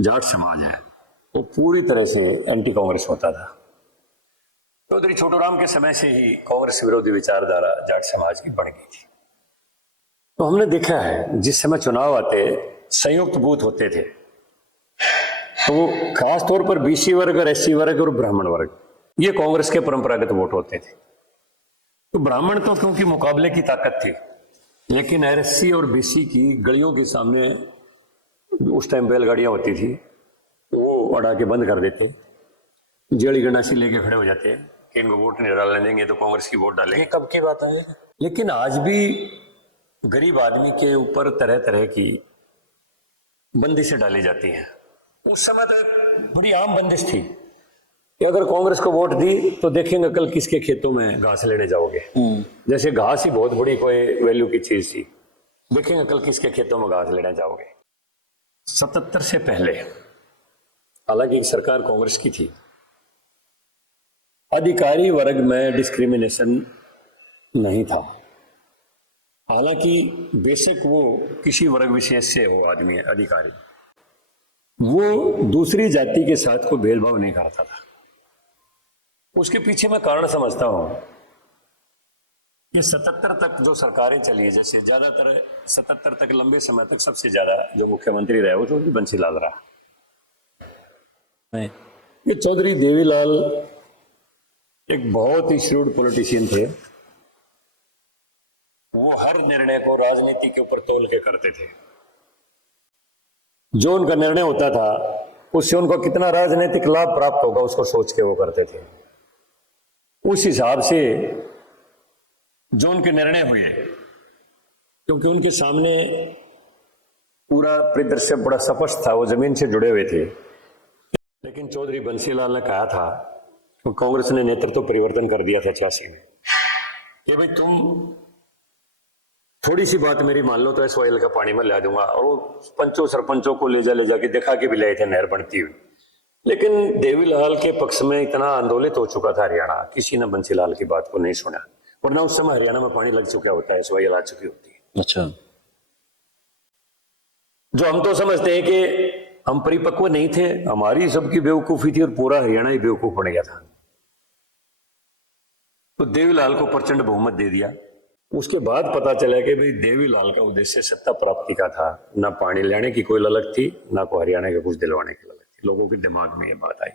जाट समाज है वो पूरी तरह से एंटी कांग्रेस होता था। चौधरी छोटूराम के समय से ही कांग्रेस विरोधी विचारधारा जाट समाज की बढ़ गई थी। तो हमने देखा है जिस समय चुनाव आते संयुक्त बूथ होते थे तो वो खास तौर पर बीसी वर्ग और एससी वर्ग और ब्राह्मण वर्ग ये कांग्रेस के परंपरागत वोट होते थे। तो ब्राह्मण तो क्योंकि मुकाबले की ताकत थी, लेकिन एससी और बीसी की गलियों के सामने उस टाइम बैलगाड़ियां होती थी वो अड़ा के बंद कर देते, जेड़ी गंडासी लेके खड़े हो जाते कि इनको वोट नहीं डालने देंगे तो कांग्रेस की वोट डालेंगे। कब की बात है? लेकिन आज भी गरीब आदमी के ऊपर तरह तरह की बंदिशें डाली जाती हैं। उस समय तो बड़ी आम बंदिश थी कि अगर कांग्रेस को वोट दी तो देखेंगे कल किसके खेतों में घास लेने जाओगे। जैसे घास ही बहुत बड़ी कोई वैल्यू की चीज थी, देखेंगे कल किसके खेतों में घास लेने जाओगे। 77 से पहले हालांकि सरकार कांग्रेस की थी, अधिकारी वर्ग में डिस्क्रिमिनेशन नहीं था। हालांकि बेसिक वो किसी वर्ग विशेष से हो आदमी अधिकारी, वो दूसरी जाति के साथ कोई भेदभाव नहीं करता था। उसके पीछे मैं कारण समझता हूं कि 77 तक जो सरकारें चली है, जैसे ज्यादातर 77 तक लंबे समय तक सबसे ज्यादा जो मुख्यमंत्री रहे वो तो बंसीलाल रहा। ये चौधरी देवीलाल एक बहुत ही श्रूड पॉलिटिशियन थे। वो हर निर्णय को राजनीति के ऊपर तोल के करते थे। जो उनका निर्णय होता था उससे उनको कितना राजनीतिक लाभ प्राप्त होगा उसको सोच के वो करते थे। उस हिसाब से जो उनके निर्णय हुए, क्योंकि उनके सामने पूरा परिदृश्य बड़ा स्पष्ट था, वो जमीन से जुड़े हुए थे। लेकिन चौधरी बंसीलाल ने कहा था, तो कांग्रेस ने नेतृत्व परिवर्तन कर दिया था 86 में कि भाई तुम थोड़ी सी बात मेरी मान लो तो SYL का पानी में ला दूंगा। और वो पंचों सरपंचों को ले जाके दिखा के भी लाए थे नहर बनती हुई। लेकिन देवीलाल के पक्ष में इतना आंदोलित हो चुका था हरियाणा, किसी ने बंसीलाल की बात को नहीं सुना। वरना उस समय हरियाणा में पानी लग चुका होता है, SYL आ चुकी होती है। अच्छा, जो हम तो समझते हैं कि हम परिपक्व नहीं थे, हमारी सबकी बेवकूफी थी और पूरा हरियाणा ही बेवकूफ बन गया था। तो देवीलाल को प्रचंड बहुमत दे दिया। उसके बाद पता चला कि भाई देवीलाल का उद्देश्य सत्ता प्राप्ति का था, ना पानी लेने की कोई ललक थी, ना को हरियाणा के कुछ दिलवाने की ललक थी। लोगों के दिमाग में ये बात आई।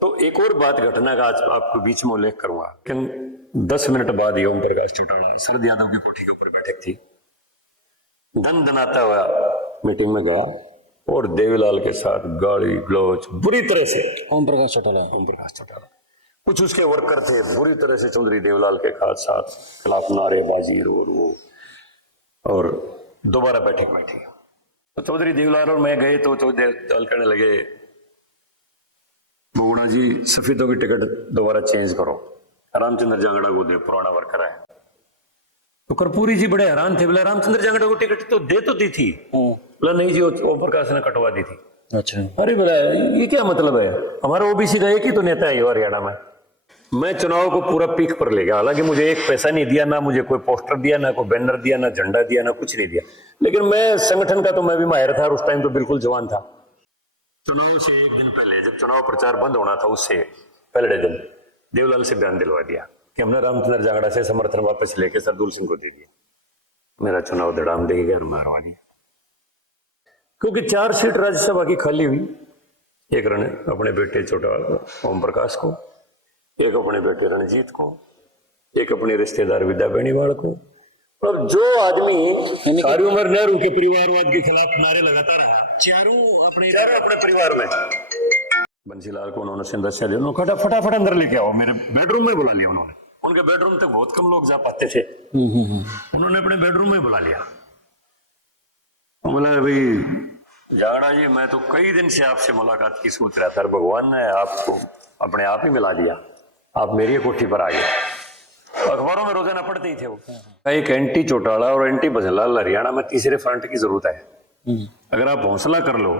तो एक और बात घटना का आज आपको बीच में उल्लेख करूंगा। लेकिन 10 मिनट बाद ओम प्रकाश चौटाला शरद यादव की कोठी के ऊपर बैठक थी, दन दनाता हुआ मीटिंग में गया और देवीलाल के साथ गाली गलौज बुरी तरह से ओम प्रकाश चौटाला कुछ उसके वर्कर थे बुरी तरह से चौधरी देवीलाल के साथ खिलाफ नारेबाजी और वो, और दोबारा बैठक बैठी। तो चौधरी देवीलाल और मैं गए तो चौधरी देवीलाल कहने लगे, बगुणा जी सफेदों की टिकट दोबारा चेंज करो, रामचंद्र जांगड़ा को दे, पुराना वर्कर है। तो कर्पूरी जी बड़े हैरान थे, बोले रामचंद्र जांगड़ा को टिकट तो दी थी। बोला नहीं जी, ओम प्रकाश ने कटवा दी थी। अच्छा, अरे बोला ये क्या मतलब है, हमारा ओबीसी का एक ही तो नेता है हरियाणा में। मैं चुनाव को पूरा पीक पर ले गया, हालांकि मुझे एक पैसा नहीं दिया, ना मुझे कोई पोस्टर दिया, ना कोई बैनर दिया, ना झंडा दिया, ना कुछ नहीं दिया। लेकिन मैं संगठन का तो मैं भी माहिर था और उस टाइम तो बिल्कुल जवान था। चुनाव से एक दिन पहले जब चुनाव प्रचार बंद होना था उससे पहले दिन देवीलाल से बयान दिलवा दिया कि हमने रामचंद्र जांगड़ा से समर्थन वापस लेके सरदूल सिंह को दे दिया, मेरा चुनाव धड़ाम देगी और मारवा दिया। क्योंकि 4 सीट राज्यसभा की खाली हुई, एक रण अपने बेटे छोटा ओम प्रकाश को, एक अपने बेटे रणजीत को, एक अपने रिश्तेदार विद्या बेनीवाल को। और जो आदमी सारी उम्र नेहरू के परिवारवाद के खिलाफ नारे लगाता रहा, चारों अपने परिवार में, बंसीलाल को उन्होंने संदेशा दिया, उन्होंने फटाफट अंदर लेके आओ, मेरे बेडरूम में बुला लिया। उन्होंने उनके बेडरूम तक बहुत कम लोग जा पाते थे, उन्होंने अपने बेडरूम में बुला लिया। बोला भाई जांगड़ा जी, मैं तो कई दिन से आपसे मुलाकात की सोच रहा था, भगवान ने आपको अपने आप ही मिला दिया, आप मेरी कोठी पर आ गए। अखबारों में रोजाना पढ़ते ही थे वो। एक एंटी चौटाला और एंटी बंसीलाल हरियाणा में तीसरे फ्रंट की जरूरत है। अगर आप हौसला कर लो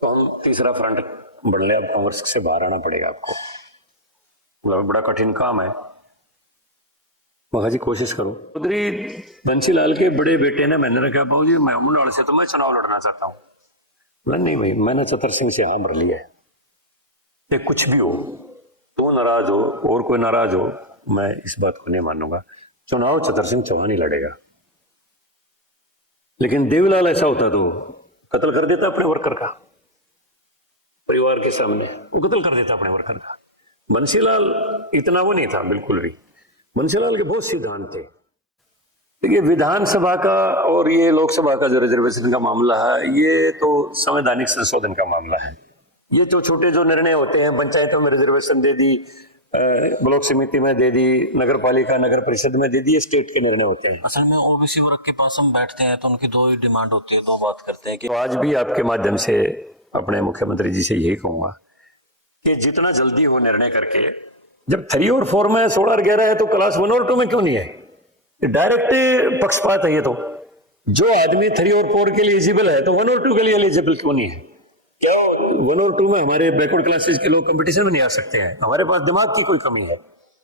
तो हम तीसरा फ्रंट बढ़ ले। अब कांग्रेस से बाहर आना पड़ेगा आपको, मतलब बड़ा कठिन काम है। महा जी कोशिश करो। चौधरी बंसीलाल के बड़े बेटे ने मैंने रखा, बाबू जी मैं उमनाड़ से तो मैं चुनाव लड़ना चाहता हूँ। नहीं भाई, मैंने चतर सिंह से हाँ भर लिया है कि कुछ भी हो, तो नाराज हो और कोई नाराज हो, मैं इस बात को नहीं मानूंगा। चुनाव चतर सिंह चौहान ही लड़ेगा। लेकिन देवीलाल ऐसा होता तो कत्ल कर देता अपने वर्कर का, परिवार के सामने वो कत्ल कर देता अपने वर्कर का। बंसीलाल इतना वो नहीं था बिल्कुल भी। बंसीलाल के बहुत सिद्धांत थे। देखिए, विधानसभा का और ये लोकसभा का जो रिजर्वेशन का मामला है, ये तो संवैधानिक संशोधन का मामला है। ये जो छोटे जो निर्णय होते हैं, पंचायतों में रिजर्वेशन दे दी, ब्लॉक समिति में दे दी, नगर पालिका नगर परिषद में दे दी, ये स्टेट के निर्णय होते हैं। असल में ओबीसी वर्ग के पास हम बैठते हैं तो उनकी दो ही डिमांड होती है, दो बात करते हैं कि तो आज भी आपके माध्यम से अपने मुख्यमंत्री जी से यही कहूंगा कि जितना जल्दी हो निर्णय करके, जब 3 और 4 में 16 और 11 है तो क्लास 1 और 2 में क्यों नहीं है? डायरेक्ट पक्षपात है ये तो। जो आदमी 3 और 4 के लिए एलिजिबल है तो 1 और 2 के लिए एलिजिबल क्यों नहीं है? क्या 1 और 2 में हमारे बैकवर्ड क्लासेस के लोग कंपटीशन में नहीं आ सकते हैं? हमारे पास दिमाग की कोई कमी है?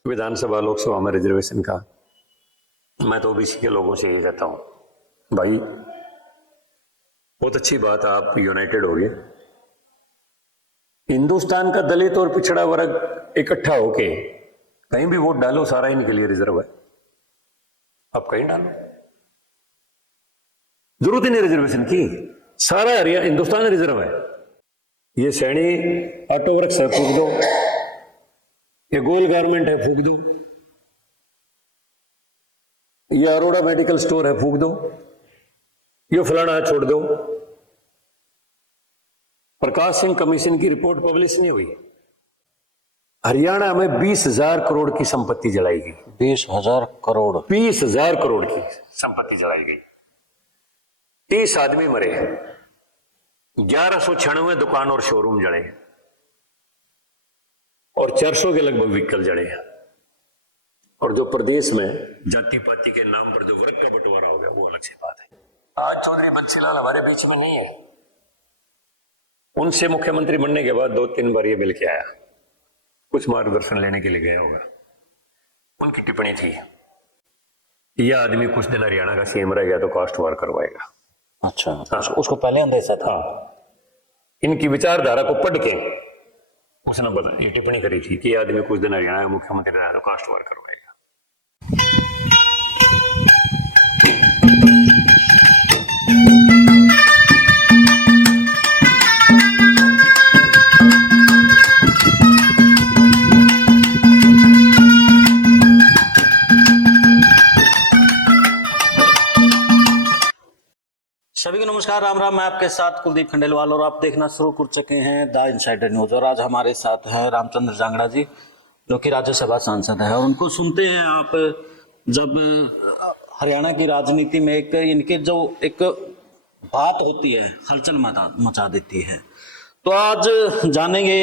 विधानसभा लोकसभा में रिजर्वेशन का मैं तो ओबीसी के लोगों से यही कहता हूं, भाई बहुत अच्छी बात, आप यूनाइटेड हो गए। हिंदुस्तान का दलित और पिछड़ा वर्ग इकट्ठा होके कहीं भी वोट डालो, सारा इनके लिए रिजर्व है। आप कहीं डालो, जरूरत ही नहीं रिजर्वेशन की, सारा एरिया हिंदुस्तान रिजर्व है। ये सैनी ऑटो वर्क्स है, फूक दो। ये गोल गारमेंट है, फूक दो। ये अरोड़ा मेडिकल स्टोर है, फूक दो। ये फलाना छोड़ दो। प्रकाश सिंह कमीशन की रिपोर्ट पब्लिश नहीं हुई। हरियाणा में 20,000 करोड़ की संपत्ति जलाई गई। 20,000 करोड़ 20,000 करोड़ की संपत्ति जलाई गई। 30 आदमी मरे, 1196 दुकान और शोरूम जले और 400 के लगभग व्हीकल जले। और जो प्रदेश में जाति पाति के नाम पर जो वर्ग का बंटवारा हो गया, वो अलग सी बात है। आज चौधरी बंसीलाल हमारे बीच में नहीं है। उनसे मुख्यमंत्री बनने के बाद 2-3 बार ये मिल के आया, कुछ मार्गदर्शन लेने के लिए गया होगा। उनकी टिप्पणी थी, यह आदमी कुछ दिन हरियाणा का सीएम रह गया तो कास्ट वार करवाएगा। अच्छा, उसको पहले अंदेशा था। इनकी विचारधारा को पढ़ के उसने ये टिप्पणी करी थी कि यह आदमी कुछ दिन हरियाणा का मुख्यमंत्री रहा तो कास्ट वार करवाएगा। सभी को नमस्कार, राम राम। मैं आपके साथ कुलदीप खंडेलवाल और आप देखना शुरू कर चुके हैं द इनसाइडर न्यूज। और आज हमारे साथ है रामचंद्र जांगड़ा जी, जो कि राज्यसभा सांसद है। और उनको सुनते हैं आप, जब हरियाणा की राजनीति में एक इनके जो एक बात होती है, हलचल मचा देती है। तो आज जानेंगे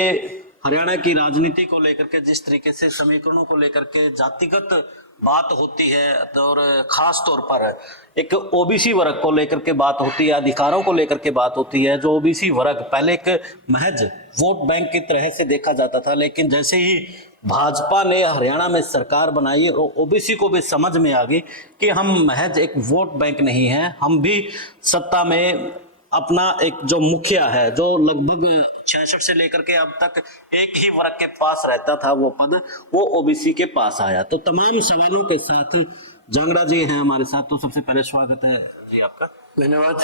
हरियाणा की राजनीति को लेकर के, जिस तरीके से समीकरणों को लेकर के जातिगत बात होती है, और खास तौर पर एक ओबीसी वर्ग को लेकर के बात होती है, अधिकारों को लेकर के बात होती है। जो ओबीसी वर्ग पहले एक महज वोट बैंक की तरह से देखा जाता था, लेकिन जैसे ही भाजपा ने हरियाणा में सरकार बनाई और ओबीसी को भी समझ में आ गई कि हम महज एक वोट बैंक नहीं है, हम भी सत्ता में अपना एक जो मुखिया है, जो लगभग 66 से लेकर के अब तक एक ही वर्ग के पास रहता था वो पद, वो ओबीसी के पास आया। तो तमाम सवालों के साथ जांगड़ा जी हैं हमारे साथ। तो सबसे पहले स्वागत है जी आपका। धन्यवाद।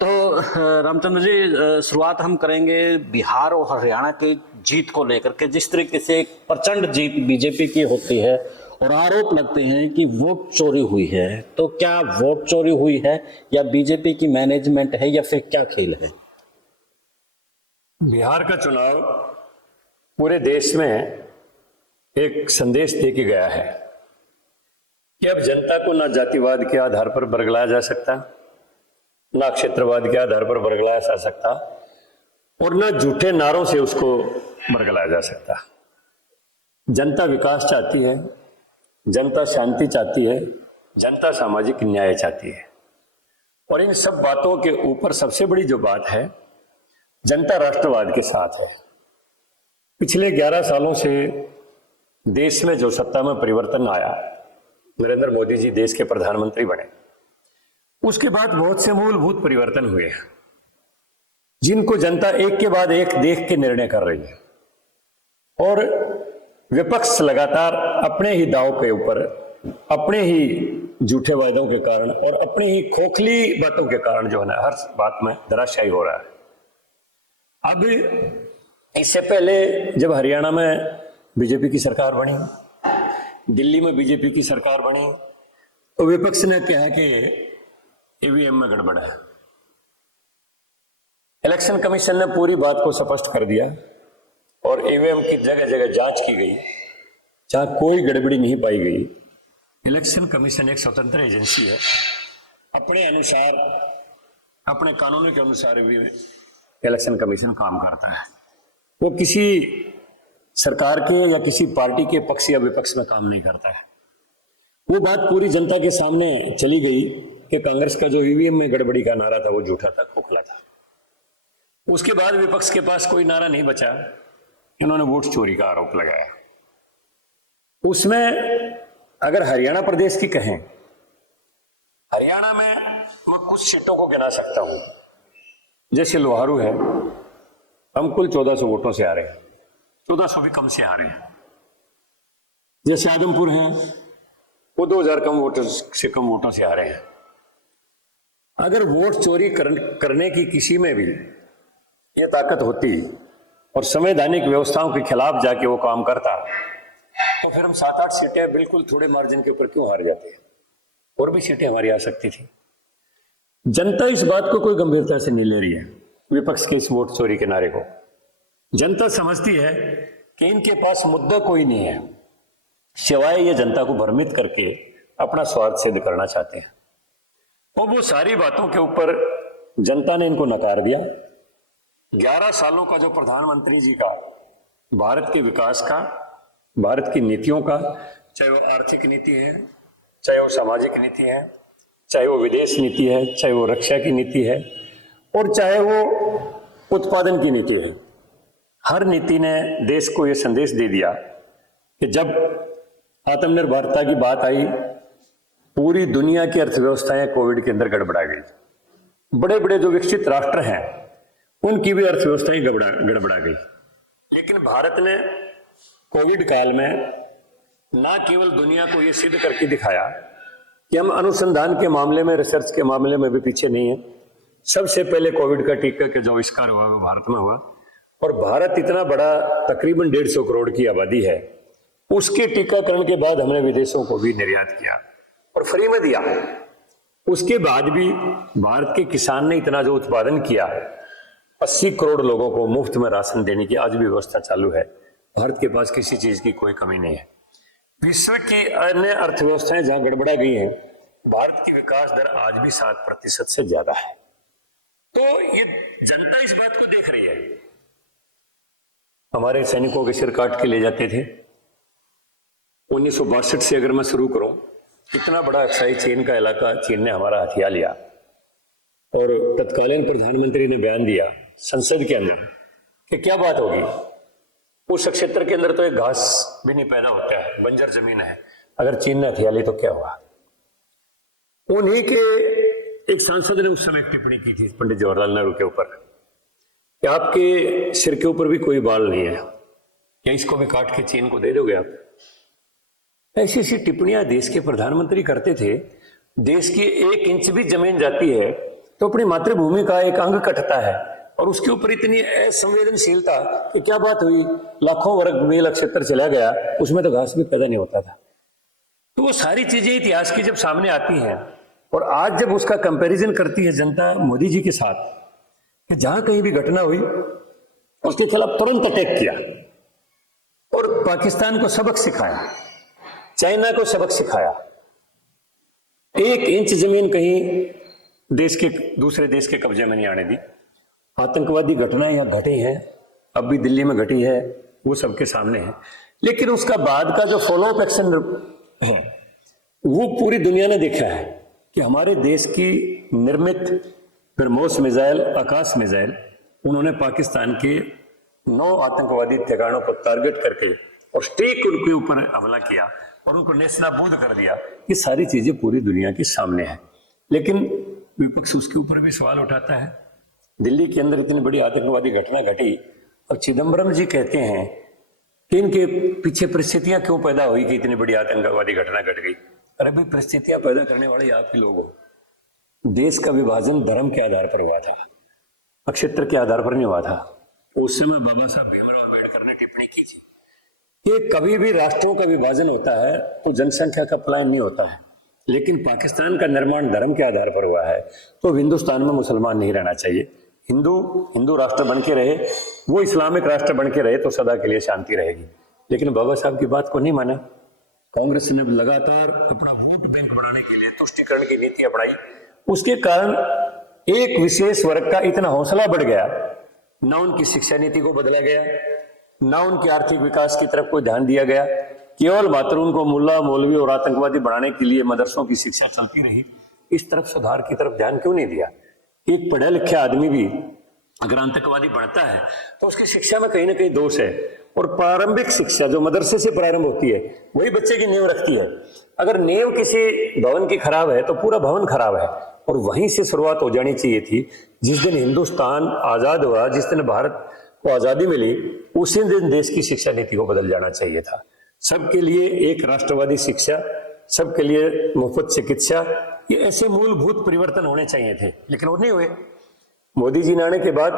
तो रामचंद्र जी, शुरुआत हम करेंगे बिहार और हरियाणा की जीत को लेकर के। जिस तरीके से एक प्रचंड जीत बीजेपी की होती है और आरोप लगते हैं कि वोट चोरी हुई है, तो क्या वोट चोरी हुई है या बीजेपी की मैनेजमेंट है या फिर क्या खेल है? बिहार का चुनाव पूरे देश में एक संदेश दे के गया है कि अब जनता को ना जातिवाद के आधार पर बरगलाया जा सकता, ना क्षेत्रवाद के आधार पर बरगलाया जा सकता, और ना झूठे नारों से उसको बरगलाया जा सकता। जनता विकास चाहती है, जनता शांति चाहती है, जनता सामाजिक न्याय चाहती है। और इन सब बातों के ऊपर सबसे बड़ी जो बात है, जनता राष्ट्रवाद के साथ है। पिछले 11 सालों से देश में जो सत्ता में परिवर्तन आया, नरेंद्र मोदी जी देश के प्रधानमंत्री बने, उसके बाद बहुत से मूलभूत परिवर्तन हुए। जिनको जनता एक के बाद एक देख के निर्णय कर रही है, और विपक्ष लगातार अपने ही दांव के ऊपर, अपने ही झूठे वायदों के कारण और अपनी ही खोखली बातों के कारण जो है ना, हर बात में धराशायी हो रहा है। अब इससे पहले जब हरियाणा में बीजेपी की सरकार बनी, दिल्ली में बीजेपी की सरकार बनी, तो विपक्ष ने कहा कि ईवीएम में गड़बड़ है। इलेक्शन कमीशन ने पूरी बात को स्पष्ट कर दिया और ईवीएम की जगह जगह जांच की गई, जहां कोई गड़बड़ी नहीं पाई गई। इलेक्शन कमीशन एक स्वतंत्र एजेंसी है, अपने अनुसार, अपने कानूनों के अनुसार भी इलेक्शन कमीशन काम करता है। वो किसी सरकार के या किसी पार्टी के पक्ष या विपक्ष में काम नहीं करता है। वो बात पूरी जनता के सामने चली गई कि कांग्रेस का जो ईवीएम में गड़बड़ी का नारा था वो झूठा था, खोखला था। उसके बाद विपक्ष के पास कोई नारा नहीं बचा, इन्होंने वोट चोरी का आरोप लगाया। उसमें अगर हरियाणा प्रदेश की कहें, हरियाणा में मैं कुछ सीटों को गिना सकता हूं। जैसे लोहारू है, हम कुल 1400 वोटों से आ रहे हैं, 1400 भी कम से आ रहे हैं। जैसे आदमपुर है, वो 2000 कम वोटों से कम वोटों से आ रहे हैं। अगर वोट चोरी करने की किसी में भी ये ताकत होती और संवैधानिक व्यवस्थाओं के खिलाफ जाके वो काम करता, तो फिर हम 7-8 सीटें बिल्कुल थोड़े मार्जिन के ऊपर क्यों हार जाते हैं? और भी सीटें हमारी आ सकती थी। जनता इस बात को कोई गंभीरता से नहीं ले रही है, विपक्ष के इस वोट चोरी के नारे को। जनता समझती है कि इनके पास मुद्दा कोई नहीं है, सिवाय ये जनता को भ्रमित करके अपना स्वार्थ सिद्ध करना चाहते हैं। और वो सारी बातों के ऊपर जनता ने इनको नकार दिया। 11 सालों का जो प्रधानमंत्री जी का भारत के विकास का, भारत की नीतियों का, चाहे वो आर्थिक नीति है, चाहे वो सामाजिक नीति है, चाहे वो विदेश नीति है, चाहे वो रक्षा की नीति है, और चाहे वो उत्पादन की नीति है, हर नीति ने देश को यह संदेश दे दिया कि जब आत्मनिर्भरता की बात आई, पूरी दुनिया की अर्थव्यवस्थाएं कोविड के अंदर गड़बड़ा गई। बड़े बड़े जो विकसित राष्ट्र हैं उनकी भी अर्थव्यवस्थाएं गड़बड़ा गई। लेकिन भारत ने कोविड काल में ना केवल दुनिया को यह सिद्ध करके दिखाया कि हम अनुसंधान के मामले में, रिसर्च के मामले में भी पीछे नहीं है। सबसे पहले कोविड का टीका का जो आविष्कार हुआ वो भारत में हुआ, और भारत इतना बड़ा, तकरीबन 150 करोड़ की आबादी है, उसके टीकाकरण के बाद हमने विदेशों को भी निर्यात किया और फ्री में दिया। उसके बाद भी भारत के किसान ने इतना जो उत्पादन किया, 80 करोड़ लोगों को मुफ्त में राशन देने की आज भी व्यवस्था चालू है। भारत के पास किसी चीज की कोई कमी नहीं है। विश्व की अन्य अर्थव्यवस्थाएं जहां गड़बड़ा गई हैं, भारत की विकास दर आज भी 7% से ज्यादा है। तो ये जनता इस बात को देख रही है। हमारे सैनिकों के सिर काट के ले जाते थे। 1962 से अगर मैं शुरू करूं, कितना बड़ा अक्साई चीन का इलाका चीन ने हमारा हथिया लिया, और तत्कालीन प्रधानमंत्री ने बयान दिया संसद के अंदर कि क्या बात होगी, उस क्षेत्र के अंदर तो एक घास भी नहीं पैदा होता है, बंजर जमीन है, अगर चीन ने हथिया ली तो क्या हुआ। उन्हीं के एक सांसद ने उस समय एक टिप्पणी की थी पंडित जवाहरलाल नेहरू के ऊपर कि आपके सिर के ऊपर भी कोई बाल नहीं है, क्या इसको भी काट के चीन को दे दोगे आप? ऐसी ऐसी टिप्पणियां देश के प्रधानमंत्री करते थे। देश की 1 इंच भी जमीन जाती है तो अपनी मातृभूमि का एक अंग कटता है, और उसके ऊपर इतनी असंवेदनशीलता कि क्या बात हुई, लाखों वर्ग मील क्षेत्र चला गया, उसमें तो घास भी पैदा नहीं होता था। तो वो सारी चीजें इतिहास की जब सामने आती हैं, और आज जब उसका कंपैरिजन करती है जनता मोदी जी के साथ, कि जहां कहीं भी घटना हुई उसके खिलाफ तुरंत अटैक किया, और पाकिस्तान को सबक सिखाया, चाइना को सबक सिखाया। 1 इंच जमीन कहीं देश के दूसरे देश के कब्जे में नहीं आने दी। आतंकवादी घटनाएं यहां घटी हैं, अब भी दिल्ली में घटी है, वो सबके सामने है। लेकिन उसका बाद का जो फॉलोअप एक्शन है वो पूरी दुनिया ने देखा है कि हमारे देश की निर्मित ब्रह्मोस मिसाइल, आकाश मिसाइल, उन्होंने पाकिस्तान के 9 आतंकवादी ठिकानों पर टारगेट करके और स्टेक उनके ऊपर हमला किया और उनको नेस्तनाबूद कर दिया। ये सारी चीजें पूरी दुनिया के सामने है। लेकिन विपक्ष उसके ऊपर भी सवाल उठाता है, दिल्ली के अंदर इतनी बड़ी आतंकवादी घटना घटी और चिदम्बरम जी कहते हैं कि इनके पीछे परिस्थितियां क्यों पैदा हुई कि इतनी बड़ी आतंकवादी घटना घट गई। अरे भाई, परिस्थितियां पैदा करने वाले आप ही लोग हो। देश का विभाजन धर्म के आधार पर हुआ था, नक्षत्र के आधार पर नहीं हुआ था। उस समय बाबा साहब भीमराव अम्बेडकर ने टिप्पणी की थी कि कभी भी राष्ट्रों का विभाजन होता है तो जनसंख्या का पलायन नहीं होता है, लेकिन पाकिस्तान का निर्माण धर्म के आधार पर हुआ है, तो हिंदुस्तान में मुसलमान नहीं रहना चाहिए। हिंदू राष्ट्र बन के रहे, वो इस्लामिक राष्ट्र बन के रहे तो सदा के लिए शांति रहेगी। लेकिन बाबा साहब की बात को नहीं माना। कांग्रेस ने लगातार अपना वोट बैंक बढ़ाने के लिए तुष्टीकरण की नीति अपनाई। उसके कारण एक विशेष वर्ग का इतना हौसला बढ़ गया, ना उनकी शिक्षा नीति को बदला गया, ना उनके आर्थिक विकास की तरफ कोई ध्यान दिया गया। केवल मात्र उनको मुल्ला मौलवी और आतंकवादी बनाने के लिए मदरसों की शिक्षा चलती रही। इस तरफ सुधार की तरफ ध्यान क्यों नहीं दिया? एक पढ़ा लिखा आदमी भी अगर आतंकवादी बनता है तो उसकी शिक्षा में कहीं ना कहीं दोष है। और प्रारंभिक शिक्षा जो मदरसे से प्रारंभ होती है वही बच्चे की नींव रखती है। अगर नींव किसी भवन की खराब है तो पूरा भवन खराब है। और वहीं से शुरुआत हो जानी चाहिए थी। जिस दिन हिंदुस्तान आजाद हुआ, जिस दिन भारत को आजादी मिली, उसी दिन देश की शिक्षा नीति को बदल जाना चाहिए था। सबके लिए एक राष्ट्रवादी शिक्षा, सबके लिए मुफ्त चिकित्सा, ये ऐसे मूलभूत परिवर्तन होने चाहिए थे, लेकिन वो नहीं हुए। मोदी जी ने आने के बाद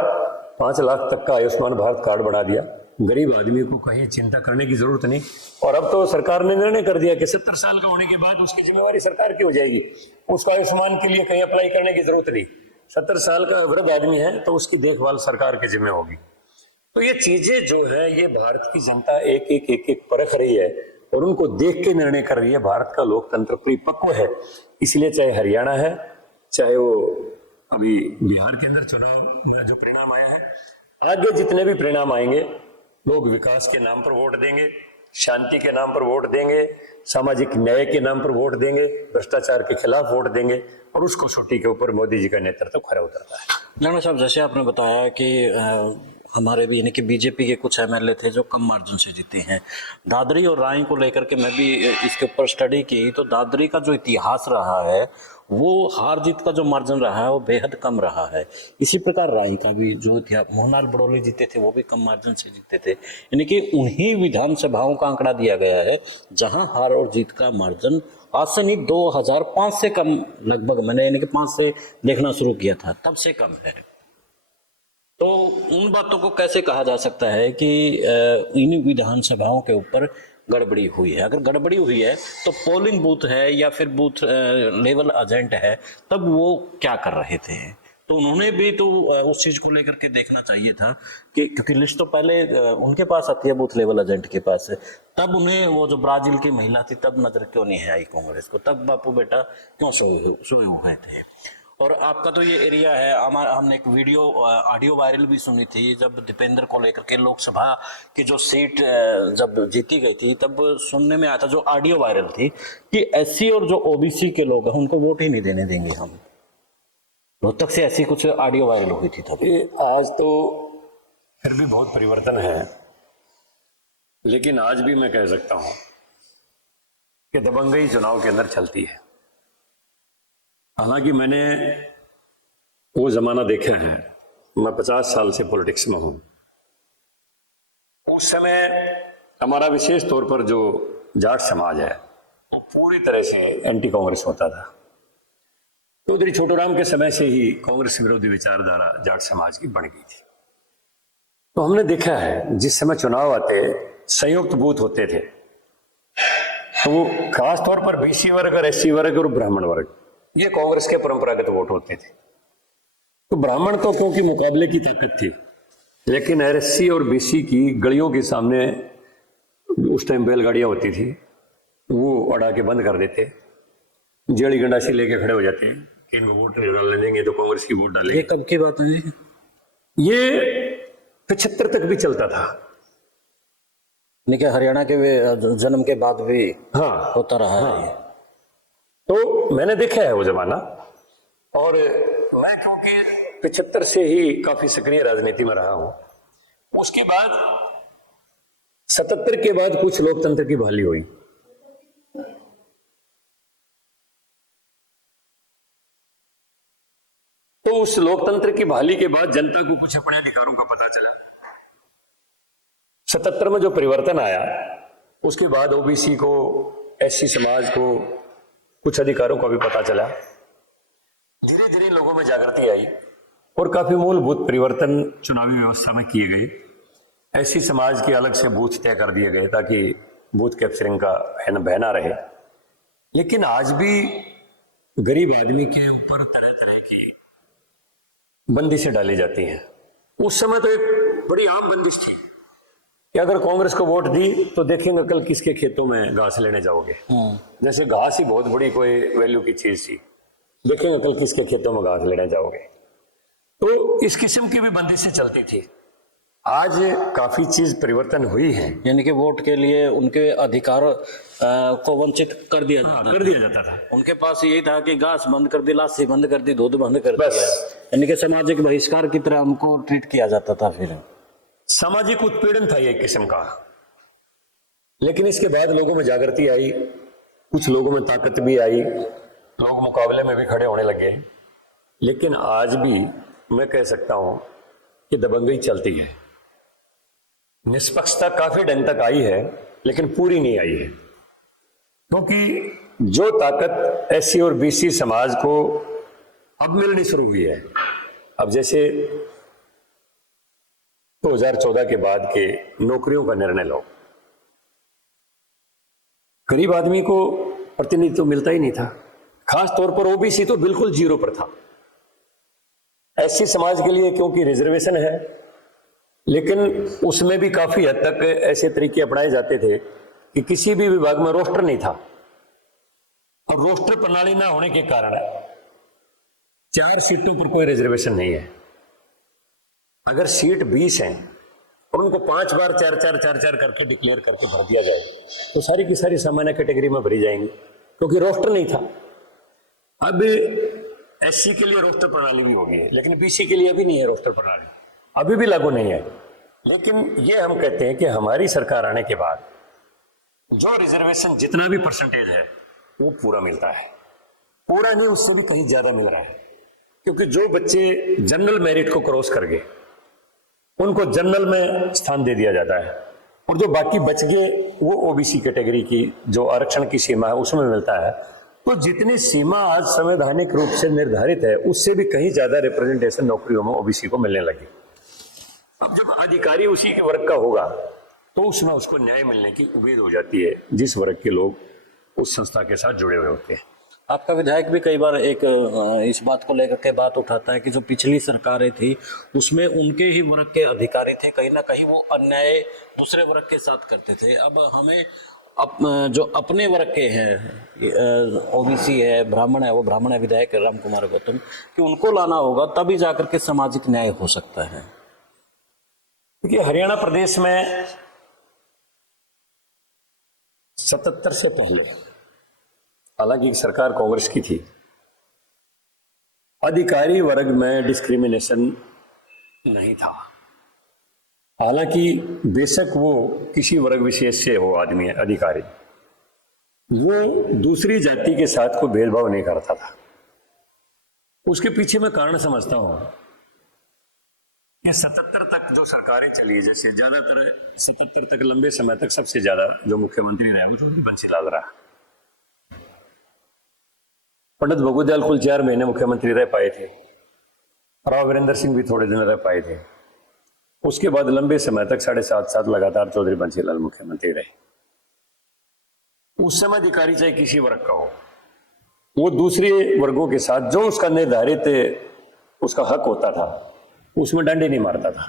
5 लाख तक का आयुष्मान भारत कार्ड बना दिया। गरीब आदमी को कहीं चिंता करने की जरूरत नहीं। और अब तो सरकार ने निर्णय कर दिया कि 70 साल का होने के बाद उसकी जिम्मेवारी सरकार की हो जाएगी। उसको आयुष्मान के लिए कहीं अप्लाई करने की जरूरत नहीं। 70 साल का वृद्ध आदमी है तो उसकी देखभाल सरकार के जिम्मे होगी। तो ये चीजें जो है, ये भारत की जनता एक एक परख रही है और उनको देख के निर्णय कर रही है। भारत का लोकतंत्र परिपक्व है। इसलिए चाहे हरियाणा है, चाहे वो अभी बिहार के अंदर चुनाव में जो परिणाम आया है, आगे जितने भी परिणाम आएंगे, लोग विकास के नाम पर वोट देंगे, शांति के नाम पर वोट देंगे, सामाजिक न्याय के नाम पर वोट देंगे, भ्रष्टाचार के खिलाफ वोट देंगे, और उसको छोटी के ऊपर मोदी जी का नेतृत्व खरा उतरता है। जांगड़ा साहब, जैसे आपने बताया कि हमारे भी यानी कि बीजेपी के कुछ एमएलए थे जो कम मार्जिन से जीते हैं। दादरी और राय को लेकर के मैं भी इसके ऊपर स्टडी की, तो दादरी का जो इतिहास रहा है वो हार जीत का जो मार्जिन रहा है वो बेहद कम रहा है। इसी प्रकार राय का भी जो इतिहास, मोहनलाल बड़ौली जीते थे वो भी कम मार्जिन से जीते थे। यानी कि उन्हीं विधानसभाओं का आंकड़ा दिया गया है जहां हार और जीत का मार्जिन आज से नहीं 2005 से कम, लगभग मैंने यानी कि 5 से देखना शुरू किया था, तब से कम है। तो उन बातों को कैसे कहा जा सकता है कि इन विधानसभाओं के ऊपर गड़बड़ी हुई है? अगर गड़बड़ी हुई है तो पोलिंग बूथ है या फिर बूथ लेवल एजेंट है, तब वो क्या कर रहे थे? तो उन्होंने भी तो उस चीज को लेकर के देखना चाहिए था कि क्योंकि लिस्ट तो पहले उनके पास आती है, बूथ लेवल एजेंट के पास है। तब उन्हें वो जो ब्राजील की महिला थी तब नजर क्यों नहीं आई कांग्रेस को? तब बापू बेटा क्यों सोए हुए थे? और आपका तो ये एरिया है, हमने एक वीडियो ऑडियो वायरल भी सुनी थी जब दीपेंद्र को लेकर के लोकसभा की जो सीट जब जीती गई थी, तब सुनने में आया था, जो ऑडियो वायरल थी, कि एससी और जो ओबीसी के लोग हैं उनको वोट ही नहीं देने देंगे हम। रोहतक से ऐसी कुछ ऑडियो वायरल हुई थी तब। आज तो फिर भी बहुत परिवर्तन है, लेकिन आज भी मैं कह सकता हूं कि दबंगई चुनाव के अंदर चलती है। हालांकि मैंने वो जमाना देखा है, मैं 50 साल से पॉलिटिक्स में हूं। उस समय हमारा विशेष तौर पर जो जाट समाज है वो पूरी तरह से एंटी कांग्रेस होता था। चौधरी छोटूराम के समय से ही कांग्रेस विरोधी विचारधारा जाट समाज की बन गई थी। तो हमने देखा है जिस समय चुनाव आते संयुक्त बूथ होते थे, तो खास तौर पर बीसी वर्ग और एससी वर्ग और ब्राह्मण वर्ग, ये कांग्रेस के परंपरागत वोट होते थे। तो ब्राह्मण तो क्योंकि मुकाबले की ताकत थी, लेकिन एससी और बीसी की गलियों के सामने उस टाइम बैलगाड़ियां होती थी, वो अड़ा के बंद कर देते, जेड़ी गंडासी लेके खड़े हो जाते कि इनको वोट नहीं डालने देंगे तो कांग्रेस की वोट डालेंगे। ये कब की बात है जी? ये 75 तक भी चलता था। यानी हरियाणा के जन्म के बाद भी हाँ होता रहा है। हाँ। तो मैंने देखा है वो जमाना, और मैं क्योंकि 75 से ही काफी सक्रिय राजनीति में रहा हूं। उसके बाद 77 के बाद कुछ लोकतंत्र की बहाली हुई। तो तो उस लोकतंत्र की बहाली के बाद जनता को कुछ अपने अधिकारों का पता चला। 77 में जो परिवर्तन आया उसके बाद ओबीसी को, एससी समाज को कुछ अधिकारों का भी पता चला। धीरे धीरे लोगों में जागृति आई और काफी मूलभूत परिवर्तन चुनावी व्यवस्था में किए गए। एससी समाज के अलग से बूथ तय कर दिए गए ताकि बूथ कैप्चरिंग का बहना रहे। लेकिन आज भी गरीब आदमी के ऊपर तरह तरह की बंदिशें डाली जाती हैं। उस समय तो एक बड़ी आम बंदिश थी कि अगर कांग्रेस को वोट दी तो देखेंगे कल किसके खेतों में घास लेने जाओगे। जैसे घास ही बहुत बड़ी कोई वैल्यू की चीज थी, देखेंगे कल किसके खेतों में घास लेने जाओगे। तो इस किस्म की भी बंदिशें चलती थी। आज काफी चीज परिवर्तन हुई है। यानी कि वोट के लिए उनके अधिकार को वंचित कर दिया जाता था। उनके पास यही था कि घास बंद कर दी, लाशी बंद कर दी, दूध बंद कर दिया। बस। यानी कि सामाजिक बहिष्कार की तरह उनको ट्रीट किया जाता था। फिर सामाजिक उत्पीड़न था एक किस्म का। लेकिन इसके बाद लोगों में जागृति आई, कुछ लोगों में ताकत भी आई, लोग मुकाबले में भी खड़े होने लगे। लेकिन आज भी मैं कह सकता हूं कि दबंगई चलती है। निष्पक्षता काफी ढंग तक आई है लेकिन पूरी नहीं आई है, क्योंकि जो ताकत एससी और बीसी समाज को अब मिलनी शुरू हुई है। अब जैसे 2014 के बाद के नौकरियों का निर्णय लो, गरीब आदमी को प्रतिनिधित्व तो मिलता ही नहीं था। खास तौर पर ओबीसी तो बिल्कुल जीरो पर था। एससी समाज के लिए क्योंकि रिजर्वेशन है, लेकिन उसमें भी काफी हद तक ऐसे तरीके अपनाए जाते थे कि किसी भी विभाग में रोस्टर नहीं था। और रोस्टर प्रणाली ना होने के कारण 4 सीटों पर कोई रिजर्वेशन नहीं है। अगर सीट 20 है और उनको 5 बार 4 करके डिक्लेयर करके भर दिया जाए तो सारी की सारी सामान्य कैटेगरी में भरी जाएंगी, क्योंकि रोस्टर नहीं था। अब एससी के लिए रोस्टर प्रणाली भी होगी, लेकिन बीसी के लिए अभी नहीं है रोस्टर प्रणाली, अभी भी लागू नहीं है। लेकिन ये हम कहते हैं कि हमारी सरकार आने के बाद जो रिजर्वेशन जितना भी परसेंटेज है वो पूरा मिलता है। पूरा नहीं, उससे भी कहीं ज्यादा मिल रहा है, क्योंकि जो बच्चे जनरल मेरिट को क्रॉस कर गए उनको जनरल में स्थान दे दिया जाता है, और जो बाकी बच गए वो ओबीसी कैटेगरी की जो आरक्षण की सीमा है उसमें मिलता है। तो जितनी सीमा आज संवैधानिक रूप से निर्धारित है उससे भी कहीं ज्यादा रिप्रेजेंटेशन नौकरियों में ओबीसी को मिलने लगी। अब जब अधिकारी उसी के वर्ग का होगा तो उसमें उसको न्याय मिलने की उम्मीद हो जाती है, जिस वर्ग के लोग उस संस्था के साथ जुड़े हुए होते हैं। आपका विधायक भी कई बार एक इस बात को लेकर के बात उठाता है कि जो पिछली सरकारें थी उसमें उनके ही वर्ग के अधिकारी थे, कहीं ना कहीं वो अन्याय दूसरे वर्ग के साथ करते थे। अब हमें जो अपने वर्ग के हैं, ओबीसी है, ब्राह्मण है, वो ब्राह्मण है विधायक राम कुमार गौतम, कि उनको लाना होगा तभी जाकर के सामाजिक न्याय हो सकता है। देखिए, हरियाणा प्रदेश में 77 से पहले, हालांकि सरकार कांग्रेस की थी, अधिकारी वर्ग में डिस्क्रिमिनेशन नहीं था। हालांकि बेशक वो किसी वर्ग विशेष से हो आदमी अधिकारी, वो दूसरी जाति के साथ कोई भेदभाव नहीं करता था। उसके पीछे मैं कारण समझता हूं कि 77 तक जो सरकारें चली, जैसे ज्यादातर 77 तक लंबे समय तक सबसे ज्यादा जो मुख्यमंत्री रहे वो चौधरी बंसीलाल रहा। पंडित भगवत कुल 4 महीने मुख्यमंत्री रह पाए थे, राव वीरेंद्र सिंह भी थोड़े दिन रह पाए थे। उसके बाद लंबे समय तक 7.5 साल लगातार चौधरी बंसीलाल मुख्यमंत्री रहे। उस समय अधिकारी चाहे किसी वर्ग का हो, वो दूसरे वर्गों के साथ जो उसका निर्धारित उसका हक होता था उसमें डंडे नहीं मारता था,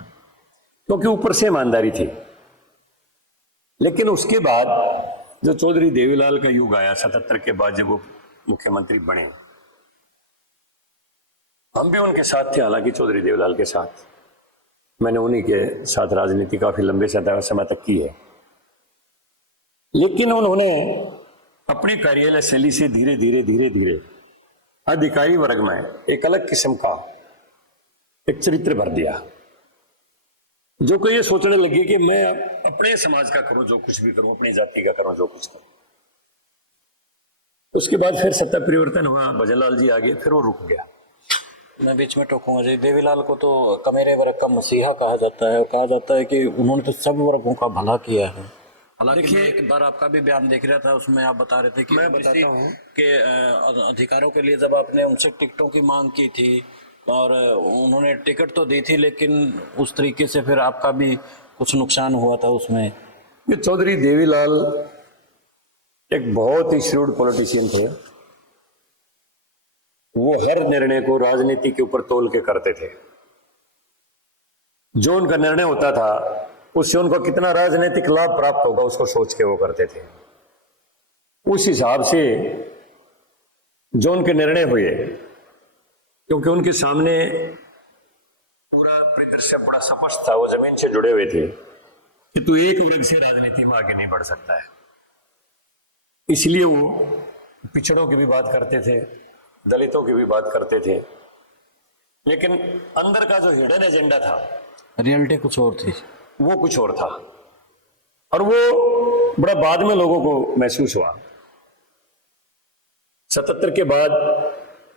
क्योंकि ऊपर से ईमानदारी थी। लेकिन उसके बाद जो चौधरी देवीलाल का युग आया 77 के बाद, जब वो मुख्यमंत्री बने, हम भी उनके साथ थे। हालांकि चौधरी देवीलाल के साथ मैंने उन्हीं के साथ राजनीति काफी लंबे समय तक की है। लेकिन उन्होंने अपनी कार्यालय शैली से धीरे धीरे अधिकारी वर्ग में एक अलग किस्म का एक चरित्र भर दिया, जो कि ये सोचने लगे कि मैं अपने समाज का करूं जो कुछ भी करूं, अपनी जाति का करूं जो कुछ करूं। उसके बाद फिर सत्ता परिवर्तन हुआ, भजनलाल जी आ गए, फिर वो रुक गया। मैं बीच में टोकूंगा जी। देवीलाल को तो कमेरे वर्ग का मसीहा कहा जाता है और कहा जाता है कि उन्होंने तो सब वर्गों का भला किया है। हालांकि मैं एक बार आपका भी बयान देख रहा था, उसमें आप बता रहे थे कि मैं OBC बताता हूँ। के अधिकारों के लिए जब आपने उनसे टिकटों की मांग की थी और उन्होंने टिकट तो दी थी, लेकिन उस तरीके से फिर आपका भी कुछ नुकसान हुआ था उसमें। ये चौधरी देवीलाल एक बहुत ही श्रूड पॉलिटिशियन थे। वो हर निर्णय को राजनीति के ऊपर तोल के करते थे। जो उनका निर्णय होता था उससे उनको कितना राजनीतिक लाभ प्राप्त होगा उसको सोच के वो करते थे। उस हिसाब से जो उनके निर्णय हुए, क्योंकि उनके सामने पूरा परिदृश्य बड़ा स्पष्ट था, वो जमीन से जुड़े हुए थे कि तू एक वर्ग से राजनीति में आगे नहीं बढ़ सकता है। इसलिए वो पिछड़ों की भी बात करते थे, दलितों की भी बात करते थे, लेकिन अंदर का जो हिडन एजेंडा था, रियलिटी कुछ और थी, वो कुछ और था। और वो बड़ा बाद में लोगों को महसूस हुआ। 77 के बाद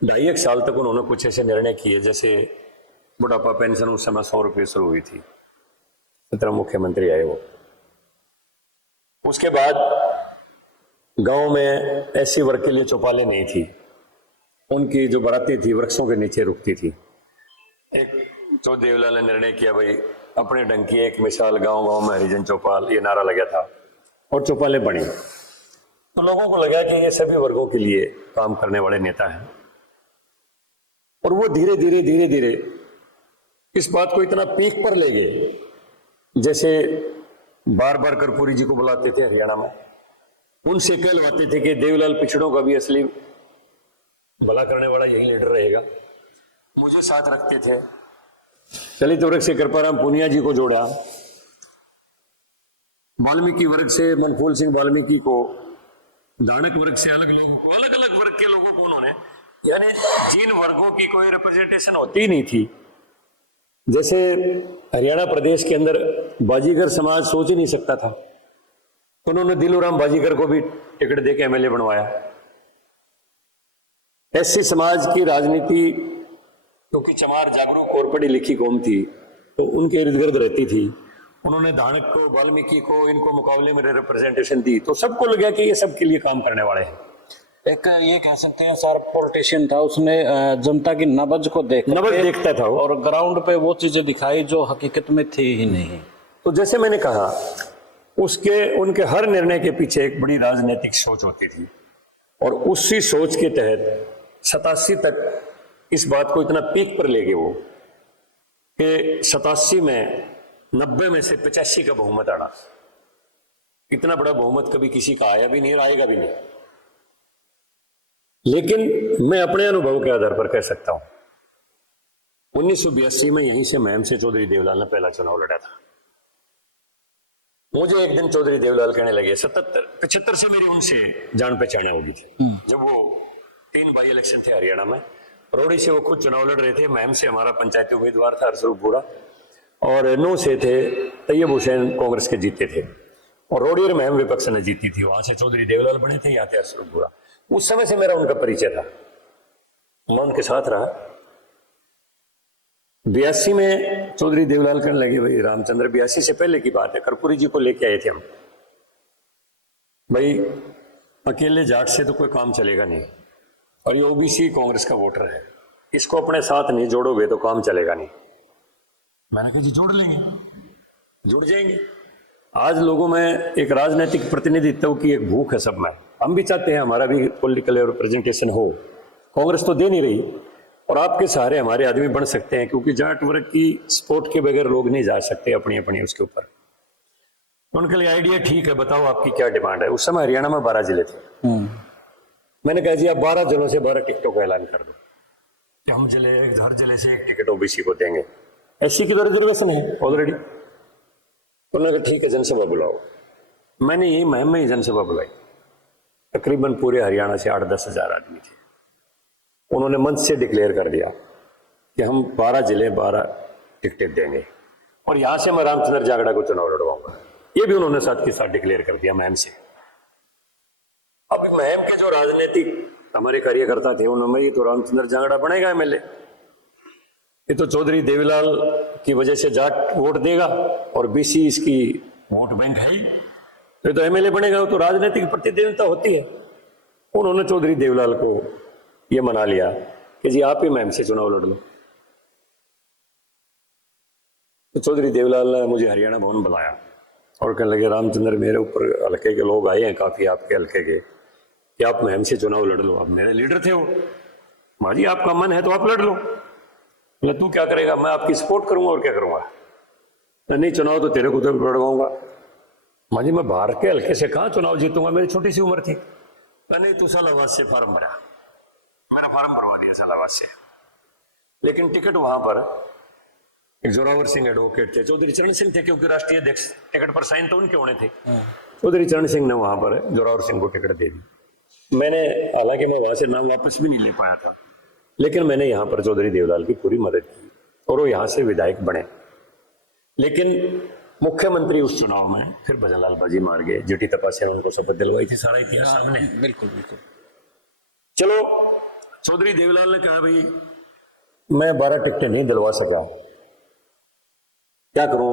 2.5 साल तक उन्होंने कुछ ऐसे निर्णय किए, जैसे बुढ़ापा पेंशन उस समय 100 रुपये शुरू हुई थी, 17 मुख्यमंत्री आए वो। उसके बाद गांव में ऐसी वर्ग के लिए चौपालें नहीं थी, उनकी जो बारातें थी वृक्षों के नीचे रुकती थी। एक चौधरी देवीलाल ने निर्णय किया, भाई अपने ढंग की एक मिसाल, गांव गांव में हरिजन चौपाल, ये नारा लगा था और चौपालें बनी। तो लोगों को लगा कि ये सभी वर्गों के लिए काम करने वाले नेता हैं। और वो धीरे धीरे धीरे धीरे इस बात को इतना पीक पर ले गए, जैसे बार बार कर्पूरी जी को बुलाते थे हरियाणा में, उनसे कहलवाते थे कि देवीलाल पिछड़ों का भी असली भला करने वाला यही लीडर रहेगा। मुझे साथ रखते थे। दलित वर्ग से कृपाराम पुनिया जी को जोड़ा, वाल्मीकि वर्ग से मनफूल सिंह वाल्मीकि को, दानक वर्ग से अलग लोगों को, अलग अलग वर्ग के लोगों को उन्होंने, यानी जिन वर्गों की कोई रिप्रेजेंटेशन होती नहीं थी, जैसे हरियाणा प्रदेश के अंदर बाजीगर समाज सोच ही नहीं सकता था, उन्होंने दिलूराम बाजीगर को भी टिकट देके एमएलए बनवाया। एससी समाज की राजनीति, क्योंकि चमार जागरूक और पढ़ी लिखी कौम थी, तो उनके इर्द गिर्द रहती थी, उन्होंने दानक को, वाल्मीकि को, इनको मुकाबले में रिप्रेजेंटेशन दी, तो सबको लगा कि ये सबके लिए काम करने वाले हैं। एक ये कह सकते हैं शार्प पॉलिटिशियन था, उसने जनता की नब्ज को देखता था वो, और ग्राउंड पे वो चीजें दिखाई जो हकीकत में थी ही नहीं। तो जैसे मैंने कहा, उनके हर निर्णय के पीछे एक बड़ी राजनीतिक सोच होती थी, और उसी सोच के तहत 87 तक इस बात को इतना पीक पर ले गए वो कि 87 में 90 में से 85 का बहुमत आना। इतना बड़ा बहुमत कभी किसी का आया भी नहीं और आएगा भी नहीं। लेकिन मैं अपने अनुभव के आधार पर कह सकता हूं, 1982 में यहीं से महम से चौधरी देवीलाल ने पहला चुनाव लड़ा था। मुझे एक दिन चौधरी देवीलाल कहने लगे, 75 से मेरी उनसे जान पहचान होगी थी, जब वो 3 बाई इलेक्शन थे हरियाणा में। रोड़ी से वो खुद चुनाव लड़ रहे थे, महम से हमारा पंचायती उम्मीदवार था हरसरूपुरा, और नौ से थे तैयब हुसैन कांग्रेस के जीते थे, और रोड़ी और महम विपक्ष ने जीती थी। वहां से चौधरी देवीलाल बने थे, यहाँ थे हरसरूपुरा। उस समय से मेरा उनका परिचय था, मैं उनके साथ रहा। 82 में चौधरी देवीलाल कहने लगे, भाई रामचंद्र, 82 से पहले की बात है, कर्पूरी जी को लेके आए थे हम, भाई अकेले जाट से तो कोई काम चलेगा नहीं, और ये ओबीसी कांग्रेस का वोटर है, इसको अपने साथ नहीं जोड़ोगे तो काम चलेगा नहीं। मैंने कहा जी जोड़ लेंगे, जुड़ जाएंगे। आज लोगों में एक राजनीतिक प्रतिनिधित्व की एक भूख है सब में, हम भी चाहते हैं हमारा भी पॉलिटिकल रिप्रेजेंटेशन हो। कांग्रेस तो दे नहीं रही, और आपके सहारे हमारे आदमी बन सकते हैं, क्योंकि जाट वर्ग की सपोर्ट के बगैर लोग नहीं जा सकते अपनी अपनी उसके ऊपर। उनके लिए आइडिया ठीक है, बताओ आपकी क्या डिमांड है। उस समय हरियाणा में 12 जिले थे। मैंने कहा जी आप 12 जिलों से 12 टिकटों का ऐलान कर दो कि हम हर जिले से एक टिकट ओबीसी को देंगे। एससी की तो रिजर्वेशन है ऑलरेडी। उन्होंने कहा ठीक है, जनसभा बुलाओ। मैंने यही महम में ही जनसभा बुलाई, तकरीबन पूरे हरियाणा से 8-10 हजार आदमी थे। उन्होंने मंच से डिक्लेयर कर दिया कि हम 12 जिले 12 टिकटें देंगे, और यहां से मैं रामचंद्र जांगड़ा को चुनाव लड़वाऊंगा। ये भी उन्होंने साथ के साथ डिक्लेयर कर दिया महम से। अब महम के जो राजनीतिक हमारे कार्यकर्ता थे, उन्होंने ये तो रामचंद्र जांगड़ा बनेगा एमएलए, ये तो चौधरी देवीलाल की वजह से जाट वोट देगा और बीसी इसकी वोट बैंक है ही। ये तो एमएलए बनेगा, वो तो राजनीतिक प्रतिद्वंदिता होती है। उन्होंने चौधरी देवीलाल को ये मना लिया कि जी आप ही मैम से चुनाव लड़ लो। तो चौधरी देवीलाल ने मुझे हरियाणा भवन बुलाया और कहने लगे रामचंद्र मेरे ऊपर हल्के के लोग आए हैं काफी आपके हल्के के कि आप मैम से चुनाव लड़ लो। अब मेरे लीडर थे वो, माँ जी आपका मन है तो आप लड़ लो। बोले तू क्या करेगा? मैं आपकी सपोर्ट करूंगा और क्या करूंगा। नहीं चुनाव तो तेरे को तो लड़वाऊंगा। माँ जी मैं बाहर के हल्के से कहाँ चुनाव जीतूंगा, मेरी छोटी सी उम्र थी। नहीं तू सालावाद से फार्म भरा, मेरा फार्म भरवा दिया सालावाद से। लेकिन टिकट वहां पर एक जोरावर सिंह एडवोकेट थे, चौधरी चरण सिंह थे क्योंकि राष्ट्रीय अध्यक्ष, टिकट पर साइन तो उनके होने थे। चौधरी चरण सिंह ने वहां पर जोरावर सिंह को टिकट दे दी। मैंने हालांकि मैं वहां से नाम वापस भी नहीं ले पाया था, लेकिन मैंने यहाँ पर चौधरी देवलाल की पूरी मदद की और वो यहाँ से विधायक बने। लेकिन मुख्यमंत्री उस चुनाव में फिर भजनलाल बाजी मार गए। जीटी तपासे ने उनको शपथ दिलवाई थी, सारा इतिहास सामने। बिल्कुल बिल्कुल। चलो चौधरी देवलाल ने कहा भाई मैं 12 टिकटें नहीं दिलवा सका, क्या करूं?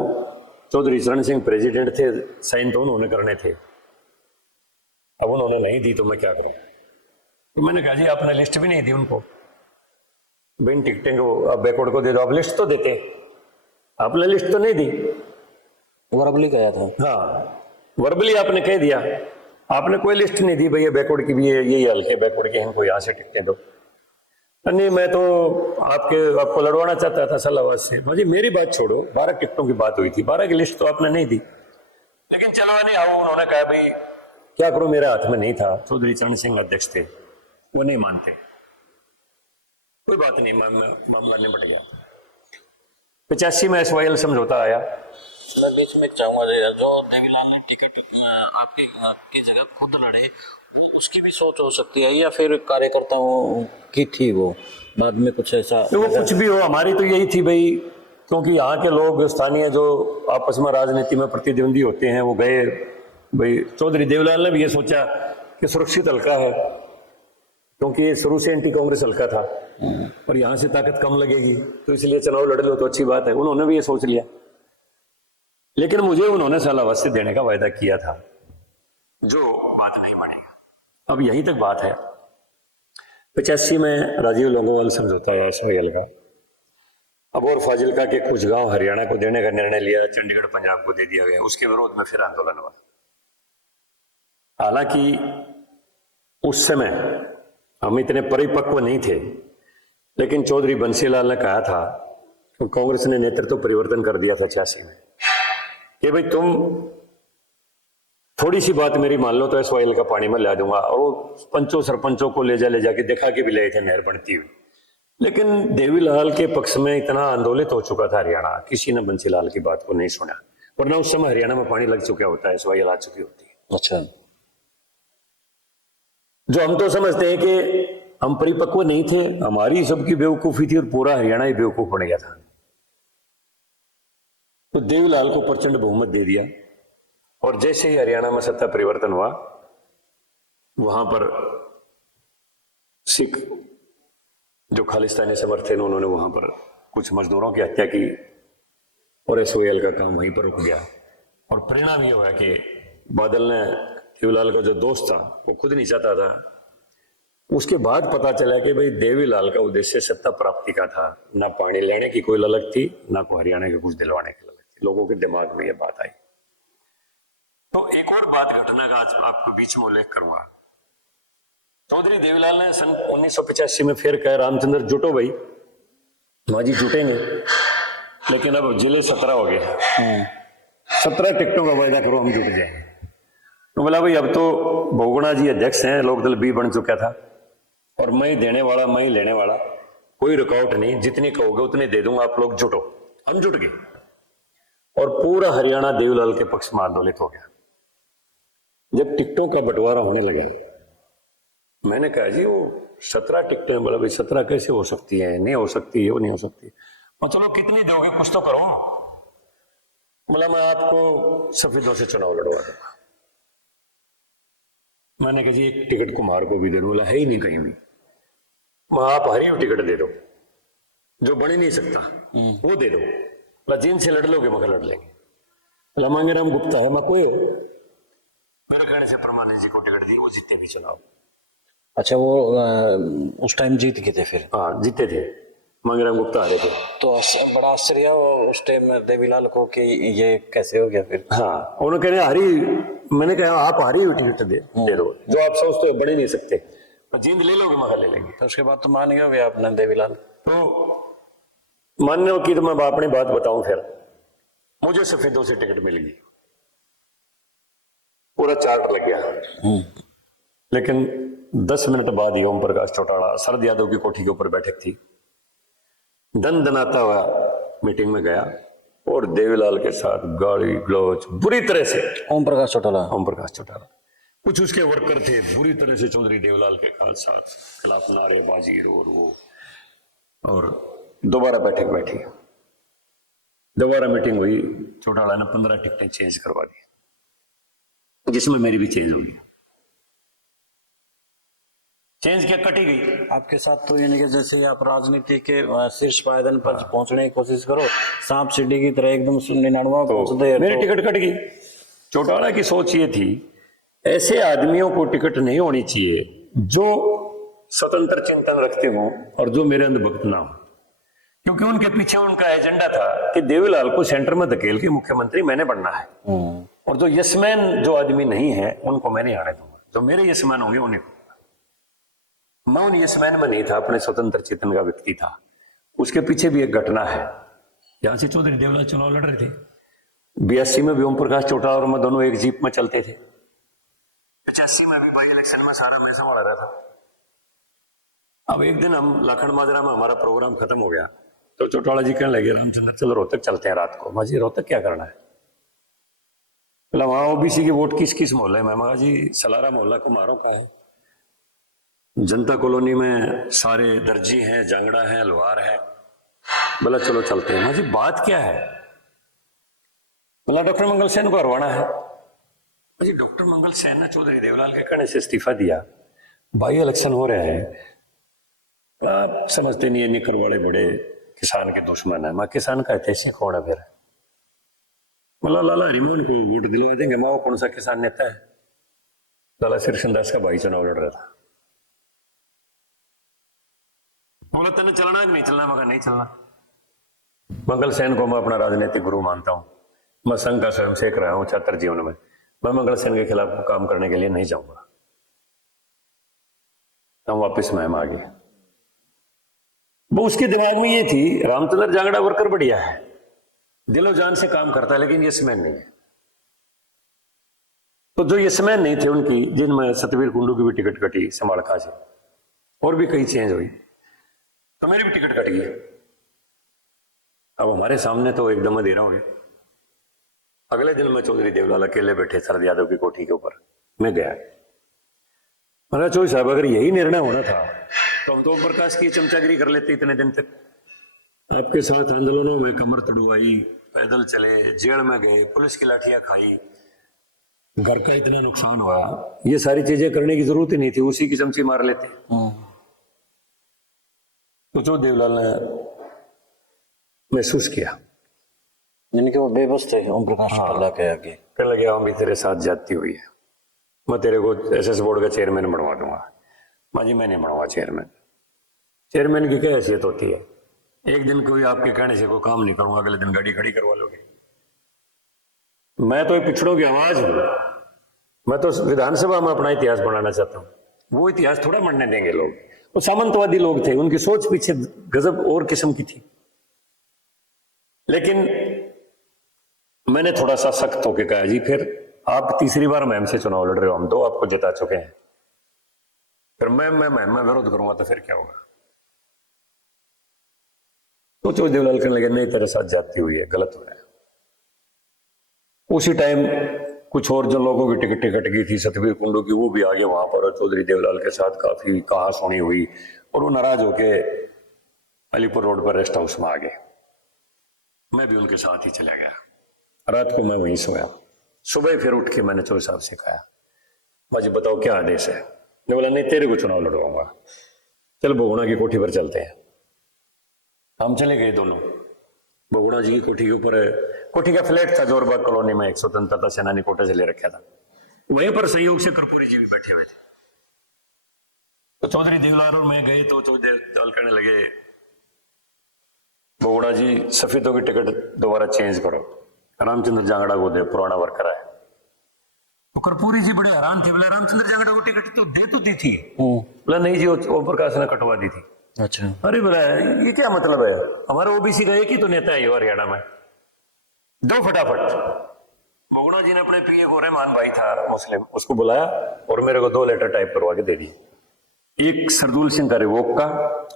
चौधरी चरण सिंह प्रेसिडेंट थे, साइन तो उन्होंने करने थे, अब उन्होंने नहीं दी तो मैं क्या करूं? तो मैंने कहा जी आपने लिस्ट भी नहीं दी उनको, बिन टिकटें को आप बैकवर्ड को दे दो, आप लिस्ट तो देते, आपने लिस्ट तो नहीं दी। वर्बली गया था। हाँ वर्बली आपने कह दिया, आपने कोई लिस्ट नहीं दी भैया बैकवर्ड की भी यही हल्के बैकवर्ड के इनको यहाँ से टिकटें दो। नहीं मैं तो आपको लड़वाना चाहता था सालावाद से। भाजी मेरी बात छोड़ो, 12 टिकटों की बात हुई थी, 12 की लिस्ट तो आपने नहीं दी। लेकिन चलो नहीं आओ, उन्होंने कहा भाई क्या करूं मेरे हाथ में नहीं था। चौधरी चरण सिंह अध्यक्ष थे, वो नहीं मानते। कोई बात नहीं, मामला निपट गया। 85 में एसवाईएल समझौता आया। मैं बीच में चाहूंगा जो देवीलाल ने टिकट आपकी जगह खुद लड़े, वो उसकी भी सोच हो सकती है या फिर कार्यकर्ताओं की थी वो बाद में कुछ ऐसा? तो वो कुछ भी हो, हमारी तो यही थी भाई, क्योंकि यहाँ के लोग स्थानीय जो आपस में राजनीति में प्रतिद्वंदी होते हैं वो गए भाई। चौधरी देवलाल ने भी ये सोचा कि सुरक्षित हल्का है, क्योंकि ये शुरू से एंटी कांग्रेस हल्का था और यहाँ से ताकत कम लगेगी, तो इसलिए चुनाव लड़ लो तो अच्छी बात है। उन्होंने भी ये सोच लिया। लेकिन मुझे उन्होंने सालावाद से देने का वायदा किया था, जो बात नहीं मानेगा। अब यहीं तक बात है। 85 में राजीव लोंगोवाल समझौता आया एसवाईएल का। अब और फाजिलका के कुछ गांव हरियाणा को देने का निर्णय लिया, चंडीगढ़ पंजाब को दे दिया गया। उसके विरोध में फिर आंदोलन हुआ। हालांकि उस समय हम इतने परिपक्व नहीं थे, लेकिन चौधरी बंसीलाल ने कहा था, तो कांग्रेस ने नेतृत्व परिवर्तन कर दिया था 86 में, कि भाई तुम थोड़ी सी बात मेरी मान लो तो एसवाईएल का पानी में ला दूंगा। और वो पंचों सरपंचों को ले जाके दिखा के भी ले थे नहर बनती हुई। लेकिन देवीलाल के पक्ष में इतना आंदोलित हो चुका था हरियाणा, किसी ने बंसीलाल की बात को नहीं सुना। वरना उस समय हरियाणा में पानी लग चुका होता है, एसवाईएल आ चुकी होती है। अच्छा, जो हम तो समझते हैं कि हम परिपक्व नहीं थे, हमारी सबकी बेवकूफी थी और पूरा हरियाणा ही बेवकूफ बन गया था। तो देवीलाल को प्रचंड बहुमत दे दिया और जैसे ही हरियाणा में सत्ता परिवर्तन हुआ, वहां पर सिख जो खालिस्तानी समर्थक उन्होंने वहां पर कुछ मजदूरों की हत्या की और एसवाईएल का काम वहीं पर रुक गया। और परिणाम ये हुआ कि बादल ने देवीलाल का जो दोस्त था वो खुद नहीं चाहता था। उसके बाद पता चला कि भाई देवीलाल का उद्देश्य सत्ता प्राप्ति का था, ना पानी लेने की कोई ललक थी, ना को हरियाणा के कुछ दिलवाने की ललक थी। लोगों के दिमाग में ये बात आई। तो एक और बात घटना का आज आपको बीच में उल्लेख करूंगा। चौधरी देवीलाल ने सन 1985 में फिर कहा रामचंद्र जुटो भाई। माजी जुटे नहीं, लेकिन अब जिले 17 हो गए, 17 टिकटों का वायदा करो हम जुट जाए। तो बोला भाई अब तो बहुगुणा जी अध्यक्ष हैं, लोकदल बी बन चुका था और मैं ही देने वाला, मैं ही लेने वाला, कोई रुकावट नहीं, जितनी कहोगे उतनी दे दूंगा, आप लोग जुटो। हम जुट गए और पूरा हरियाणा देवीलाल के पक्ष में आंदोलित हो गया। जब टिकटों का बंटवारा होने लगा, मैंने कहा जी वो 17 टिकटें, बोला भाई 17 कैसे हो सकती है, नहीं हो सकती, वो नहीं हो सकती। चलो कितनी दोगे, कुछ तो करो। बोला मैं आपको सफेदों से चुनाव लड़वा दूंगा। मैंने कहा जी एक टिकट कुमार को भी दे दूं। बोला है ही नहीं कहीं भी। मैं आप हरी टिकट दे दो। जो बन ही नहीं सकता वो दे दो। बोला जींद से लड़ लोगे? मगर लड़ लेंगे। बोला मांगेराम गुप्ता है, मैं कोई हो? मेरे कहने से परमानंद जी को टिकट दी, वो जीते भी चुनाव। अच्छा, वो उस टाइम जीत गए थे फिर? हाँ जीते थे, मांगेराम गुप्ता हारे थे। तो बड़ा आश्चर्य हुआ उस टाइम देवीलाल को कि ये कैसे हो गया फिर। हाँ, उन्होंने कह रहे हारी, मैंने कहा आप हारी हुई टिकट दे दो, जो आप सोचते हो बन ही नहीं सकते, जींद ले लोगे? मगर ले लेंगे। तो उसके बाद तो मान गया भैया आपने देवीलाल? तो मानने की तो मैं अपनी बात बताऊं, फिर मुझे सफेदों से टिकट मिल गई, पूरा चार्ट लग गया। लेकिन 10 मिनट बाद ही ओम प्रकाश चौटाला शरद यादव की कोठी के ऊपर बैठक थी, दन दनाता हुआ मीटिंग में गया और देवीलाल के साथ गाली गलौज बुरी तरह से। ओम प्रकाश चौटाला? ओम प्रकाश चौटाला, कुछ उसके वर्कर थे, बुरी तरह से चौधरी देवीलाल के खिलाफ नारेबाजी और वो, और दोबारा बैठक बैठी, दोबारा मीटिंग हुई। चौटाला ने 15 टिकटें चेंज करवा दी, जिसमें मेरी भी चेंज हुई। चेंज क्या कटी गई आपके साथ तो यानी कि जैसे आप राजनीति के शीर्ष पायदान पर पहुंचने की कोशिश करो, सांप सीढ़ी की तरह एकदम 99 पहुंच दे, मेरी टिकट कट गई। चौटाला की सोच ये थी, ऐसे आदमियों को टिकट नहीं होनी चाहिए जो स्वतंत्र चिंतन रखते हों और जो मेरे अंधभक्त ना हो, क्योंकि उनके पीछे उनका एजेंडा था कि देवीलाल को सेंटर में धकेल के मुख्यमंत्री मैंने बनना है, और जो यशमैन जो आदमी नहीं है उनको मैं नहीं आने दूंगा, जो मेरे यशमैन होंगे उन्हें। मैं उन यशमैन में नहीं था, अपने स्वतंत्र चेतन का व्यक्ति था। उसके पीछे भी एक घटना है, यहां से चौधरी देवीलाल चुनाव लड़ रहे थे, 82 में भी ओम प्रकाश चौटाला और मैं दोनों एक जीप में चलते थे, 85 में भी बाई इलेक्शन में सारा मैं संभाल रहा था। अब एक दिन हम लाखन माजरा में हमारा प्रोग्राम खत्म हो गया, तो चौटाला जी कहने लगे रामचंद्र चलो रोहतक चलते हैं रात को। मैं जी रोहतक क्या करना है? बोला वहां ओबीसी की वोट किस किस मोहल्ले में? मैं जी सलारा मोहल्ला कुम्हारों का है, जनता कॉलोनी में सारे दर्जी हैं, जांगड़ा है, लोहार है। बोला चलो चलते हैं। जी बात क्या है? बोला डॉक्टर मंगल सेन को हरवाना है। जी डॉक्टर मंगल सेन ने चौधरी देवीलाल के कहने से इस्तीफा दिया, बाई इलेक्शन हो रहे हैं, आप समझते नहीं है निकर वाले बड़े किसान के दुश्मन है। मैं किसान का ऐसे कौन है फिर? बोला लाला हरिमोहन को वोट दिलवा देंगे। मैं वो कौन सा किसान नेता है? लाला सिरसनदास का भाई चुनाव लड़ रहा था। बोला तेने चलना है कि नहीं चलना? मगर नहीं चलना। मंगल सेन को मैं अपना राजनीतिक गुरु मानता हूं, मैं संघ का स्वयं सेवक रहा हूं छात्र जीवन में, मैं मंगल सेन के खिलाफ काम करने के लिए नहीं जाऊंगा। हम वापिस महम आ गए। वो उसके दिमाग में ये थी रामचंद्र जांगड़ा वर्कर बढ़िया है, दिलो जान से काम करता है, लेकिन यशमैन नहीं है। तो जो यशमैन नहीं थे उनकी, जिनमें सतवीर कुंडू की भी टिकट कटी समाड़का से, और भी कई चेंज हुई, तो मेरी भी टिकट कट गई। अब हमारे सामने तो एकदम अंधेरा हो गया। अगले दिन मैं चौधरी देवीलाल अकेले बैठे शरद यादव की कोठी के ऊपर, मैं गया। मैंने चौधरी साहब अगर यही निर्णय होना था तो हम तो ओम प्रकाश की चमचागिरी कर लेते इतने दिन तक। आपके साथ आंदोलनों में कमर तड़वाई, पैदल चले, जेल में गए, पुलिस की लाठियां खाई, घर का इतना नुकसान हुआ, ये सारी चीजें करने की जरूरत ही नहीं थी, उसी की चमची मार लेते। तो जो देवीलाल ने महसूस किया, यानी कि वो बेबस थे ओम प्रकाश चौटाला के आगे। कहने लगे हम भी तेरे साथ जाती हुई है, मैं तेरे को एसएस बोर्ड का चेयरमैन बनवा दूंगा। माँ जी मैं नहीं बनवा चेयरमैन। चेयरमैन की क्या हैसियत होती है? एक दिन कोई आपके कहने से कोई काम नहीं करूंगा, अगले दिन गाड़ी खड़ी करवा लोगे। मैं तो पिछड़ों की आवाज हूं, मैं तो विधानसभा में अपना इतिहास बनाना चाहता हूं। वो इतिहास थोड़ा मरने देंगे लोग। वो सामंतवादी लोग थे, उनकी सोच पीछे गजब और किस्म की थी। लेकिन मैंने थोड़ा सा सख्त होकर कहा जी फिर आप तीसरी बार मैम से चुनाव लड़ रहे हो, हम दो आपको जिता चुके हैं, फिर मैं विरोध करूंगा तो फिर क्या होगा? तो चौधरी देवीलाल कहने लगे नहीं तेरे साथ जाती हुई है, गलत हो रहा है। उसी टाइम कुछ और जो लोगों की टिकट कट गई थी, सतवीर कुंडू की, वो भी आगे वहां पर चौधरी देवीलाल के साथ काफी कहा सुनी हुई, और वो नाराज होके अलीपुर रोड पर रेस्ट हाउस में आ गए। मैं भी उनके साथ ही चला गया। रात को मैं वहीं सोया। सुबह फिर उठ के मैंने चौधरी साहब से कहा बाजी बताओ क्या आदेश है? ने बोला नहीं तेरे को चुनाव लड़वाऊंगा, चल भगोना की कोठी पर चलते हैं। हम चले गए दोनों। बगुड़ा जी की कोठी के ऊपर, कोठी का फ्लैट था जोरबाग कॉलोनी में, एक स्वतंत्रता सेनानी कोटे से ले रखा था। वहीं पर संयोग से कर्पूरी जी भी बैठे हुए थे। तो चौधरी देवलाल और मैं गए तो चौधरी देवलाल कहने लगे, बगुड़ा जी सफेदों की टिकट दोबारा चेंज करो, रामचंद्र जांगड़ा को दे, पुराना वर्कर है। तो कर्पूरी जी बड़े हैरान थे, बोले रामचंद्र जांगड़ा को टिकट तो दे तो दी थी। बोला नहीं जी, ओम प्रकाश ने कटवा दी थी। अच्छा। अरे बोला ये क्या मतलब है, हमारा ओबीसी का एक ही तो नेता है हरियाणा में, दो फटाफट। बगुड़ा जी ने अपने पीए को, रहमान भाई था मुस्लिम, उसको बुलाया और मेरे को 2 लेटर टाइप करवा के दे दिए, एक सरदूल सिंह का रिवोक का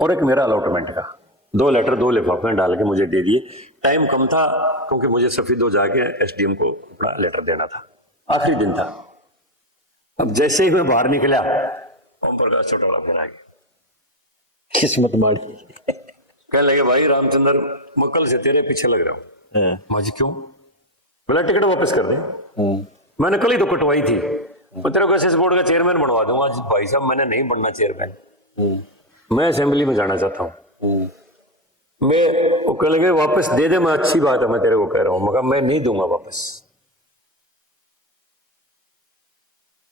और एक मेरा अलॉटमेंट का। 2 लेटर 2 लिफाफे में डाल के मुझे दे दिए। टाइम कम था क्योंकि मुझे सफीदो जाके एसडीएम को अपना लेटर देना था, आखिरी दिन था। अब जैसे ही मैं बाहर निकला, ओम प्रकाश चौटाला फिर आ गया, किस्मत माड़ी। कहने लगे भाई रामचंद्र, मैं कल से तेरे पीछे लग रहा हूँ। माँ जी क्यों? बोला टिकट वापस कर दे। मैंने कल ही तो कटवाई थी, मैं तेरे को एसएस बोर्ड का चेयरमैन बनवा दूंगा। आज भाई साहब मैंने नहीं बनना चेयरमैन, मैं असेंबली में जाना चाहता हूँ। मैं वो कहने लगे वापस दे दे, मैं अच्छी बात है, मैं तेरे को कह रहा हूँ, मगर मैं नहीं दूंगा वापस,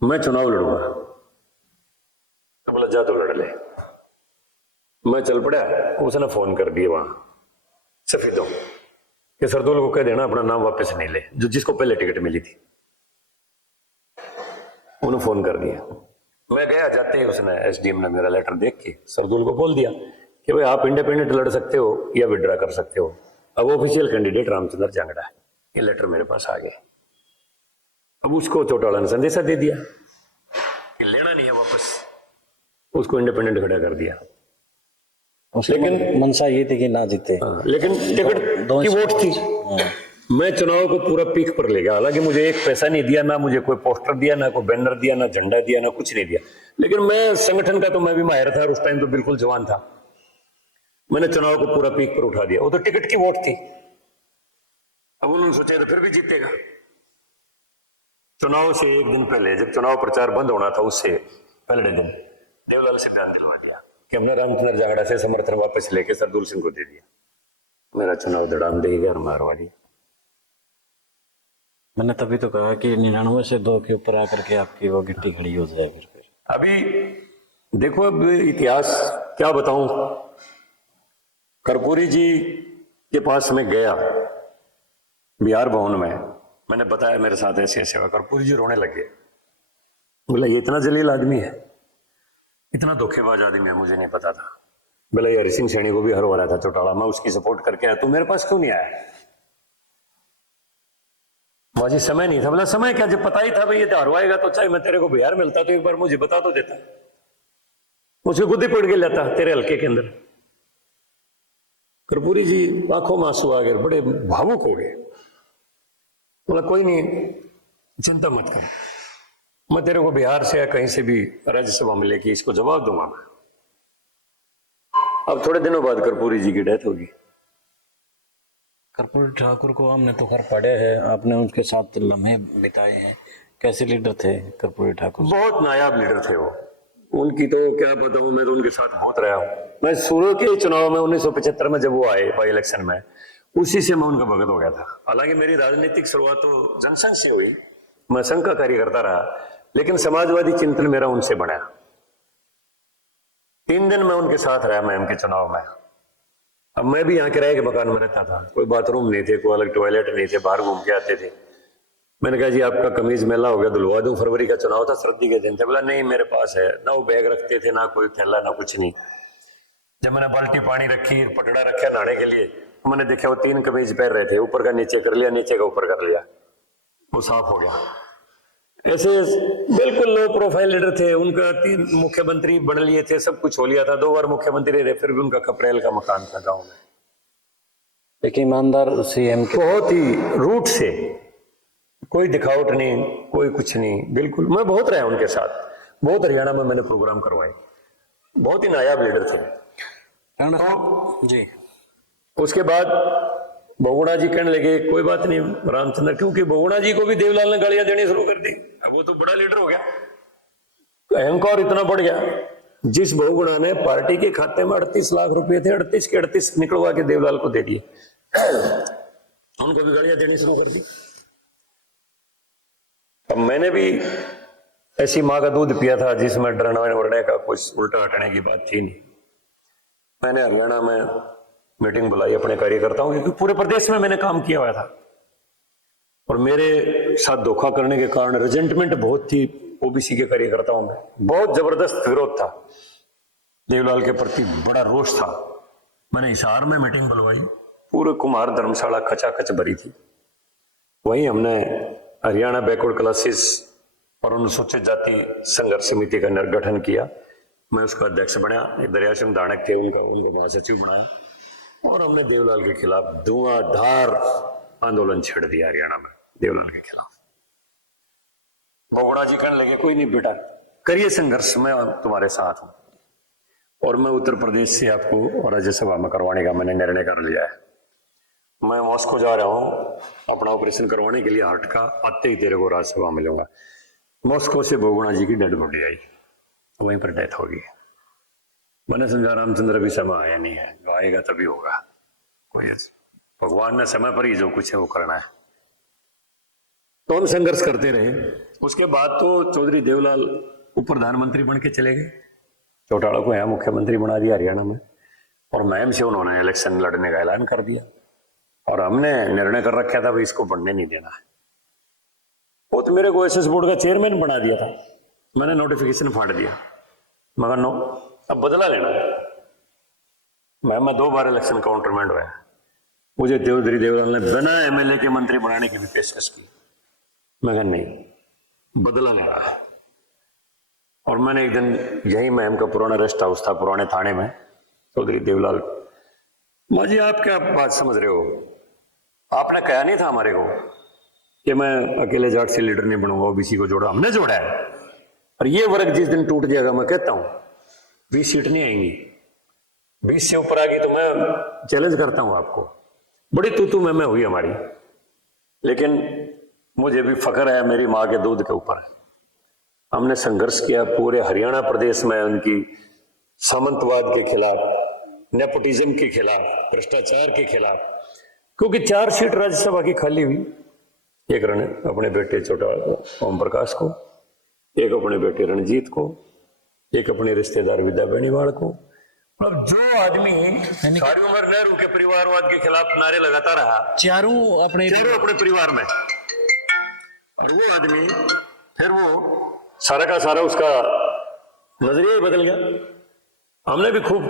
मैं चुनाव लड़ूंगा। बोला जा तो लड़ ले। मैं चल पड़ा, उसने फोन कर दिया वहां सफेदों कि सरदौल को कह देना अपना नाम वापस नहीं ले, जो जिसको पहले टिकट मिली थी। उन्होंने फोन कर दिया। मैं गया, जाते ही उसने एसडीएम ने मेरा लेटर देख के सरदौल को बोल दिया कि भाई आप इंडिपेंडेंट लड़ सकते हो या विड्रा कर सकते हो, अब ऑफिशियल कैंडिडेट रामचंद्र जांगड़ा है। ये लेटर मेरे पास आ गया। अब उसको चौटाला ने संदेशा दे दिया कि लेना नहीं है वापस, उसको इंडिपेंडेंट खड़ा कर दिया। लेकिन मनसा ये थी कि ना जीते। लेकिन टिकट की वोट थी। मैं चुनाव को पूरा पीक पर ले गया, हालांकि मुझे एक पैसा नहीं दिया, ना मुझे कोई पोस्टर दिया, ना कोई बैनर दिया, ना झंडा दिया, ना कुछ नहीं दिया। लेकिन मैं संगठन का तो मैं भी माहिर था, उस टाइम तो बिल्कुल जवान था। मैंने चुनाव को पूरा पीक पर उठा दिया। वो तो टिकट की वोट थी। अब उन्होंने सोचा तो फिर भी जीतेगा। चुनाव से एक दिन पहले, जब चुनाव प्रचार बंद होना था, उससे पहले दिन देवलाल से बयान दिलवा दिया कि हमने रामचंद्र जांगड़ा से समर्थन वापस लेके सरदूल सिंह को दे दिया। मेरा चुनाव धड़ाम दे गया और मारवा दिया। मैंने तभी तो कहा कि 99 से 2 के ऊपर आकर के आपकी वो गिट्टी खड़ी हो जाए। फिर अभी देखो, अब इतिहास क्या बताऊं। कर्पूरी जी के पास मैं गया बिहार भवन में, मैंने बताया मेरे साथ ऐसे ऐसे हुआ। कर्पूरी जी रोने लगे, बोला ये इतना जलील आदमी है, इतना धोखेबाज आदमी है, मुझे नहीं पता था। बोला ये हरि सिंह सैनी को भी हरवा रहा था चौटाला, मैं उसकी सपोर्ट करके आया, तू मेरे पास क्यों नहीं आया? मुझे समय नहीं था। बोला समय क्या, जब पता ही था भाई ये तो हरवाएगा, तो चाहे मैं तेरे को बिहार मिलता तो एक बार मुझे बता तो देता, मुझे गुद्दी पड़ के लेता तेरे हल्के के अंदर। कर्पूरी जी आंखों में आंसू आ गए, बड़े भावुक हो गए। बोला कोई नहीं, चिंता मत कर, मैं तेरे को बिहार से या कहीं से भी राज्यसभा में लेके इसको जवाब दूंगा मैं। अब थोड़े दिनों बाद कर्पूरी जी की डेथ होगी। कर्पूरी ठाकुर को हमने तो खैर पढ़े हैं, आपने उनके साथ लम्हे बिताए हैं। कैसे लीडर थे कर्पूरी ठाकुर? बहुत नायाब लीडर थे वो। उनकी तो क्या बताऊं, मैं तो उनके साथ बहुत रहा हूं। मैं शुरू के चुनाव में 1975 में जब वो आए बाई इलेक्शन में, उसी से मैं उनका भगत हो गया था। हालांकि मेरी राजनीतिक शुरुआत तो जनसंघ से हुई, मैं संघ का कार्यकर्ता रहा, लेकिन समाजवादी चिंतन मेरा उनसे बना। 3 दिन मैं उनके साथ रहा मैम के चुनाव में। अब मैं भी यहाँ किराए के मकान में रहता था, कोई बाथरूम नहीं थे, कोई अलग टॉयलेट नहीं थे, बाहर घूम के आते थे। मैंने कहा जी आपका कमीज मैला हो गया, धुलवा दूं। फरवरी का चुनाव था, सर्दी के दिन थे। बोला नहीं मेरे पास है। ना वो बैग रखते थे, ना कोई थैला, ना कुछ नहीं। जब मैंने बाल्टी पानी रखी, पटड़ा रखा नहाने के लिए, तो मैंने देखा वो 3 कमीज पहन रहे थे, ऊपर का नीचे कर लिया, नीचे का ऊपर कर लिया, वो साफ हो गया। ऐसे बिल्कुल लो प्रोफाइल लीडर थे। उनका 3 मुख्यमंत्री बन लिए थे, सब कुछ हो लिया था, 2 बार मुख्यमंत्री रहे, फिर भी उनका कपरेल का मकान था गाँव में। एक ईमानदार सीएम के, बहुत ही रूट से, कोई दिखावट नहीं, कोई कुछ नहीं, बिल्कुल। मैं बहुत रहा उनके साथ, बहुत हरियाणा में मैंने प्रोग्राम करवाए, बहुत ही नायाब लीडर थे। तो जी उसके बाद बगुड़ा जी कहने लगे कोई बात नहीं रामचंद्र, क्योंकि बगुड़ा जी को भी देवलाल ने गालियां देनी शुरू कर दी। अब वो तो बड़ा लीडर हो गया, अहंकार इतना बढ़ गया। जिस बहुगुणा ने पार्टी के खाते में 38 लाख रुपए थे, 38 के 38 निकलवा के देवलाल को दे दिए, उनको भी गाड़ियां देनी शुरू कर दी। अब मैंने भी ऐसी माँ का दूध पिया था जिसमें डरने वरने का कुछ उल्टा हटने की बात थी नहीं। मैंने हरियाणा में मीटिंग बुलाई अपने कार्यकर्ताओं की, क्योंकि पूरे प्रदेश में मैंने काम किया हुआ था और मेरे साथ धोखा करने के कारण रिजेंटमेंट बहुत थी ओबीसी के कार्यकर्ताओं में, बहुत जबरदस्त विरोध था, देवलाल के प्रति बड़ा रोष था। मैंने हिसार में मीटिंग बुलवाई, पूरे कुमार धर्मशाला खचाखच भरी थी। वहीं हमने हरियाणा बैकवर्ड क्लासेस और अनुसूचित जाति संघर्ष समिति का गठन किया। मैं उसका अध्यक्ष बना, दरिया सिंह दानक थे उनको महासचिव बनाया और हमने देवलाल के खिलाफ धुआंधार आंदोलन छेड़ दिया हरियाणा में देवलाल के खिलाफ। बहुगुणा जी कहने लगे कोई नहीं बेटा, करिए संघर्ष, मैं तुम्हारे साथ हूं। और मैं उत्तर प्रदेश से आपको राज्यसभा में करवाने का मैंने निर्णय कर लिया है। मैं मॉस्को जा रहा हूं अपना ऑपरेशन करवाने के लिए हार्ट का, आते ही तेरे को राज्यसभा मिलूंगा। मॉस्को से बहुगुणा जी की डेड बॉडी आई, वहीं पर डेथ होगी। मैंने समझा रामचंद्र भी समय आया नहीं है, जो आएगा तभी होगा। कोई भगवान ने समय पर ही जो कुछ है वो करना है। तो हम संघर्ष करते रहे। उसके बाद तो चौधरी देवलाल उप प्रधानमंत्री बन के चले गए, चौटाला को यहाँ मुख्यमंत्री बना दिया हरियाणा में, और मैम से उन्होंने इलेक्शन लड़ने का ऐलान कर दिया। और हमने निर्णय कर रखा था भाई इसको बढ़ने नहीं देना है। वो तो मेरे को एसएस बोर्ड का चेयरमैन बना दिया था, मैंने नोटिफिकेशन फाड़ दिया, मगर नो अब बदला लेना है। मैं 2 बार इलेक्शन काउंटरमेंट हुआ, मुझे चौधरी देवलाल ने बिना एमएलए के मंत्री बनाने की भी पेशकश की, मगर नहीं, बदला लेना है। और मैंने एक दिन यही मैम का पुराना रेस्ट हाउस था पुराने थाने में, चौधरी देवलाल, माँ जी आप क्या बात समझ रहे हो, आपने कहा नहीं था हमारे को कि मैं अकेले जाट से लीडर नहीं बनूंगा, ओबीसी को जोड़ा, हमने जोड़ा है। और ये वर्ग जिस दिन टूट जाएगा, मैं कहता हूं 20 सीट नहीं आएंगी, 20 से ऊपर आ गई तो मैं चैलेंज करता हूं आपको। बड़ी तू मैं हुई हमारी, लेकिन मुझे भी फख्र है मेरी माँ के दूध के ऊपर। हमने संघर्ष किया पूरे हरियाणा प्रदेश में उनकी सामंतवाद के खिलाफ, नेपोटिज्म के खिलाफ, भ्रष्टाचार के खिलाफ, क्योंकि 4 सीट राज्यसभा की खाली हुई। एक अपने बेटे छोटा ओम प्रकाश को, एक अपने बेटे रणजीत को, एक अपने रिश्तेदार विद्या बेनीवाल को। अब जो आदमी सारी उम्र नेहरू के परिवारवाद के खिलाफ नारे लगाता रहा, चारों अपने परिवार में, और वो आदमी फिर वो सारा का सारा उसका नजरिया ही बदल गया। हमने भी खूब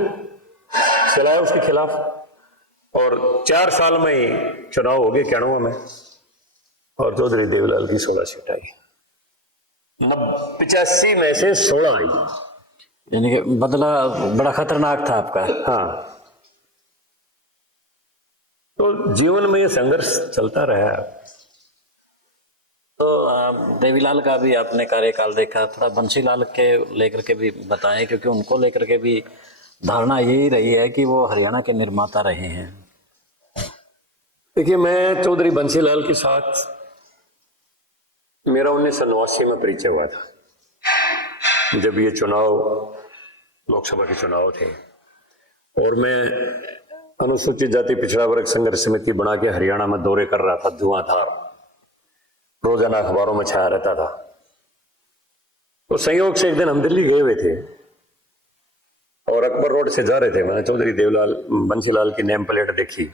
चलाया उसके खिलाफ, और 4 साल में ही चुनाव हो गए 91 में, और चौधरी देवलाल की 16 सीट आई, 85 में से 16 आई। यानी कि बदला बड़ा खतरनाक था आपका। हाँ, तो जीवन में ये संघर्ष चलता रहा। तो देवीलाल का भी आपने कार्यकाल देखा, थोड़ा बंसीलाल के लेकर के भी बताएं, क्योंकि उनको लेकर के भी धारणा यही रही है कि वो हरियाणा के निर्माता रहे हैं। देखिए, मैं चौधरी बंसीलाल के साथ मेरा 1989 में परिचय हुआ था, जब ये चुनाव लोकसभा के चुनाव थे, और मैं अनुसूचित जाति पिछड़ा वर्ग संघर्ष समिति बना के हरियाणा में दौरे कर रहा था, धुआंधार, रोजाना अखबारों में छाया रहता था। तो संयोग से एक दिन हम दिल्ली गए हुए थे और अकबर रोड से जा रहे थे, मैंने चौधरी देवलाल बंसीलाल की नेम प्लेट देखी,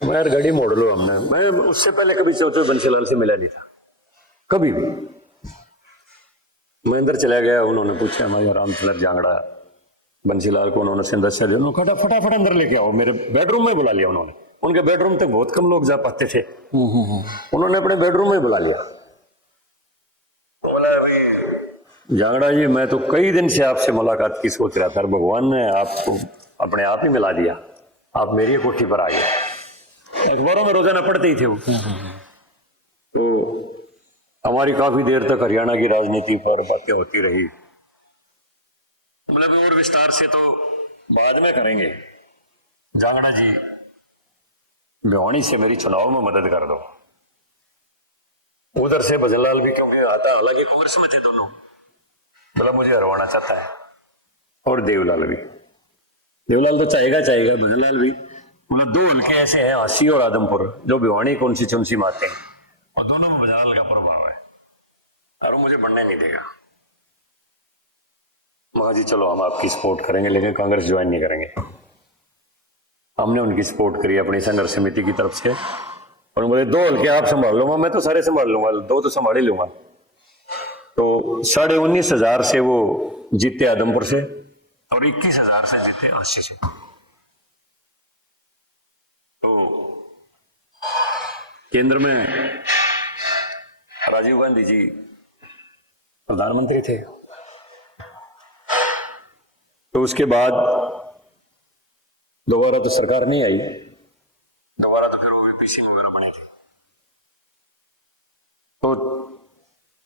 मैं यार गाड़ी मोड़ लो। मैं उससे पहले कभी चौधरी बंसीलाल से मिला नहीं था, कभी भी। मैं अंदर चला गया, उन्होंने पूछा, मैं रामचंद्र जांगड़ा, बंसीलाल को उन्होंने संदेशा दिया, उन्होंने कहा फटाफट अंदर लेके आओ। मेरे बेडरूम में बुला लिया उन्होंने, उनके बेडरूम तक बहुत कम लोग जा पाते थे, उन्होंने अपने बेडरूम में बुला लिया। बोला, अभी जांगड़ा जी, मैं तो कई दिन से आपसे मुलाकात की सोच रहा था, भगवान ने आपको अपने आप ही मिला दिया, आप मेरी कोठी पर आ गए। अखबारों में रोजाना पढ़ते ही थे वो। तो हमारी काफी देर तक हरियाणा की राजनीति पर बातें होती रही। मतलब और विस्तार से तो बाद में करेंगे। जांगड़ा जी, भिवानी से मेरी चुनाव में मदद कर दो। उधर से भजनलाल भी, क्योंकि आता अलग ही कांग्रेस में थे दोनों, बोला मुझे हरवाना चाहता है। और देवलाल भी। देवलाल तो चाहेगा भजनलाल भी। मतलब दो हल्के ऐसे हैं, हंसी और आदमपुर, जो भिवानी कॉन्स्टिट्यूंसी में आते हैं, और दोनों में भजनलाल का प्रभाव है और वो मुझे बढ़ने नहीं देगा। महा जी चलो हम आपकी सपोर्ट करेंगे, लेकिन कांग्रेस ज्वाइन नहीं करेंगे। हमने उनकी सपोर्ट करी अपनी संघर्ष समिति की तरफ से, और बोले दो हल्के आप संभाल लूंगा, मैं तो सारे संभाल लूंगा, दो तो संभाल ही लूंगा। तो 19,500 से वो जीते आदमपुर से, और 21,000 से जीते अस्सी से। तो केंद्र में राजीव गांधी जी प्रधानमंत्री थे। तो उसके बाद दोबारा तो सरकार नहीं आई, दोबारा तो फिर वो भी पीसी वगैरह बने थे। तो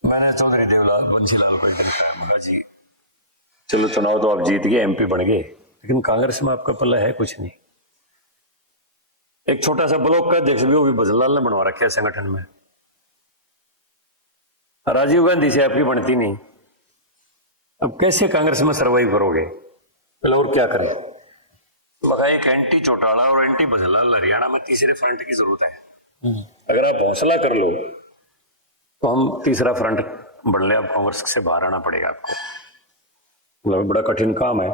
मैंने चौधरी देवलाल बंसीलाल को एक दिन कहा, मुन्ना जी चलो चुनाव तो आप जीत गए, एमपी बन गए, लेकिन कांग्रेस में आपका पल्ला है कुछ नहीं। एक छोटा सा ब्लॉक का अध्यक्ष भी वो भी भजनलाल ने बनवा रखा है संगठन में। राजीव गांधी से आपकी बनती नहीं, अब कैसे कांग्रेस में सर्वाइव करोगे? पहले और क्या करें? मगर एक एंटी चौटाला और एंटी भजनलाल हरियाणा में तीसरे फ्रंट की जरूरत है। अगर आप हौसला कर लो तो हम तीसरा फ्रंट बढ़ ले। अब कांग्रेस से बाहर आना पड़ेगा आपको, मतलब बड़ा कठिन काम है।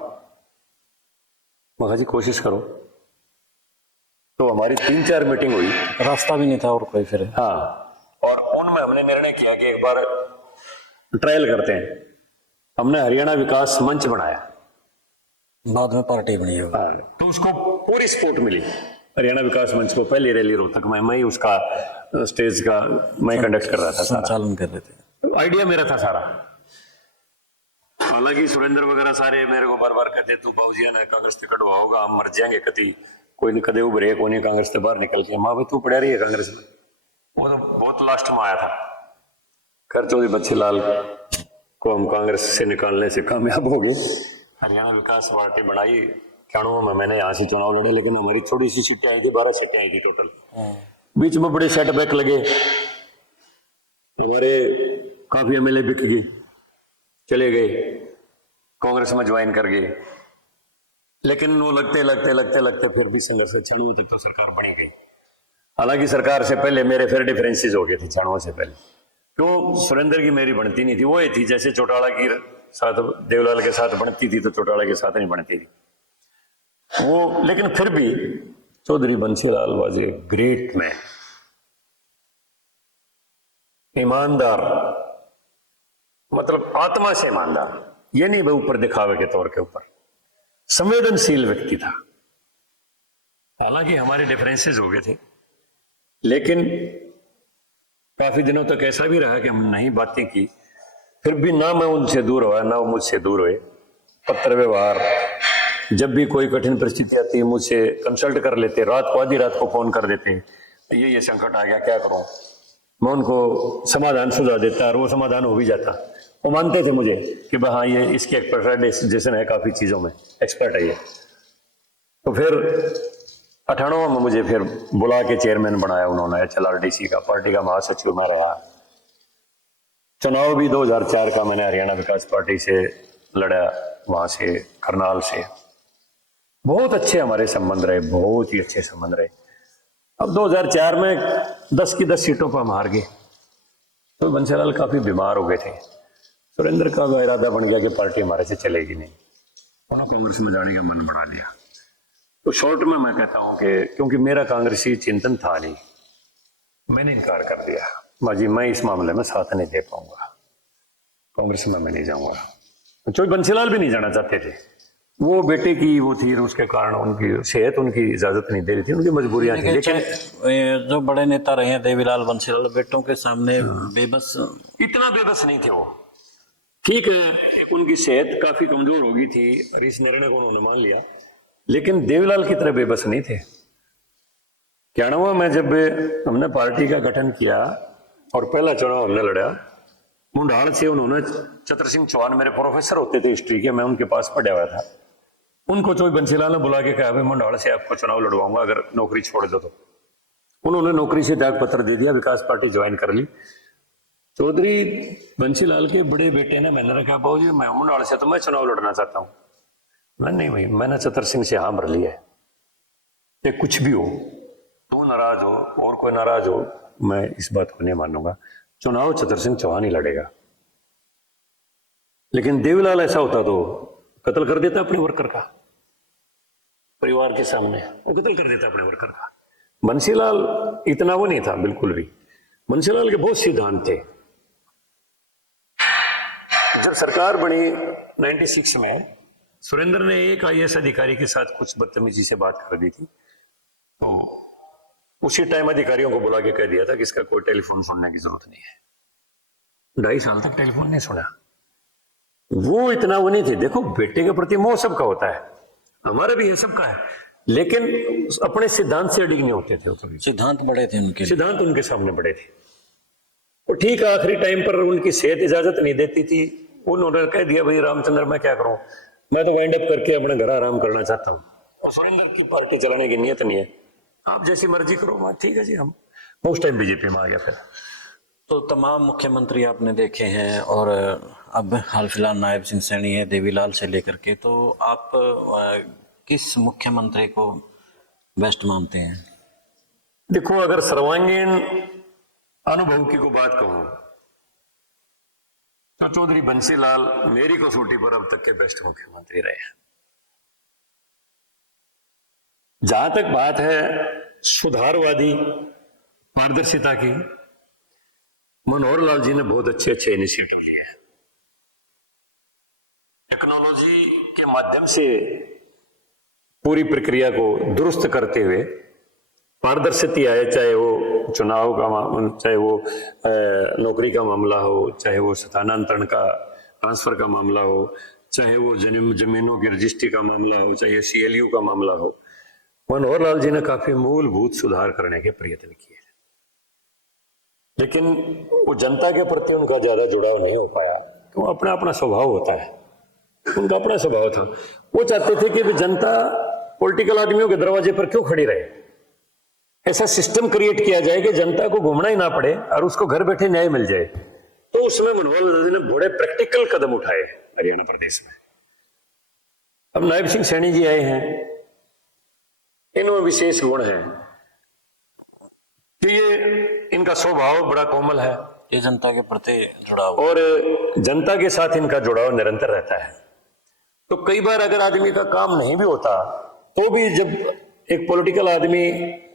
मगा जी कोशिश करो। तो हमारी 3-4 मीटिंग हुई, रास्ता भी नहीं था और कोई फिर। हाँ, और उनमें हमने निर्णय किया कि एक बार ट्रायल करते हैं। हमने हरियाणा विकास मंच बनाया, बाद में पार्टी बनी होगी। हाँ, तो उसको पूरी सपोर्ट मिली। हरियाणा विकास मंच को पहली रैली रोहतक में मैं ही उसका स्टेज का मैं कंडक्ट कर रहा था, संचालन कर रहे थे। आइडिया मेरा था सारा। हालांकि सुरेंद्र वगैरह सारे मेरे को बार बार कहते तू बाबूजी ने कांग्रेस से कटवा होगा, हम मर जाएंगे, कभी कोई कदे उभरे को नहीं कांग्रेस से बाहर निकल के। माँ भाई तू पड़ा रही है कांग्रेस में। वो तो बहुत लास्ट में आया था। खैर चौधरी बंसीलाल को हम कांग्रेस से निकालने से कामयाब हो गए। हरियाणा विकास पार्टी बनाई 91 में, मैंने यहाँ से चुनाव लड़े, लेकिन हमारी थोड़ी सी सीटें आई थी, 12 सीटें आई थी टोटल। बीच में बड़े सेटबैक लगे, हमारे काफी एमएलए बिक गए, चले गए, कांग्रेस में ज्वाइन कर गए। लेकिन वो लगते फिर भी संघर्ष 96 तक तो सरकार बनी गई। हालांकि सरकार से पहले मेरे फिर डिफरेंसेस हो गए थे 96 से पहले। क्यों? सुरेंद्र की मेरी बनती नहीं थी, वो ये थी जैसे चौटाला की साथ देवलाल के साथ बनती थी तो चौटाला के साथ नहीं बनती थी वो। लेकिन फिर भी Chaudhary Bansilal was a great man, ईमानदार, मतलब आत्मा से ईमानदार, ये नहीं भाई ऊपर दिखावे के तौर के ऊपर, संवेदनशील व्यक्ति था। हालांकि हमारे डिफरेंसेस हो गए थे, लेकिन काफी दिनों तक ऐसा भी रहा कि हम नहीं बातें की, फिर भी ना मैं उनसे दूर हुआ ना वो मुझसे दूर हुए। पत्र व्यवहार, जब भी कोई कठिन परिस्थिति आती है मुझसे कंसल्ट कर लेते, रात को आधी रात को फोन कर देते, ये संकट आ गया क्या करूं, मैं उनको समाधान सुझाव देता और वो समाधान हो भी जाता। वो मानते थे मुझे कि भाई हाँ ये इसकी एक्सपर्टाइजेशन है, काफी चीजों में एक्सपर्ट है ये। तो फिर 98 में मुझे फिर बुला के चेयरमैन बनाया उन्होंने HLRDC का, पार्टी का महासचिव मैं रहा। चुनाव भी 2004 का मैंने हरियाणा विकास पार्टी से लड़ा, वहां से करनाल से। बहुत अच्छे हमारे संबंध रहे, बहुत ही अच्छे संबंध रहे। अब 2004 में 10 की 10 सीटों पर हम हार गए, तो बंसीलाल काफी बीमार हो गए थे। सुरेंद्र का तो इरादा बन गया कि पार्टी हमारे से चलेगी नहीं, उन्होंने कांग्रेस में जाने का मन बना लिया। तो शॉर्ट में मैं कहता हूं कि क्योंकि मेरा कांग्रेसी चिंतन था नहीं, मैंने इनकार कर दिया, माजी मैं इस मामले में साथ नहीं दे पाऊंगा, कांग्रेस में मैं नहीं जाऊंगा। चौधरी बंसीलाल भी नहीं जाना चाहते थे, वो बेटे की वो थी, उसके कारण उनकी सेहत उनकी इजाजत नहीं दे रही थी, उनकी मजबूरियां थी। लेकिन जो बड़े नेता रहे हैं देवीलाल बंसीलाल, बेटों के सामने बेबस, इतना बेबस नहीं थे वो। ठीक है, उनकी सेहत काफी कमजोर हो गई थी और इस निर्णय को उन्होंने मान लिया, लेकिन देवीलाल की तरह बेबस नहीं थे। 91 में जब हमने पार्टी का गठन किया और पहला चुनाव हमने लड़ा, मुंडाल से उन्होंने चतर सिंह चौहान मेरे प्रोफेसर होते थे हिस्ट्री के, मैं उनके पास पढ़ा हुआ था, उनको चौधरी बंसीलाल ने बुला के कहा भाई मुंडाल से आपको चुनाव लड़वाऊंगा अगर नौकरी छोड़ दो तो। उन्होंने नौकरी से त्याग पत्र दे दिया, विकास पार्टी ज्वाइन कर ली। चौधरी बंसीलाल के बड़े बेटे ने मैंने कहा बाबूजी मैं मुंडाल से तो मैं चुनाव लड़ना चाहता हूँ, नहीं भाई, मैंने चतर सिंह से हाँ भर लिया है कि कुछ भी हो, तू नाराज हो और कोई नाराज हो, मैं इस बात को नहीं मानूंगा। चुनाव चतर सिंह चौहान ही लड़ेगा। लेकिन देवीलाल ऐसा होता तो कत्ल कर देता अपने वर्कर का, परिवार के सामने वो कत्ल कर देता अपने वर्कर का। बंसीलाल इतना वो नहीं था बिल्कुल भी। बंसीलाल के बहुत सिद्धांत थे। जब सरकार बनी 96 में, सुरेंद्र ने एक IAS अधिकारी के साथ कुछ बदतमीजी से बात कर दी थी, तो उसी टाइम अधिकारियों को बुला के कह दिया था कि इसका कोई टेलीफोन सुनने की जरूरत नहीं है। 2.5 साल तक टेलीफोन नहीं सुना। वो इतना वो नहीं थे। देखो, बेटे के प्रति मोह सबका होता है, हमारा भी है, सबका है, लेकिन अपने सिद्धांत से अडिग नहीं होते थे। वो कभी सिद्धांत बड़े थे उनके, सिद्धांत उनके सामने बड़े थे। वो ठीक आखिरी टाइम पर उनकी सेहत इजाजत नहीं देती थी, उन्होंने कह दिया भाई रामचंद्र मैं क्या करूं, मैं तो वाइंड अप करके अपने घर आराम करना चाहता हूं, और सुरेंद्र की पार्टी चलाने की नियत नहीं है, आप जैसी मर्जी करो। मैं ठीक है जी, हम उस टाइम बीजेपी में आ गया। फिर तो तमाम मुख्यमंत्री आपने देखे हैं, और अब हाल फिलहाल नायब सिंह सैनी है, देवीलाल से लेकर के, तो आप किस मुख्यमंत्री को बेस्ट मानते हैं? देखो, अगर सर्वांगीण अनुभव की को बात कहूं तो चौधरी बंसीलाल मेरी कसौटी पर अब तक के बेस्ट मुख्यमंत्री रहे हैं। जहां तक बात है सुधारवादी पारदर्शिता की, मनोहर लाल जी ने बहुत अच्छे अच्छे इनिशिएटिव लिए हैं। टेक्नोलॉजी के माध्यम से पूरी प्रक्रिया को दुरुस्त करते हुए पारदर्शिता आए, चाहे वो चुनाव का, चाहे वो नौकरी का मामला हो, चाहे वो स्थानांतरण का, ट्रांसफर का मामला हो, चाहे वो जमीनों की रजिस्ट्री का मामला हो, चाहे CLU का मामला हो। मनोहर लाल जी ने काफी मूलभूत सुधार करने के प्रयत्न किए, लेकिन वो जनता के प्रति उनका ज्यादा जुड़ाव नहीं हो पाया। तो अपना अपना स्वभाव होता है, उनका अपना स्वभाव था। वो चाहते थे कि जनता पॉलिटिकल आदमियों के दरवाजे पर क्यों खड़ी रहे, ऐसा सिस्टम क्रिएट किया जाए कि जनता को घूमना ही ना पड़े और उसको घर बैठे न्याय मिल जाए। तो उसमें मनोहर लाल जी ने बड़े प्रैक्टिकल कदम उठाए हरियाणा प्रदेश में। अब नायब सिंह सैनी जी आए हैं, इनमें विशेष गुण है कि ये इनका स्वभाव बड़ा कोमल है, ये जनता के प्रति जुड़ाव, और जनता के साथ इनका जुड़ाव निरंतर रहता है। तो कई बार अगर आदमी का काम नहीं भी होता तो भी जब एक पॉलिटिकल आदमी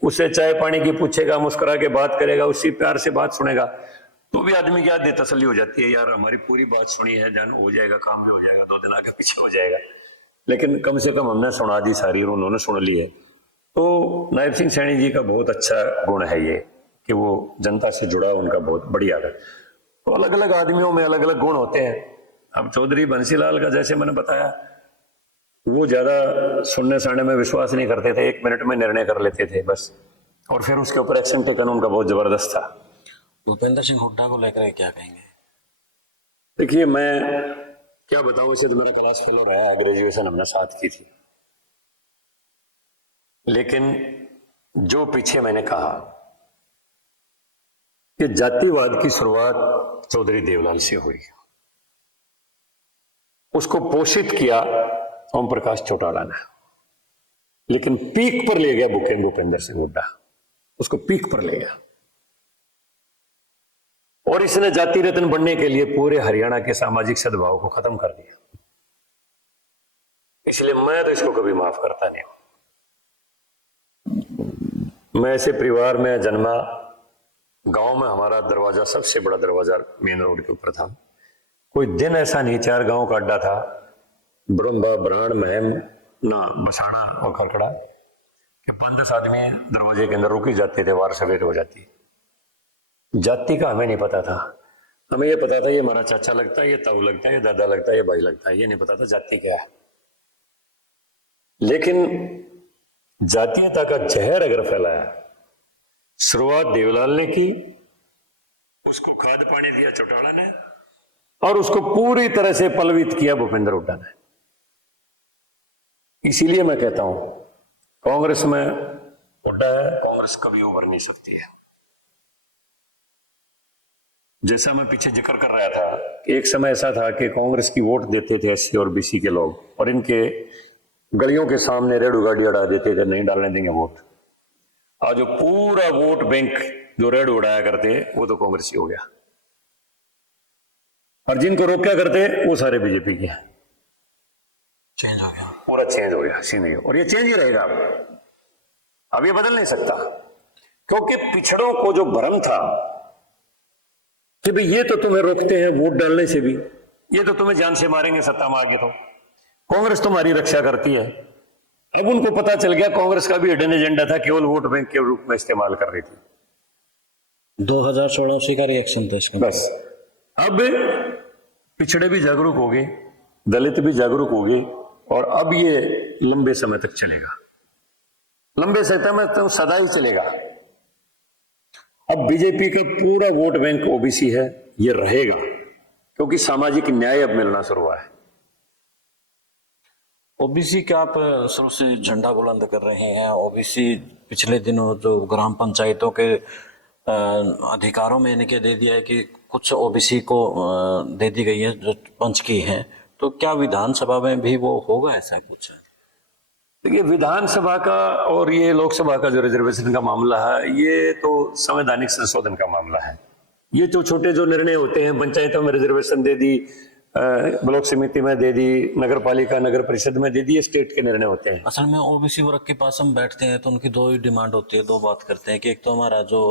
उसे चाय पानी की पूछेगा, मुस्कुरा के बात करेगा, उसी प्यार से बात सुनेगा, तो भी आदमी की आदत तसल्ली हो जाती है, यार हमारी पूरी बात सुनी है, जान हो जाएगा, काम भी हो जाएगा, 2 दिन आगे पीछे हो जाएगा, लेकिन कम से कम हमने सुना दी सारी और उन्होंने सुन ली है। तो नायब सिंह सैनी जी का बहुत अच्छा गुण है ये कि वो जनता से जुड़ा, उनका बहुत बढ़िया है। तो अलग अलग आदमियों में अलग अलग गुण होते हैं। अब चौधरी बंसीलाल का जैसे मैंने बताया, वो ज्यादा सुनने साने में विश्वास नहीं करते थे, 1 मिनट में निर्णय कर लेते थे बस, और फिर उसके ऊपर एक्शन टेकन उनका बहुत जबरदस्त था। भूपेंद्र सिंह हुड्डा को लेकर क्या कहेंगे? देखिए, मैं क्या बताऊं, इसे तो मेरा क्लास फेलो रहा है, ग्रेजुएशन हमने साथ की थी, लेकिन जो पीछे मैंने कहा कि जातिवाद की शुरुआत चौधरी देवलाल से हुई, उसको पोषित किया ओम प्रकाश चौटाला ने, लेकिन पीक पर ले गया भूपेंद्र सिंह हुड्डा, उसको पीक पर ले गया, और इसने जाति रत्न बनने के लिए पूरे हरियाणा के सामाजिक सद्भाव को खत्म कर दिया। इसलिए मैं तो इसको कभी माफ करता नहीं हूं। मैं ऐसे परिवार में जन्मा, गांव में हमारा दरवाजा सबसे बड़ा दरवाजा मेन रोड के ऊपर था। कोई दिन ऐसा नहीं, 4 गांव का अड्डा था, ब्रह्मा, ब्राण, महम, ना बसाना और खरकड़ा, कि 5-10 आदमी दरवाजे के अंदर रुक ही जाते थे, वार सवेर हो जाती। जाति का हमें नहीं पता था, हमें ये पता था ये हमारा चाचा लगता है, ये ताऊ लगता है, ये दादा लगता है, ये भाई लगता है, ये नहीं पता था जाति क्या है। लेकिन जातीयता का जहर अगर फैलाया, शुरुआत देवलाल ने की, उसको खाद पानी दिया चौटाला ने, और उसको पूरी तरह से पलवित किया भूपेंद्र हुड्डा ने। इसीलिए मैं कहता हूं, कांग्रेस में हुड्डा है, कांग्रेस कभी उभर नहीं सकती है। जैसा मैं पीछे जिक्र कर रहा था, एक समय ऐसा था कि कांग्रेस की वोट देते थे SC और BC के लोग, और इनके गलियों के सामने रेडू गाड़ी अड़ा देते थे, नहीं डालने देंगे वोट। आज जो पूरा वोट बैंक जो रेड उड़ाया करते वो तो कांग्रेसी हो गया, और जिनको रोका करते वो सारे बीजेपी के हैं। चेंज हो गया, पूरा चेंज हो गया सीन, और ये चेंज ही रहेगा। अब ये बदल नहीं सकता, क्योंकि पिछड़ों को जो भ्रम था कि भाई ये तो तुम्हें रोकते हैं वोट डालने से भी, ये तो तुम्हें जान से मारेंगे सत्ता में आगे, तो कांग्रेस तुम्हारी रक्षा करती है। अब उनको पता चल गया कांग्रेस का भी हिडन एजेंडा था, केवल वोट बैंक के रूप में इस्तेमाल कर रही थी। 2016 उसी का रिएक्शन था इसका। बस अब पिछड़े भी जागरूक हो गए, दलित भी जागरूक हो गए, और अब ये लंबे समय तक चलेगा, लंबे समय में तो सदा ही चलेगा। अब बीजेपी का पूरा वोट बैंक ओबीसी है, ये रहेगा, क्योंकि सामाजिक न्याय अब मिलना शुरू हुआ है। ओबीसी का आप शुरू से झंडा बुलंद कर रहे हैं। ओबीसी पिछले दिनों जो ग्राम पंचायतों के अधिकारों में इनके दे दिया है कि कुछ ओबीसी को दे दी गई है जो पंच की है, तो क्या विधानसभा में भी वो होगा ऐसा कुछ? देखिए, विधानसभा का और ये लोकसभा का जो रिजर्वेशन का मामला है, ये तो संवैधानिक संशोधन का मामला है। ये जो छोटे जो निर्णय होते हैं, पंचायतों में रिजर्वेशन दे दी, ब्लॉक समिति में दे दी, नगर पालिका नगर परिषद में दे दी, ये स्टेट के निर्णय होते हैं। असल में ओबीसी वर्ग के पास हम बैठते हैं तो उनकी दो ही डिमांड होती है, दो बात करते हैं कि एक तो हमारा जो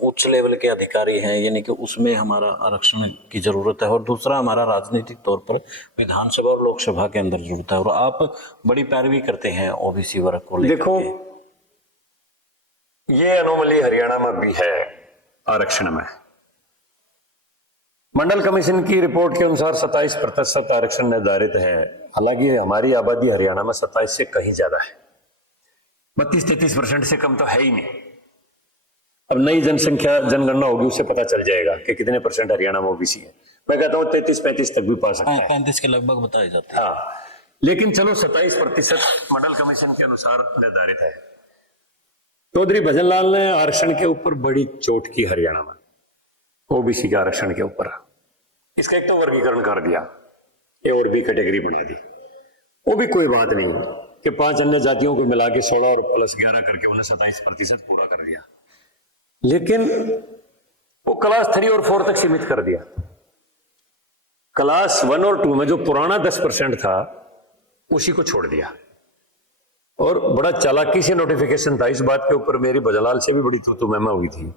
उच्च लेवल के अधिकारी हैं, यानी कि उसमें हमारा आरक्षण की जरूरत है, और दूसरा हमारा राजनीतिक तौर पर विधानसभा और लोकसभा के अंदर जुड़ता है। और आप बड़ी पैरवी करते हैं ओबीसी वर्ग को लेकर। देखो, ये अनोमली हरियाणा में भी है आरक्षण में। मंडल कमीशन की रिपोर्ट के अनुसार 27% आरक्षण निर्धारित है। हालांकि हमारी आबादी हरियाणा में 27 से कहीं ज्यादा है, 32-33% से कम तो है ही नहीं। अब नई जनसंख्या जनगणना होगी, उससे पता चल जाएगा कि कितने परसेंट हरियाणा में ओबीसी है। मैं कहता हूं 33-35 तक भी पा सकता है, 35 के लगभग बताए जाते हैं। हाँ, लेकिन चलो 27% मंडल कमीशन के अनुसार निर्धारित है। चौधरी भजनलाल ने आरक्षण के ऊपर बड़ी चोट की हरियाणा में, ओबीसी के आरक्षण के ऊपर। इसका एक तो वर्गीकरण कर दिया, ए और बी कैटेगरी बना दी। वो भी कोई बात नहीं कि 5 अन्य जातियों को मिला के 16 और +11 करके उन्हें 27% पूरा कर दिया, लेकिन वो क्लास 3 और 4 तक सीमित कर दिया। क्लास 1 और 2 में जो पुराना 10% था उसी को छोड़ दिया, और बड़ा चालाकी से नोटिफिकेशन था। इस बात के ऊपर मेरी भजनलाल से भी बड़ी तू मैमा हुई थी।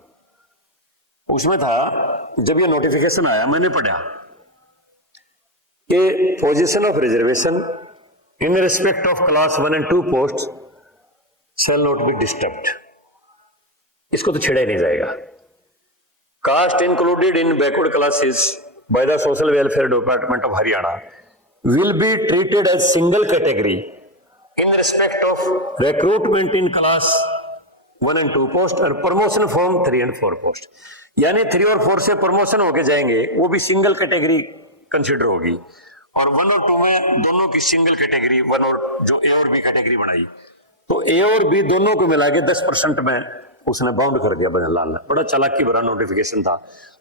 उसमें था, जब ये नोटिफिकेशन आया मैंने पढ़ा कि position of reservation in respect of class 1 and 2 post shall not be disturbed. इसको तो छेड़ा ही नहीं जाएगा। Caste included in backward classes by the social welfare department of Haryana will be treated as single category in respect of recruitment in class 1 and 2 post और promotion from 3 and 4 post. यानी 3 और 4 से प्रमोशन होके जाएंगे, वो भी सिंगल कैटेगरी कंसिडर होगी, और 1 और 2 में दोनों की सिंगल कैटेगरी, 1 और जो ए और बी कैटेगरी बनाई, तो ए और बी दोनों को मिला के 10% में उसने बाउंड कर दिया भजनलाल ने। बड़ा चालाकी भरा नोटिफिकेशन था।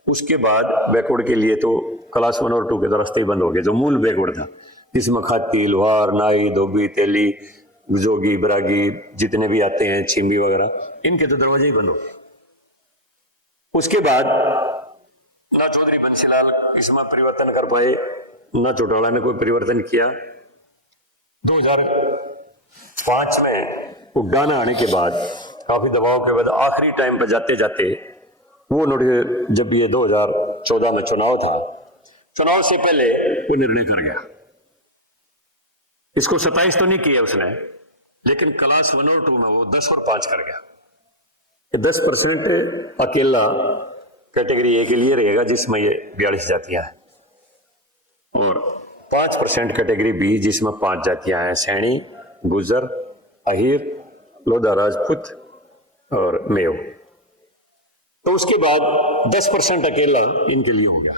उसके बाद बैकवर्ड के लिए तो क्लास 1 और 2 के तो रास्ते ही बंद हो गए, जो मूल बैकवर्ड था, जिसमें खाती, लोहार, नाई, धोबी, तेली, जोगी, बरागी जितने भी आते हैं, छिंबी वगैरह, इनके तो दरवाजे ही बंद हो गए। उसके बाद ना चौधरी बंसीलाल इसमें परिवर्तन कर पाए, ना चौटाला ने कोई परिवर्तन किया। 2005 में उड्डान आने के बाद, काफी दबाव के बाद, आखिरी टाइम पर जाते जाते वो जब ये 2014 में चुनाव था, चुनाव से पहले वो निर्णय कर गया। इसको 27 तो नहीं किया उसने, लेकिन क्लास 1 और 2 में वो 10 और 5 कर गया। 10% अकेला कैटेगरी ए के लिए रहेगा, जिसमें ये 42 जातियां हैं, और 5% कैटेगरी बी, जिसमें 5 जातियां हैं, सैनी, गुजर, अहीर, लोधा राजपूत और मेयो। तो उसके बाद 10% अकेला इनके लिए हो गया।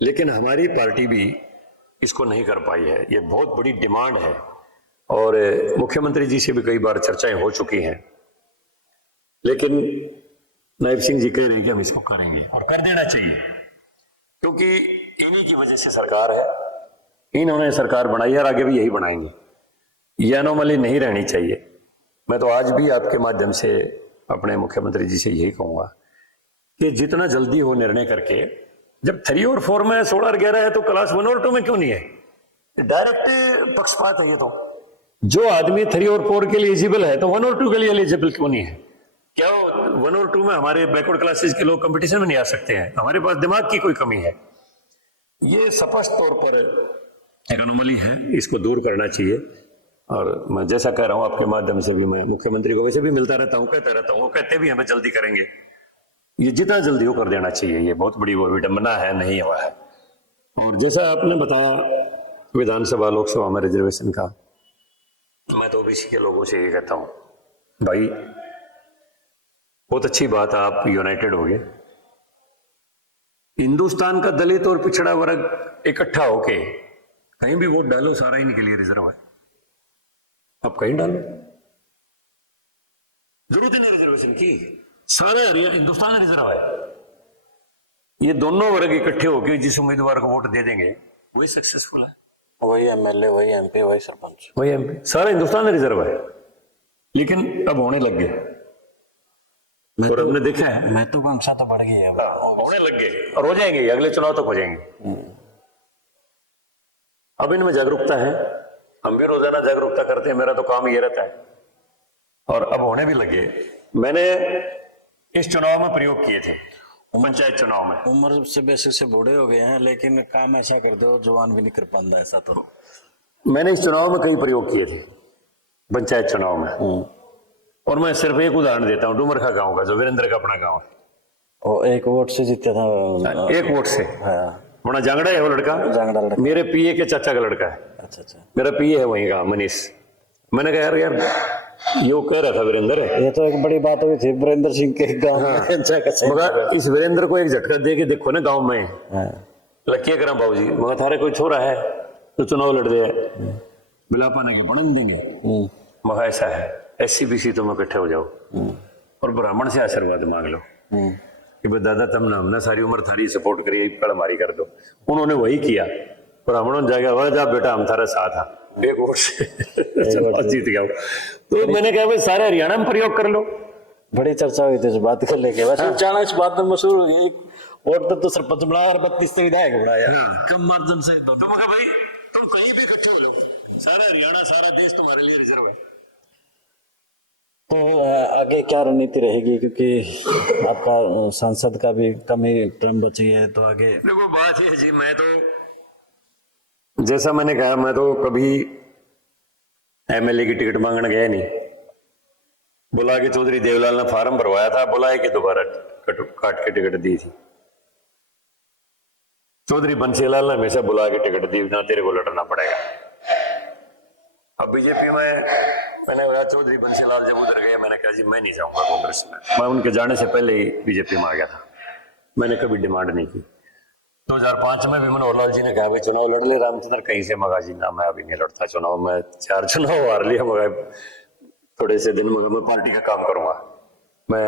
लेकिन हमारी पार्टी भी इसको नहीं कर पाई है। ये बहुत बड़ी डिमांड है, और मुख्यमंत्री जी से भी कई बार चर्चाएं हो चुकी हैं, लेकिन नायब सिंह जी कह रहे हैं कि हम इसको करेंगे, और कर देना चाहिए, क्योंकि इन्हीं की वजह से सरकार है, इन्होंने सरकार बनाई है और आगे भी यही बनाएंगे। ये एनोमली नहीं रहनी चाहिए। मैं तो आज भी आपके माध्यम से अपने मुख्यमंत्री जी से यही कहूंगा कि जितना जल्दी हो निर्णय करके, जब 3 और 4 में 16 और 11 है तो क्लास 1 और 2 में क्यों नहीं है? डायरेक्ट पक्षपात है ये तो। जो आदमी 3 और 4 के लिए एलिजिबल है तो 1 और 2 के लिए एलिजिबल क्यों नहीं है? क्या 1 और 2 में हमारे बैकवर्ड क्लासेस के लोग कंपटीशन में नहीं आ सकते हैं? हमारे पास दिमाग की कोई कमी है? ये स्पष्ट तौर पर एक अनोमली है, इसको दूर करना चाहिए। और मैं जैसा कह रहा हूं आपके माध्यम से भी, मैं मुख्यमंत्री को वैसे भी मिलता रहता हूं, कहता रहता हूं, वो कहते भी हमें जल्दी करेंगे। ये जितना जल्दी हो कर देना चाहिए। ये बहुत बड़ी वो विडंबना है, नहीं हुआ है। और जैसा आपने बताया विधानसभा लोकसभा में रिजर्वेशन का, मैं तो ओबीसी के लोगों से ये कहता हूं, भाई बहुत अच्छी बात है, आप यूनाइटेड हो गए। हिंदुस्तान का दलित और पिछड़ा वर्ग इकट्ठा होके कहीं भी वोट डालो, सारा इनके लिए रिजर्व है। आप कहीं डालो, जरूरत ही नहीं रिजर्वेशन की, सारा हिंदुस्तान रिजर्व है। ये दोनों वर्ग इकट्ठे होके जिस उम्मीदवार को वोट दे देंगे वही सक्सेसफुल है। वही एमएलए, वही एमपी, वही सरपंच, वही एमपी, सारा हिंदुस्तान रिजर्व है। लेकिन अब होने लग गए, और हमने देखा है महत्वाकांक्षा तो बढ़ गई है अब। होने लग गए और हो जाएंगे, अगले चुनाव तक हो जाएंगे। अब इनमें जागरूकता है, हम भी रोजाना जागरूकता करते हैं, मेरा तो काम ये रहता है। और अब होने भी लगे। मैंने इस चुनाव में प्रयोग किए थे, पंचायत चुनाव में। उम्र से बेसिक से बूढ़े हो गए हैं, लेकिन काम ऐसा कर दो जवान भी नहीं कर पाता ऐसा। तो मैंने इस चुनाव में कई प्रयोग किए थे, पंचायत चुनाव में। और मैं सिर्फ एक उदाहरण देता हूँ, डुमरखा गांव का, जो वीरेंद्र का अपना गांव है। वो 1 वोट से जीता था। 1 वोट से। हाँ, बड़ा जांगड़ा है वो लड़का, जांगड़ा लड़का। मेरे पीए के चाचा का लड़का है। अच्छा अच्छा। मेरा पीए है वहीं का, मनीष। मैंने कहा यार यो कह रहा था वीरेंद्र है, ये तो एक बड़ी बात हुई थी वीरेंद्र सिंह के गांव में। मगर इस वीरेंद्र को एक झटका दे के देखो ना गांव में। हाँ। लकिया करा बाबूजी, मगर थारे कोई छोरा है तो चुनाव लड़ दे, बिलापा नहीं पढ़न देंगे। मगर ऐसा है, SC-BC तुम इकट्ठे हो जाओ और ब्राह्मण से आशीर्वाद मांग लो कि भाई दादा तुमने हमने सारी उम्र थारी सपोर्ट करी, कड़मारी कर दो। उन्होंने वही किया, ब्राह्मणों ने जाके वह जा बेटा हम थारा साथ था, 1 वोट से जीत गया। तो मैंने कहा भाई सारे हरियाणा में प्रयोग कर लो। बड़ी चर्चा हुई थी इस बात को लेके। वैसे अचानक इस बात में मशहूर हो गई, वोट तो सरपंच बना और 32 विधायक बनाया कम मार्जिन से। तो मैं कहा भाई तुम कहीं भी इकट्ठे हो लो, सारा हरियाणा सारा देश तुम्हारे लिए रिजर्व है। तो आगे क्या रणनीति रहेगी, क्योंकि आपका सांसद का भी कम ही टर्म बची है, तो आगे देखो बात है जी, मैं तो जैसा मैंने कहा, मैं तो कभी MLA की टिकट मांगने गया नहीं। बुला के चौधरी देवलाल ने फार्म भरवाया था, बुलाए के दोबारा काट के टिकट दी थी। चौधरी बंसीलाल ने हमेशा बुला के टिकट दी, ना तेरे को लड़ना पड़ेगा। अब बीजेपी में मैंने कहा चौधरी बंसीलाल जब उधर गए, मैंने कहा जी मैं नहीं जाऊंगा कांग्रेस में। मैं उनके जाने से पहले ही बीजेपी में आ गया था, मैंने कभी डिमांड नहीं की। 2005 में भी मनोहर लाल जी ने कहा भाई चुनाव लड़ ले रामचंद्र, कहीं से। मगा जी ना मैं अभी नहीं लड़ता चुनाव, मैं 4 चुनाव हार लिया, मगर थोड़े से दिन मगर मैं पार्टी का काम करूंगा। मैं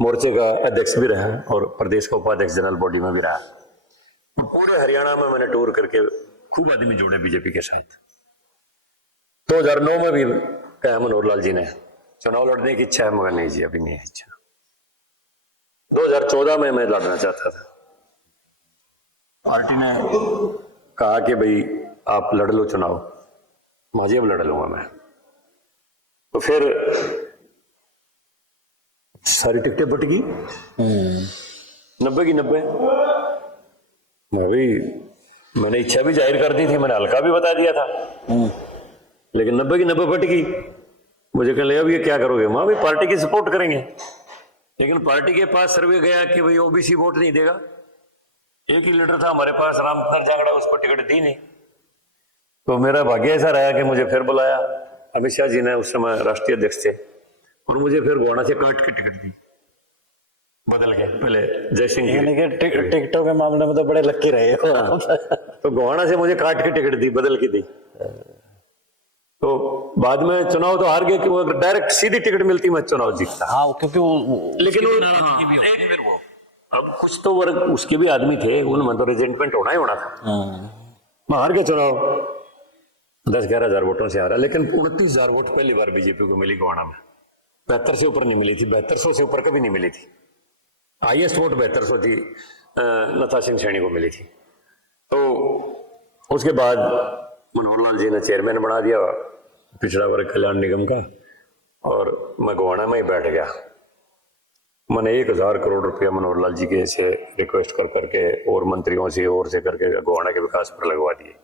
मोर्चे का अध्यक्ष भी रहा और प्रदेश का उपाध्यक्ष जनरल बॉडी में भी रहा। पूरे हरियाणा में मैंने टूर करके खूब आदमी जोड़े बीजेपी के साथ। 2009 में भी कहा मनोहर लाल जी ने चुनाव लड़ने की इच्छा है, मगर नहीं जी अभी नहीं है इच्छा। 2014 में मैं लड़ना चाहता था, पार्टी ने कहा कि भाई आप लड़ लो चुनाव, माजी अब लड़ लूंगा मैं। तो फिर सारी टिकटें बट गई, 90 की 90। मैंने इच्छा भी जाहिर कर दी थी, मैंने हल्का भी बता दिया था, लेकिन 90 की 90 बट गई। मुझे कह लिया अब ये क्या करोगे? मां भाई पार्टी की सपोर्ट करेंगे, लेकिन पार्टी के पास सर्वे गया कि भाई ओबीसी वोट नहीं देगा। एक ही लीडर था हमारे पास, रामचंद्र जांगड़ा, उसको टिकट दी नहीं। तो मेरा भाग्य ऐसा रहा कि मुझे फिर बुलाया, अमित शाह जी ने उस समय राष्ट्रीय अध्यक्ष थे, और मुझे फिर गोवाना से काट के टिकट दी, बदल के। पहले जयसिंह की टिकटों के मामले में तो बड़े लक्की रहे हो। तो गोवाना से मुझे काट के टिकट दी, बदल के दी। तो बाद में चुनाव तो हार गए कि वो अगर डायरेक्ट सीधी टिकट मिलती मैं चुनाव जीतता। हाँ, क्योंकि वो लेकिन अब कुछ तो वर्ग उसके भी आदमी थे, उनमें तो रिजेंटमेंट होना ही होना था। मैं हार के चुनाव 10-11 हजार वोटों से हारा, लेकिन 29,000 वोट पहली बार बीजेपी को मिली गोवाना में। 72 से ऊपर नहीं मिली थी, 7200 से ऊपर कभी नहीं मिली थी। हाईएस्ट वोट 7200 थी, लता सिंह सैनी को मिली थी। तो उसके बाद मनोहर लाल जी ने चेयरमैन बना दिया पिछड़ा वर्ग कल्याण निगम का, और मैं गोवाना में ही बैठ गया। मैंने 1,000 करोड़ रुपया मनोहर लाल जी के से रिक्वेस्ट कर करके और मंत्रियों से और से करके गोवाना के विकास पर लगवा दिए।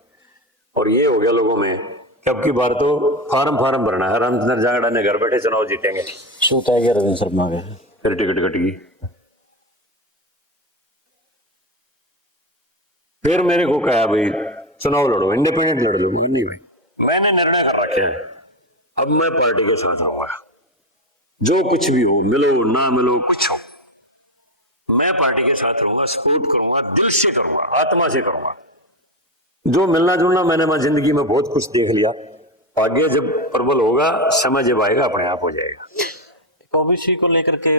और ये हो गया लोगों में कि अब की बार तो फार्म भरना है। रामचंद्र जांगड़ा ने घर बैठे चुनाव जीतेंगे, सूत आ गया, रविंद्र शर्मा आ गए, फिर टिकट कट गई। फिर मेरे को कहा भाई चुनाव लड़ो, इंडिपेंडेंट लड़ लो। नहीं भाई, मैंने निर्णय कर रखे है, अब मैं पार्टी के साथ रहूंगा, जो कुछ भी हो, मिलो ना मिलो, कुछ हो, मैं पार्टी के साथ रहूंगा, सपोर्ट करूंगा, दिल से करूंगा, आत्मा से करूंगा। जो मिलना जुलना मैंने मैं जिंदगी में बहुत कुछ देख लिया। आगे जब प्रबल होगा, समय जब आएगा, अपने आप हो जाएगा। ओबीसी को लेकर के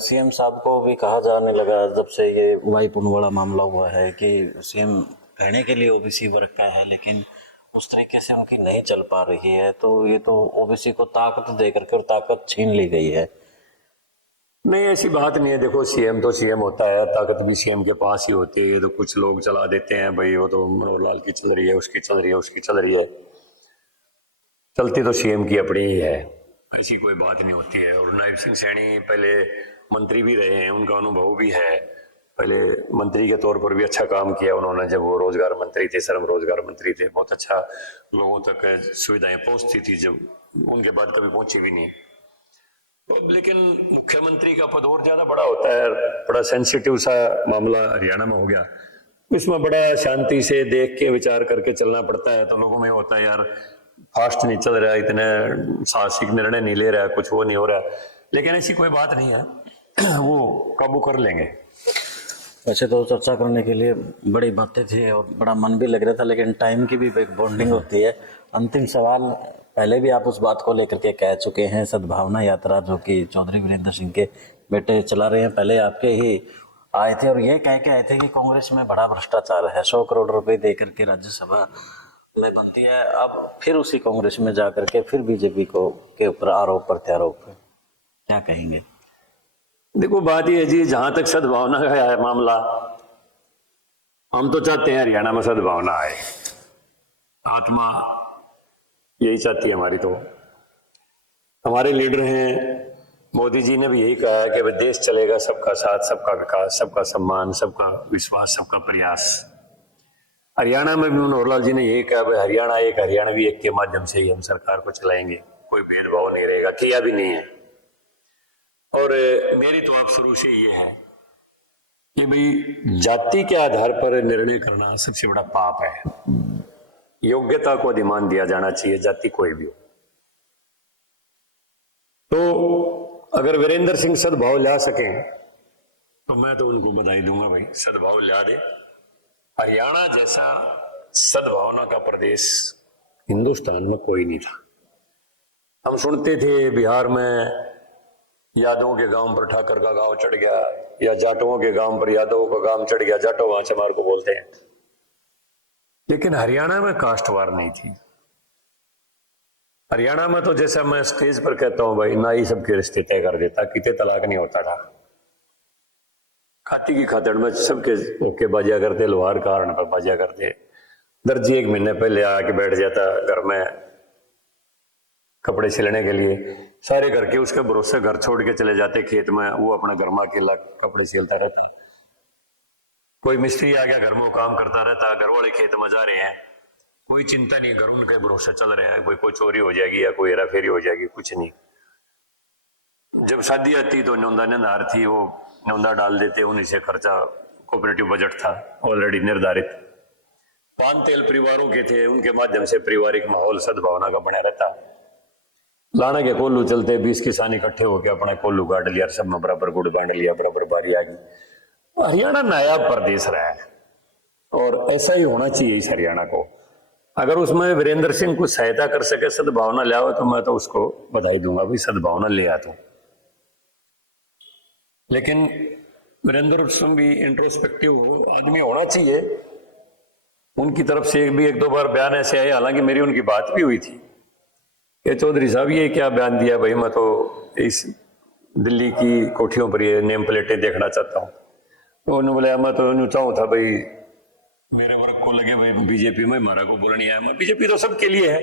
सीएम साहब को भी कहा जाने लगा जब से ये भाई पुनवाड़ा मामला हुआ है कि सीएम कहने के लिए ओबीसी वर्ग का है, लेकिन उस तरीके से उनकी नहीं चल पा रही है। तो ये तो ओबीसी को ताकत दे करके और ताकत छीन ली गई है। नहीं, ऐसी बात नहीं है। देखो, सीएम तो सीएम होता है, ताकत भी सीएम के पास ही होती है। तो कुछ लोग चला देते हैं भाई, वो तो मनोहर लाल की चल रही है, उसकी चल रही है, उसकी चल रही है। चलती तो सीएम की अपनी ही है, ऐसी कोई बात नहीं होती है। और नायब सिंह सैनी पहले मंत्री भी रहे हैं, उनका अनुभव भी है। पहले मंत्री के तौर पर भी अच्छा काम किया उन्होंने, जब वो रोजगार मंत्री थे, श्रम रोजगार मंत्री थे। बहुत अच्छा लोगों तक सुविधाएं पहुंचती थी, जब उनके बाद कभी पहुंची भी नहीं। लेकिन मुख्यमंत्री का पद और ज्यादा बड़ा होता है, बड़ा सेंसिटिव सा मामला हरियाणा में हो गया। इसमें बड़ा शांति से देख के विचार करके चलना पड़ता है। तो लोगों में होता है यार फास्ट नहीं चल रहा, इतने साहसिक निर्णय नहीं ले रहा, कुछ वो नहीं हो रहा। लेकिन ऐसी कोई बात नहीं है, वो काबू कर लेंगे। वैसे तो चर्चा करने के लिए बड़ी बातें थी और बड़ा मन भी लग रहा था, लेकिन टाइम की भी एक बॉन्डिंग होती है। अंतिम सवाल, पहले भी आप उस बात को लेकर के कह चुके हैं, सद्भावना यात्रा जो कि चौधरी वीरेंद्र सिंह के बेटे चला रहे हैं, पहले आपके ही आए थे और ये कह के आए थे कि कांग्रेस में बड़ा भ्रष्टाचार है, 100 करोड़ रुपए दे करके राज्यसभा में बनती है। अब फिर उसी कांग्रेस में जा करके फिर बीजेपी को के ऊपर आरोप प्रत्यारोप, क्या कहेंगे? देखो, बात यह है जी, जहां तक सद्भावना का है मामला, हम तो चाहते हैं हरियाणा में सद्भावना आए, आत्मा यही चाहती है हमारी। तो हमारे लीडर हैं, मोदी जी ने भी यही कहा है कि देश चलेगा सबका साथ, सबका विकास, सबका सम्मान, सबका विश्वास, सबका प्रयास। हरियाणा में भी मनोहर लाल जी ने यही कहा, भाई हरियाणा एक, हरियाणवी एक के माध्यम से ही हम सरकार को चलाएंगे, कोई भेदभाव नहीं रहेगा, किया भी नहीं है। और मेरी तो आप शुरू से ये है कि भाई जाति के आधार पर निर्णय करना सबसे बड़ा पाप है। योग्यता को अधिमान दिया जाना चाहिए, जाति कोई भी हो। तो अगर वीरेंद्र सिंह सद्भाव ला सके तो मैं तो उनको बधाई दूंगा, भाई सद्भाव ला दे। हरियाणा जैसा सद्भावना का प्रदेश हिंदुस्तान में कोई नहीं था। हम सुनते थे बिहार में यादवों के गांव पर ठाकर का गांव चढ़ गया, या जाटों के गांव पर यादवों का गांव चढ़ गया, जाटो वहां चमार को बोलते हैं। लेकिन हरियाणा में कास्टवार नहीं थी। हरियाणा में तो जैसा मैं स्टेज पर कहता हूं भाई, ना ही सबके रिश्ते तय कर देता, कितने तलाक नहीं होता था। खाती की खातर में सबके ओके बाजिया करते, लोहार कारण पर बाजिया करते। दर्जी 1 महीने पहले आके बैठ जाता घर में कपड़े सिलने के लिए, सारे घर के उसके भरोसे घर छोड़ के चले जाते खेत में, वो अपना घर में अकेला कपड़े सिलता रहता। कोई मिस्त्री आ गया घर में, वो काम करता रहता, घर वाले खेत में जा रहे हैं, कोई चिंता नहीं, घर उनके भरोसे चल रहे हैं, कोई चोरी हो जाएगी या कोई हेरा फेरी हो जाएगी, कुछ नहीं। जब शादी आती तो न्योंदा निंदार थी, वो न्योंदा डाल देते, उन्हीं से खर्चा, कोऑपरेटिव बजट था ऑलरेडी निर्धारित। पान तेल परिवारों के थे, उनके माध्यम से पारिवारिक माहौल सद्भावना का बना रहता। लाना के कोल्लू चलते, 20 किसान इकट्ठे होकर अपना कोल्लू गाड़ लिया, सब में बराबर गुड़ बांट लिया, बराबर बारी आ गई। हरियाणा नायाब प्रदेश रहा है और ऐसा ही होना चाहिए इस हरियाणा को। अगर उसमें वीरेंद्र सिंह कुछ सहायता कर सके, सद्भावना ले आओ, तो मैं तो उसको बधाई दूंगा, भाई सद्भावना ले आ। तो लेकिन वीरेंद्र सिंह भी इंट्रोस्पेक्टिव आदमी होना चाहिए। उनकी तरफ से भी एक दो बार बयान ऐसे आए, हालांकि मेरी उनकी बात भी हुई थी कि चौधरी साहब ये क्या बयान दिया भाई, मैं तो इस दिल्ली की कोठियों पर ये नेम प्लेटें देखना चाहता हूँ। तो उन्होंने बोला मैं तो यूँ चाहूँ था भाई मेरे वर्ग को लगे भाई बीजेपी में हमारा को बोलनी है, मैं बीजेपी तो सबके लिए है,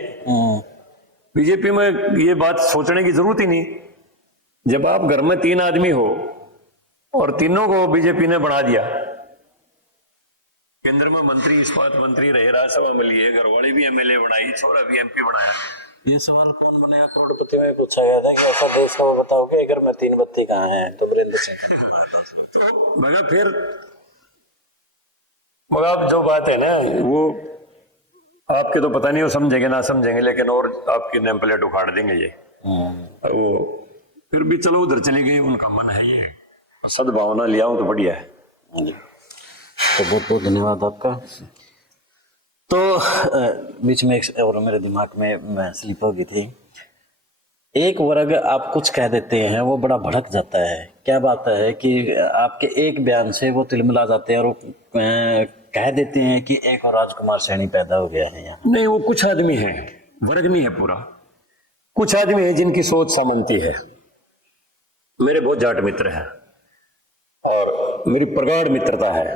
बीजेपी में ये बात सोचने की जरूरत ही नहीं। जब आप घर में 3 आदमी हो और तीनों को बीजेपी ने बढ़ा दिया, केंद्र में मंत्री इस्पात मंत्री रहे, राज्यसभा में लिए, घरवाली भी एमएलए बनाई, छोरा भी एमपी बनाया। ये सवाल कौन बनेगा करोड़पति में पूछा गया था कि ऐसा देश का वो बताओगे अगर मैं 3 बत्ती कहाँ है, तो वीरेंद्र सिंह। मगर फिर मगर जो बात है ना वो आपके तो पता नहीं वो समझेंगे ना समझेंगे, लेकिन और आपकी नेम प्लेट उखाड़ देंगे ये। वो फिर भी चलो उधर चले गए, उनका मन है ये, सद्भावना लिया हूं तो बढ़िया है। तो बहुत बहुत धन्यवाद आपका। तो बीच में एक और मेरे दिमाग में स्लिप हो गई थी, एक वर्ग आप कुछ कह देते हैं वो बड़ा भड़क जाता है, क्या बात है कि आपके एक बयान से वो तिलमिला जाते हैं और कह देते हैं कि एक और राजकुमार सैनी पैदा हो गया है यहाँ। नहीं, वो कुछ आदमी है, वर्ग नहीं है पूरा, कुछ आदमी है जिनकी सोच सामंती है। मेरे बहुत जाट मित्र हैं और मेरी प्रगाढ़ मित्रता है,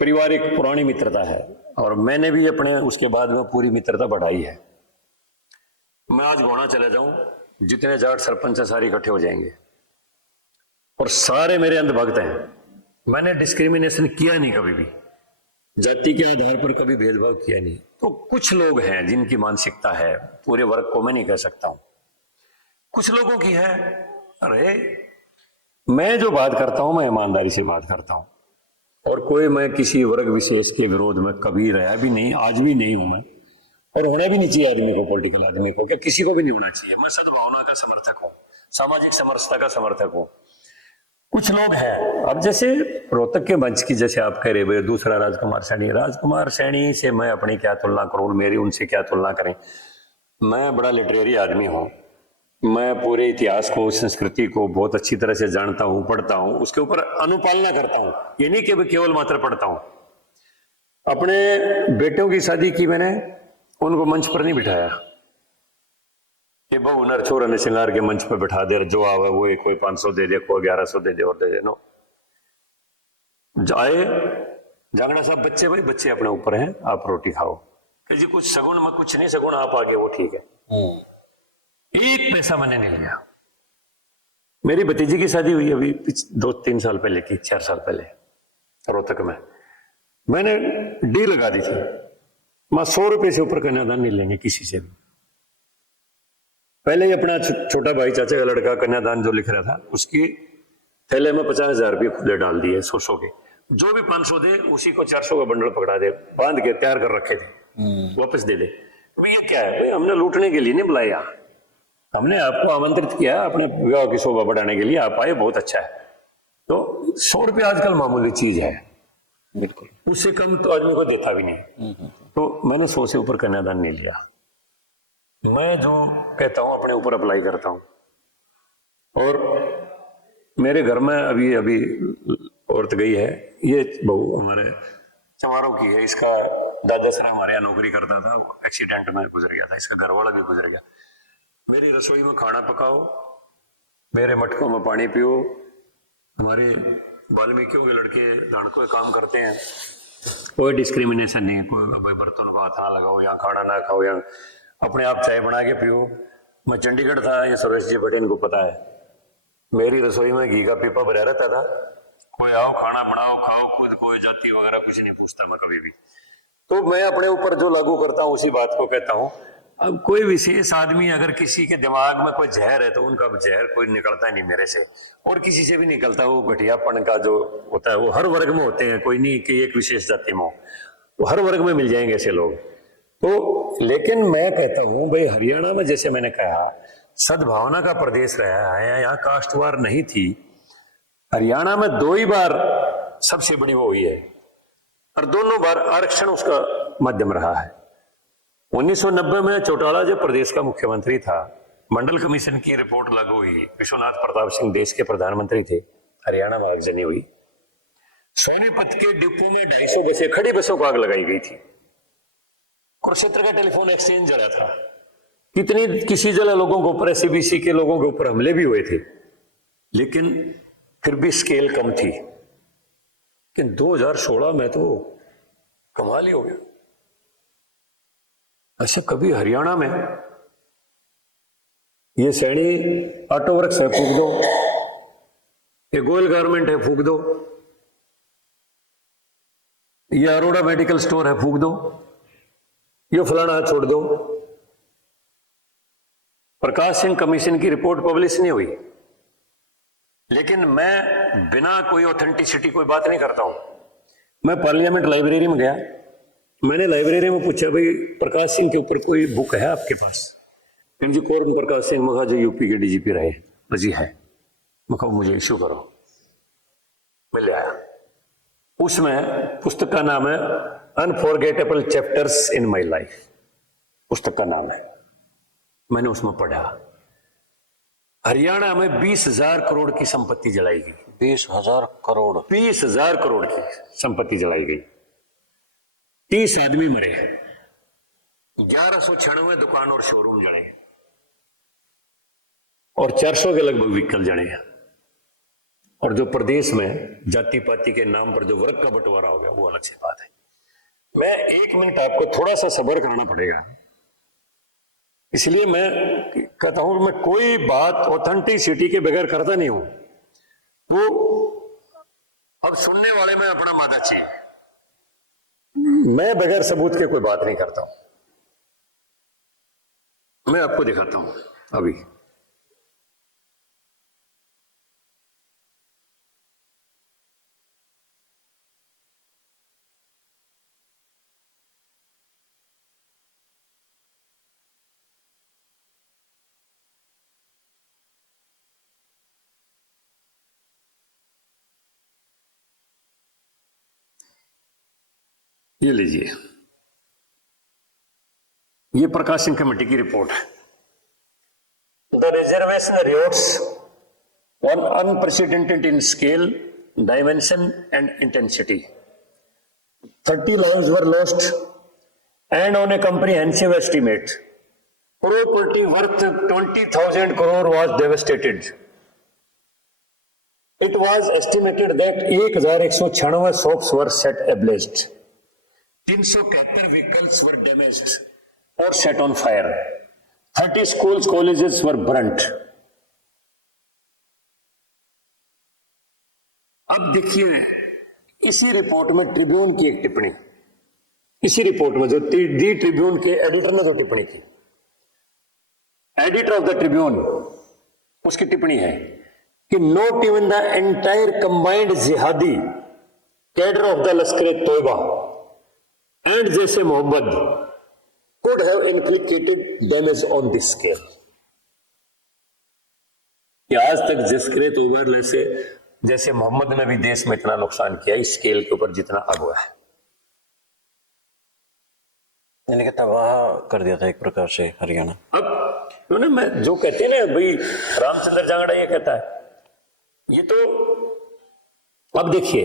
पारिवारिक पुरानी मित्रता है, और मैंने भी अपने उसके बाद में पूरी मित्रता बढ़ाई है। मैं आज घोड़ा चले जाऊं, जितने जाट सरपंच है सारे इकट्ठे हो जाएंगे और सारे मेरे अंधभक्त हैं। मैंने डिस्क्रिमिनेशन किया नहीं कभी भी, जाति के आधार पर कभी भेदभाव किया नहीं। तो कुछ लोग हैं जिनकी मानसिकता है, पूरे वर्ग को मैं नहीं कह सकता हूं, कुछ लोगों की है। अरे मैं जो बात करता हूं मैं ईमानदारी से बात करता हूं, और कोई मैं किसी वर्ग विशेष के विरोध में कभी रहा भी नहीं, आज भी नहीं हूं मैं, और होना भी नहीं चाहिए आदमी को, पॉलिटिकल आदमी को, क्या किसी को भी नहीं होना चाहिए। मैं सद्भावना का समर्थक हूं, सामाजिक समरसता का समर्थक हूं। कुछ लोग हैं, अब जैसे रोहतक के मंच की जैसे आप कह रहे भाई दूसरा राजकुमार सैनी से मैं अपनी क्या तुलना करूं, मेरी उनसे क्या तुलना करें। मैं बड़ा लिटरेरी आदमी हूं, मैं पूरे इतिहास को, संस्कृति को बहुत अच्छी तरह से जानता हूं, पढ़ता हूं, उसके ऊपर अनुपालना करता हूं, ये नहीं कि केवल मात्र पढ़ता हूं। अपने बेटों की शादी की मैंने, उनको मंच पर नहीं बिठाया कि बहु नर छोर ने श्रृंगार के मंच पर बिठा दे, जो आवे वो कोई 500 दे दे, कोई 1100 दे दे और दे दे। नो, जाए जांगड़ा साहब, बच्चे भाई बच्चे अपने ऊपर हैं, आप रोटी खाओ कि जी कुछ सगुन में कुछ नहीं, सगुन आप आगे वो ठीक है। एक पैसा मैंने नहीं लिया। मेरी भतीजी की शादी हुई अभी 2-3 साल पहले की, 4 साल पहले रोहतक में, मैंने डी लगा दी थी, मैं 100 रुपए से ऊपर कन्यादान नहीं लेंगे किसी से भी। पहले ही अपना छोटा भाई चाचा का लड़का कन्यादान जो लिख रहा था, उसकी थैले में 50,000 रुपये खुले डाल दिए 100 के, जो भी 500 दे उसी को 400 का बंडल पकड़ा दे, बांध के तैयार कर रखे थे, वापस दे दे। तो ये क्या है भाई, हमने लूटने के लिए नहीं बुलाया, हमने आपको आमंत्रित किया अपने विवाह की शोभा बढ़ाने के लिए, आप आए, बहुत अच्छा है। तो 100 रुपये आजकल मामूली चीज है, बिल्कुल, उससे कम तो आदमी को देता भी नहीं। तो मैंने 100 से ऊपर कन्यादान नहीं लिया। मैं जो कहता हूं अपने ऊपर अप्लाई करता हूं। और मेरे घर में अभी औरत गई है, ये बहू हमारे चमारों की है, इसका दादा सर हमारे यहाँ नौकरी करता था, एक्सीडेंट में गुजर गया था, इसका घरवाला भी गुजर गया। मेरी रसोई में खाना पकाओ, मेरे मटकों में पानी पियो, हमारे वाल्मीकियों के लड़के दाड़कों में काम करते हैं, कोई डिस्क्रिमिनेशन नहीं, कोई बर्तन को हाथ ना लगाओ या खाना ना खाओ या अपने आप चाय बना के पियो। मैं चंडीगढ़ था, ये सुरेश जी भट्ट इनको पता है, मेरी रसोई में घी का पीपा भरा रहता था, कोई आओ खाना बनाओ खाओ, खुद कोई जाति वगैरह कुछ नहीं पूछता मैं कभी भी। तो मैं अपने ऊपर जो लागू करता हूँ उसी बात को कहता हूँ। अब कोई विशेष आदमी अगर किसी के दिमाग में कोई जहर है तो उनका जहर कोई निकलता नहीं मेरे से, और किसी से भी निकलता। वो घटियापन का जो होता है वो हर वर्ग में होते हैं, कोई नहीं कि एक विशेष जाति में हो, वो हर वर्ग में मिल जाएंगे ऐसे लोग। तो लेकिन मैं कहता हूं भाई, हरियाणा में जैसे मैंने कहा सद्भावना का प्रदेश रहा है, यहाँ कास्टवार नहीं थी। हरियाणा में 2 ही बार सबसे बड़ी वो हुई है, और दोनों बार आरक्षण उसका माध्यम रहा है। 1990 में चौटाला जब प्रदेश का मुख्यमंत्री था, मंडल कमीशन की रिपोर्ट लागू हुई, विश्वनाथ प्रताप सिंह देश के प्रधानमंत्री थे, हरियाणा में आगजनी हुई। सोनीपत के डिपो में 250 बसें, खड़ी बसों को आग लगाई गई थी। कुरुक्षेत्र का टेलीफोन एक्सचेंज जड़ा था, कितनी किसी जगह लोगों के ऊपर एससीबीसी के लोगों के ऊपर हमले भी हुए थे, लेकिन फिर भी स्केल कम थी। लेकिन 2016 में तो कमाल ही हो गया। अच्छा, कभी हरियाणा में ये सैनी ऑटो वर्क्स है फूक दो, ये गोयल गारमेंट है फूक दो, ये अरोड़ा मेडिकल स्टोर है फूक दो, ये फलाना छोड़ दो। प्रकाश सिंह कमीशन की रिपोर्ट पब्लिश नहीं हुई, लेकिन मैं बिना कोई ऑथेंटिसिटी कोई बात नहीं करता हूं। मैं पार्लियामेंट लाइब्रेरी में गया, मैंने लाइब्रेरी में पूछा, भाई प्रकाश सिंह के ऊपर कोई बुक है आपके पास? जी कौन प्रकाश सिंह? मगा जो यूपी के डीजीपी रहे। जी है। मैं कहूं मुझे इश्यू करो। मैं ले आया। उसमें पुस्तक का नाम है unforgettable chapters in my life, पुस्तक का नाम है। मैंने उसमें पढ़ा, हरियाणा में 20,000 करोड़ की संपत्ति जलाई गई। 20,000 करोड़? 20,000 करोड़ की संपत्ति जलाई गई। 30 आदमी मरे, 1196 दुकान और शोरूम जले, और 400 के लगभग व्हीकल जले। और जो प्रदेश में जाति पाति के नाम पर जो वर्ग का बंटवारा हो गया, वो अलग सी बात है। मैं 1 मिनट आपको थोड़ा सा सब्र करना पड़ेगा, इसलिए मैं कहता हूं मैं कोई बात ऑथेंटिसिटी के बगैर करता नहीं हूं। वो अब सुनने वाले में अपना मादा चाहिए, मैं बगैर सबूत के कोई बात नहीं करता हूं। मैं आपको दिखाता हूं अभी। ये लीजिए, ये प्रकाश सिंह कमेटी की रिपोर्ट है। The reservation rewards on unprecedented in scale, dimension and intensity. 30 lives were lost, and on a comprehensive estimate, property worth 20,000 crore was devastated. It was estimated that 1,196 shops were set ablaze. 371 vehicles were damaged or set on fire. 30 schools, colleges were burnt. अब देखिए इसी report में Tribune की एक टिप्पणी, इसी report में जो दी ट्रिब्यून के एडिटर ने जो टिप्पणी की, एडिटर ऑफ द ट्रिब्यून, उसकी टिप्पणी है कि not even the entire combined जिहादी cadre of the Lashkar Taiba and जैसे Mohammad could have inflicted damage on this scale. कि आज तक जिसके तोबर से जैसे मोहम्मद ने भी देश में इतना नुकसान किया इस स्केल के ऊपर जितना अब हुआ है, यानी कि तबाह कर दिया था एक प्रकार से हरियाणा। अब ना मैं जो कहते हैं ना भाई, रामचंद्र जांगड़ा ये कहता है, ये तो अब देखिए,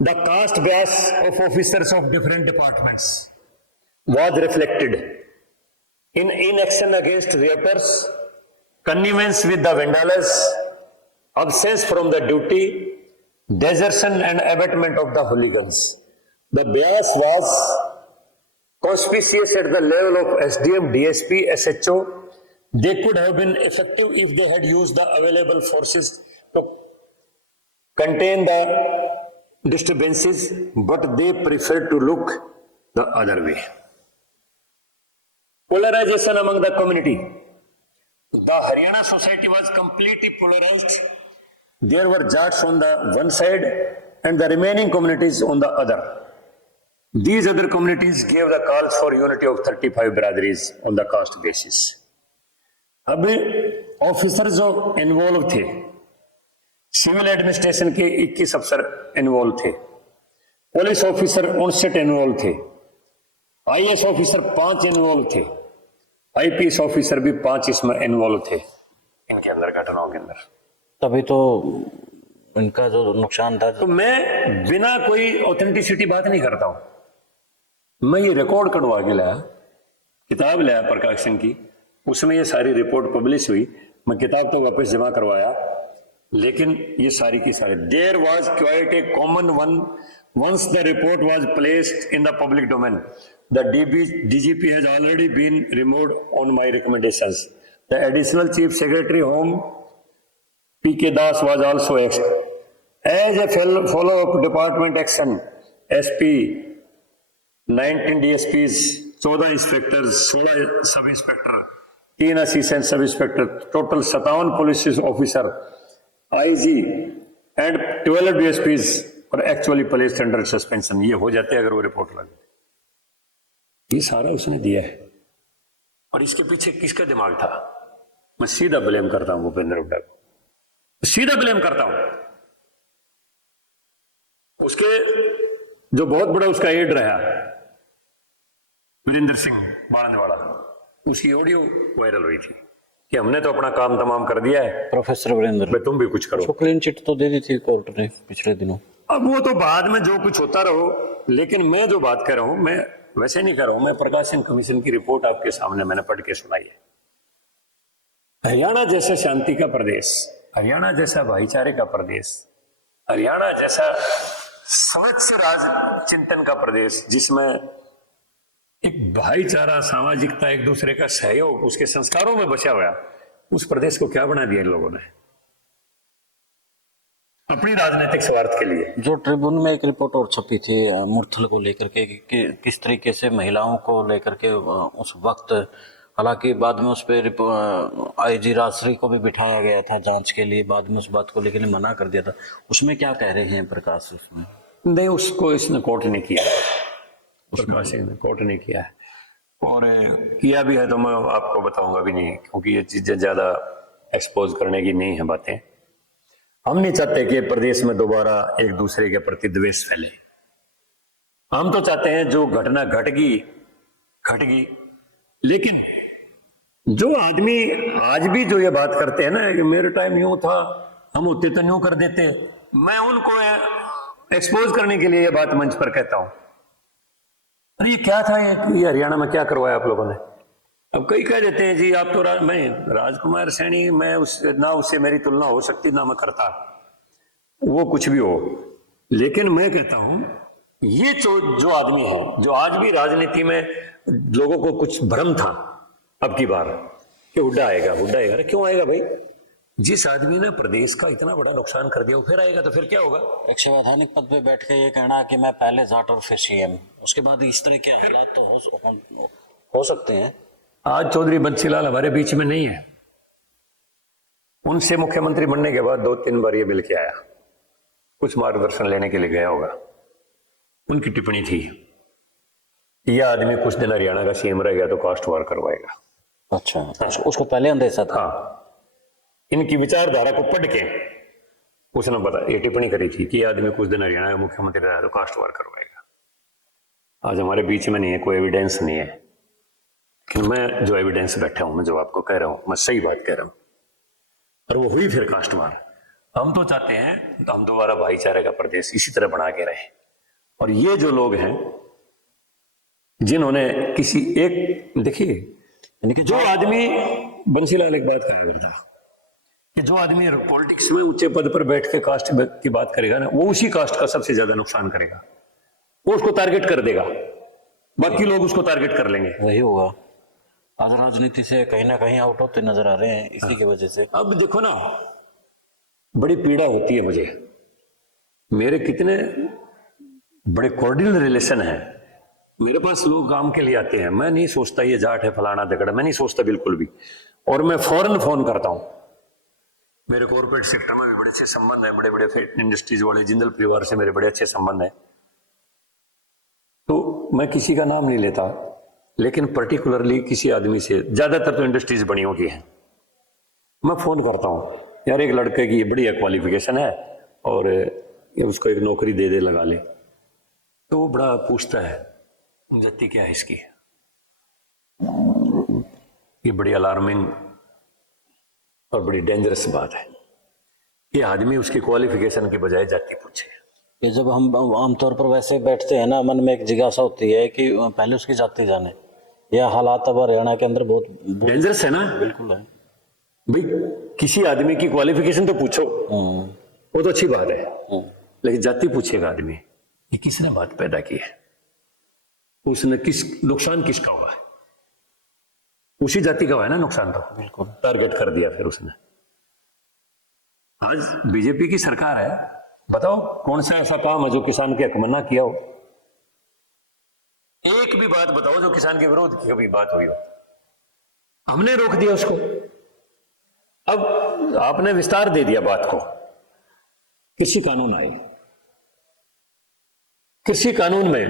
the caste base of officers of different departments was reflected in inaction against rioters, connivance with the vandals, absence from the duty, desertion and abatement of the hooligans. The bias was conspicuous at the level of SDM, DSP, SHO. They could have been effective if they had used the available forces to contain the disturbances, but they preferred to look the other way. Polarization among the community. The Haryana society was completely polarized. There were Jats on the one side and the remaining communities on the other. These other communities gave the calls for unity of 35 brotherries on the caste basis. अभी officer जो involve थे, civil administration के 21 अफसर involve थे, police officer 59 involve थे, IAS officer 5 involve थे, IPS officer भी 5 इसमें इन्वॉल्व थे इनके अंदर, घटनाओं के अंदर। तभी तो इनका जो नुकसान था। तो मैं बिना कोई ऑथेंटिसिटी बात नहीं करता हूं, मैं ये रिकॉर्ड करवा के लाया, किताब लाया प्रकाशन की, उसमें ये सारी रिपोर्ट पब्लिश हुई। मैं किताब तो वापस जमा करवाया, लेकिन ये सारी की सारी there was quite a common one once the report was placed in the public domain the DGP has already been removed on my recommendations the additional chief secretary home PK Das was also as a follow-up department action SP 19 DSPs 14 inspectors 16 sub inspector 3 assistant sub inspector total 57 police officer IG and 12 DSPs और actually placed under suspension, ये हो जाते अगर वो report लगे। ये सारा उसने दिया है। और इसके पीछे किसका दिमाग था? मैं सीधा ब्लेम करता हूं भूपेंद्र हुड्डा को, सीधा ब्लेम करता हूं। उसके जो बहुत बड़ा उसका एड रहा वीरेंद्र सिंह बाणनेवाला, उसकी ऑडियो वायरल हुई थी कि हमने तो अपना काम तमाम कर दिया है, प्रोफेसर वीरेंद्र, भाई तुम भी कुछ करो। उसको क्लीन चिट तो दे दी थी कोर्ट ने पिछले दिनों। अब वो तो बाद में जो कुछ होता रहो, लेकिन मैं जो बात कर रहा हूं, मैं वैसे नहीं कर रहा हूं। मैं प्रकाशन कमीशन की रिपोर्ट आपके सामने मैंने पढ़ के सुनाई है। हरियाणा जैसा शांति का प्रदेश, हरियाणा जैसा भाईचारे का प्रदेश, हरियाणा जैसा स्वच्छ राज चिंतन का प्रदेश, जिसमें एक भाईचारा, सामाजिकता, एक दूसरे का सहयोग उसके संस्कारों में बचा हुआ, उस प्रदेश को क्या बना दिया इन लोगों ने अपनी राजनीतिक स्वार्थ के लिए। जो ट्रिब्यून में एक रिपोर्ट और छपी थी मुरथल को लेकर के कि किस तरीके से महिलाओं को लेकर के उस वक्त, हालांकि बाद में उस पर IG राजश्री को भी बिठाया गया था जांच के लिए, बाद में उस बात को लेकर मना कर दिया था। उसमें क्या कह रहे हैं प्रकाश? उसमें नहीं, उसको इसने कोर्ट ने किया, प्रकाश ने कोर्ट ने किया है, और किया भी है तो मैं आपको बताऊंगा भी नहीं, क्योंकि ये चीजें ज्यादा एक्सपोज करने की नहीं है बातें। हम नहीं चाहते कि प्रदेश में दोबारा एक दूसरे के प्रति द्वेष फैले। हम तो चाहते हैं जो घटना घट गई, लेकिन जो आदमी आज भी जो ये बात करते हैं ना कि मेरे टाइम यूं था, हम होते तो यूं कर देते, मैं उनको एक्सपोज करने के लिए ये बात मंच पर कहता हूं। अरे ये क्या था, ये हरियाणा में क्या करवाया आप लोगों ने? अब कई कह देते हैं जी आप तो मैं राजकुमार सैनी, मैं उससे मेरी तुलना हो सकती ना मैं करता, वो कुछ भी हो, लेकिन मैं कहता हूं ये जो आदमी है, जो आज भी राजनीति में लोगों को कुछ भ्रम था अब की बार कि हुड्डा आएगा, अरे क्यों आएगा भाई? जिस आदमी ने प्रदेश का इतना बड़ा नुकसान कर दिया वो फिर आएगा तो फिर क्या होगा? एक संवैधानिक पद पे बैठ के ये कहना कि मैं पहले जाट और फिर CM, उसके बाद इस तरह के हालात तो हो सकते हैं। आज चौधरी बंसीलाल हमारे बीच में नहीं है, उनसे मुख्यमंत्री बनने के बाद 2-3 बार ये मिल के आया, कुछ मार्गदर्शन लेने के लिए गया होगा। उनकी टिप्पणी थी यह आदमी कुछ दिन हरियाणा का CM रह गया तो कास्ट वार करवाएगा। अच्छा, उसको पहले अंदेशा था। हाँ, इनकी विचारधारा को पढ़ के उसने ये टिप्पणी करी थी कि यह आदमी कुछ दिन हरियाणा का मुख्यमंत्री रहा तो कास्ट वार करवाएगा। आज हमारे बीच में नहीं है, कोई एविडेंस नहीं है, कि मैं जो एविडेंस बैठा हूं, मैं जो आपको कह रहा हूं, मैं सही बात कह रहा हूं, और वो हुई फिर कास्ट वार। हम तो चाहते हैं तो हम दोबारा भाईचारे का प्रदेश इसी तरह बना के रहे। और ये जो लोग हैं जिन्होंने किसी एक, देखिए यानी कि जो आदमी, बंसीलाल एक बात कहा करता कि जो आदमी पॉलिटिक्स में ऊंचे पद पर बैठ के कास्ट की बात करेगा ना, वो उसी कास्ट का सबसे ज्यादा नुकसान करेगा, वो उसको टारगेट कर देगा, बाकी लोग उसको टारगेट कर लेंगे। वही होगा। आज राजनीति से कहीं ना कहीं आउट होते नजर आ रहे हैं इसी की वजह से। अब देखो ना, बड़ी पीड़ा होती है मुझे, मेरे कितने बड़े कॉर्डियल रिलेशन है, मेरे पास लोग काम के लिए आते हैं, मैं नहीं सोचता ये जाट है फलाना दगड़ा, मैं नहीं सोचता बिल्कुल भी, और मैं फौरन फोन करता हूं। मेरे कॉर्पोरेट सेक्टर में भी बड़े अच्छे संबंध है, बड़े बड़े इंडस्ट्रीज वाले जिंदल परिवार से मेरे बड़े अच्छे संबंध है, तो मैं किसी का नाम नहीं लेता, लेकिन पर्टिकुलरली किसी आदमी से, ज्यादातर तो इंडस्ट्रीज बनी होती है, मैं फोन करता हूं, यार एक लड़के की बढ़िया क्वालिफिकेशन है और ये उसको एक नौकरी दे लगा ले, तो वो बड़ा पूछता है जाति क्या है इसकी। ये बड़ी अलार्मिंग और बड़ी डेंजरस बात है, ये आदमी उसकी क्वालिफिकेशन के बजाय जाति पूछे। ये जब हम आमतौर पर वैसे बैठते हैं ना, मन में एक जिज्ञासा होती है कि पहले उसकी जाति जाने। यह हालात अब हरियाणा के अंदर बहुत डेंजरस है ना। बिल्कुल है भाई किसी आदमी की क्वालिफिकेशन तो पूछो, वो तो अच्छी बात है, लेकिन जाति पूछेगा आदमी, ये किसने बात पैदा की है, उसने किस नुकसान किसका हुआ है, उसी जाति का हुआ है ना नुकसान। तो बिल्कुल टारगेट कर दिया फिर उसने। आज बीजेपी की सरकार है, बताओ कौन सा ऐसा काम है जो किसान के हक में ना किया हो? एक भी बात बताओ जो किसान के विरोध की कभी बात हुई हो? हमने रोक दिया उसको। अब आपने विस्तार दे दिया बात को। कृषि कानून आए, कृषि कानून में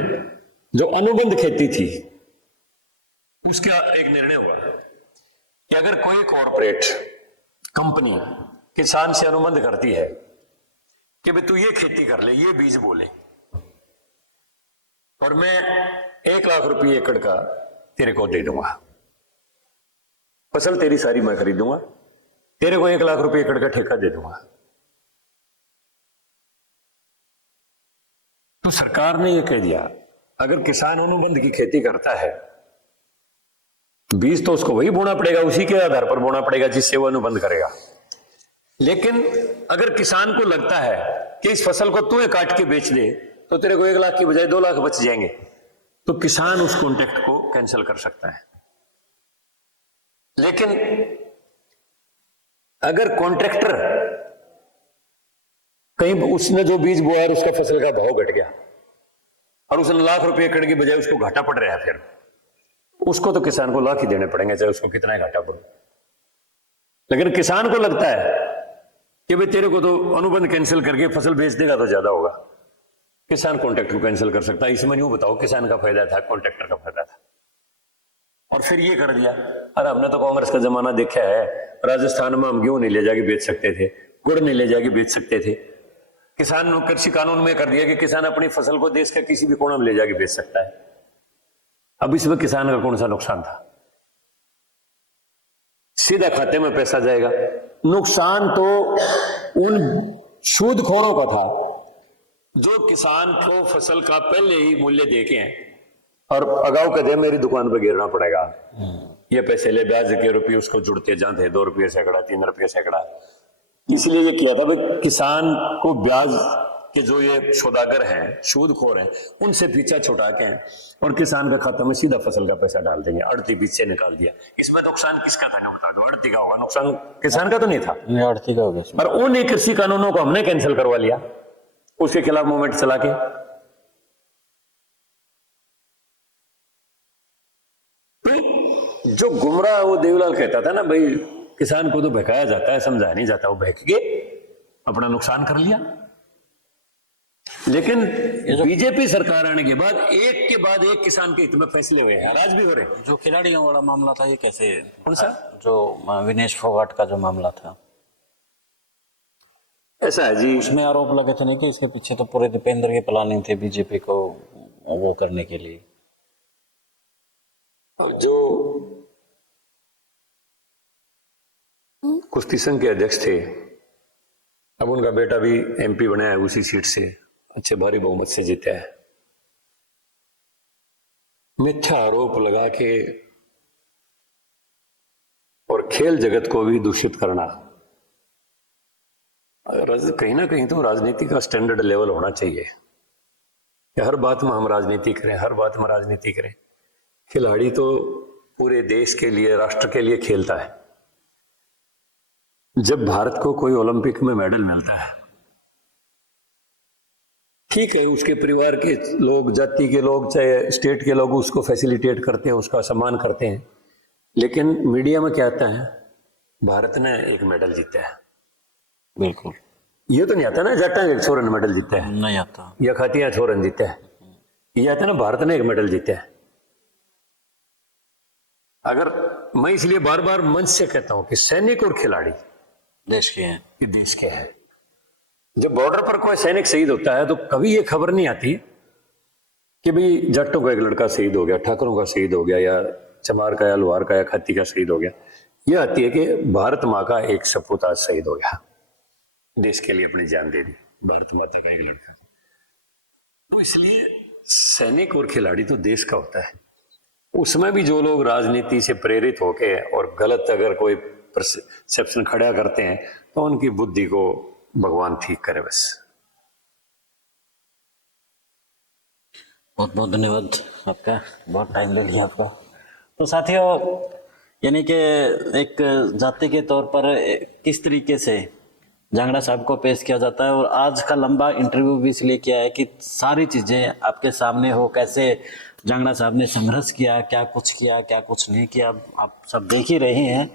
जो अनुबंध खेती थी उसका एक निर्णय हुआ कि अगर कोई कॉर्पोरेट कंपनी किसान से अनुबंध करती है कि भाई तू ये खेती कर ले, ये बीज बोले, और मैं 1 लाख रुपये एकड़ का तेरे को दे दूंगा, फसल तेरी सारी मैं खरीदूंगा, तेरे को 1 लाख रुपये एकड़ का ठेका दे दूंगा। तो सरकार ने यह कह दिया अगर किसान अनुबंध की खेती करता है, बीज तो उसको वही बोना पड़ेगा, उसी के आधार पर बोना पड़ेगा जिससे वो अनुबंध करेगा। लेकिन अगर किसान को लगता है कि इस फसल को तू काट के बेच दे तो तेरे को 1 लाख की बजाय 2 लाख बच जाएंगे, तो किसान उस कॉन्ट्रैक्ट को कैंसिल कर सकता है। लेकिन अगर कॉन्ट्रैक्टर कहीं उसने जो बीज बोया और उसका फसल का भाव घट गया और उसने 1 लाख रुपए एकड़ की बजाय उसको घाटा पड़ रहा है, फिर उसको तो किसान को 1 लाख ही देने पड़ेंगे, चाहे उसको कितना ही घाटा पड़े। लेकिन किसान को लगता है कि भाई तेरे को तो अनुबंध कैंसिल करके फसल बेच देगा तो ज्यादा होगा, किसान कॉन्ट्रैक्ट को कैंसिल कर सकता है। इसमें यूं बताओ किसान का फायदा था, कॉन्ट्रैक्टर का फायदा था। और फिर ये कर दिया। अरे हमने तो कांग्रेस का जमाना देखा है, राजस्थान में हम गेहूं नहीं ले जाके बेच सकते थे, गुड़ नहीं ले जाके बेच सकते थे। किसान कृषि कानून में कर दिया कि किसान अपनी फसल को देश के किसी भी कोने में ले जाके बेच सकता है। अब इसमें किसान का कौन सा नुकसान था? सीधा खाते में पैसा जाएगा। नुकसान तो उन सूदखोरों का था जो किसान को फसल का पहले ही मूल्य देके हैं और अगाऊ कहते मेरी दुकान पे गिरना पड़ेगा, ये पैसे ले, ब्याज के रुपये उसको जुड़ते जाते, 2 रुपये सैकड़ा, 3 रुपये सैकड़ा। इसलिए ये किया था भाई किसान को ब्याज के जो ये सौदागर हैं, सूदखोर हैं, उनसे पीछा छुटा के और किसान का खाता में सीधा फसल का पैसा डाल देंगे। अड़ती बीच से निकाल दिया। इसमें नुकसान किसका था? नुकसान अड़ती का होगा, नुकसान किसान का तो नहीं था, अड़ती का हो गया। पर उन कृषि कानूनों को हमने कैंसिल करवा लिया, उसके खिलाफ मूवमेंट चला के। जो गुमराह वो देवलाल कहता था ना भाई किसान को तो बहकाया जाता है, समझाया नहीं जाता, वो बहक के अपना नुकसान कर लिया। लेकिन बीजेपी सरकार आने के बाद एक किसान के हित में फैसले हुए हैं, आज भी हो रहे। जो खिलाड़ियों वाला मामला था ये कैसे? कौन सा? जो विनेश फोगाट का जो मामला था, ऐसा है जी, उसमें आरोप लगे थे नहीं कि इसके पीछे तो पूरे दीपेंद्र की प्लानिंग थी बीजेपी को वो करने के लिए। जो कुश्ती संघ के अध्यक्ष थे, अब उनका बेटा भी एमपी बना है, उसी सीट से अच्छे भारी बहुमत से जीता है। मिथ्या आरोप लगा के और खेल जगत को भी दूषित करना, कहीं ना कहीं तो राजनीति का स्टैंडर्ड लेवल होना चाहिए कि हर बात में हम राजनीति करें, हर बात में राजनीति करें। खिलाड़ी तो पूरे देश के लिए, राष्ट्र के लिए खेलता है। जब भारत को कोई ओलंपिक में मेडल मिलता है, ठीक है, उसके परिवार के लोग, जाति के लोग, चाहे स्टेट के लोग उसको फैसिलिटेट करते हैं, उसका सम्मान करते हैं, लेकिन मीडिया में क्या आता है? भारत ने एक मेडल जीता है। बिल्कुल, ये तो नहीं आता ना जाटा एक छोरन मेडल जीता है, नहीं आता, या खातिया छोरन जीता है, ये आता ना भारत ने एक मेडल जीता है। अगर मैं इसलिए बार बार मंच से कहता हूं कि सैनिक और खिलाड़ी देश के हैं, ये देश के हैं। जब बॉर्डर पर कोई सैनिक शहीद होता है तो कभी ये खबर नहीं आती कि भाई जट्टों का एक लड़का शहीद हो गया, ठाकुरों का शहीद हो गया, या चमार का, या लोहार का, या खत्ती का शहीद हो गया। ये आती है कि भारत माँ का एक सपूत आज शहीद हो गया, देश के लिए अपनी जान दे दी, भारत माता का एक लड़का। तो इसलिए सैनिक और खिलाड़ी तो देश का होता है। उसमें भी जो लोग राजनीति से प्रेरित होके और गलत अगर कोई परसेप्शन खड़ा करते हैं तो उनकी बुद्धि को भगवान ठीक करे बस। बहुत बहुत धन्यवाद आपका, बहुत टाइम ले लिया आपका। तो साथियों, यानी कि एक जाति के तौर पर किस तरीके से जांगड़ा साहब को पेश किया जाता है, और आज का लंबा इंटरव्यू भी इसलिए किया है कि सारी चीज़ें आपके सामने हो, कैसे जांगड़ा साहब ने संघर्ष किया, क्या कुछ नहीं किया, आप सब देख ही रहे हैं।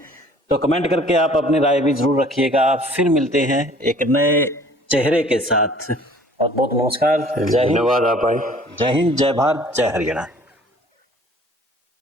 तो कमेंट करके आप अपनी राय भी जरूर रखिएगा। फिर मिलते हैं एक नए चेहरे के साथ। बहुत बहुत नमस्कार, जय हिंद, धन्यवाद आप आए। जय हिंद, जय भारत, जय हरियाणा।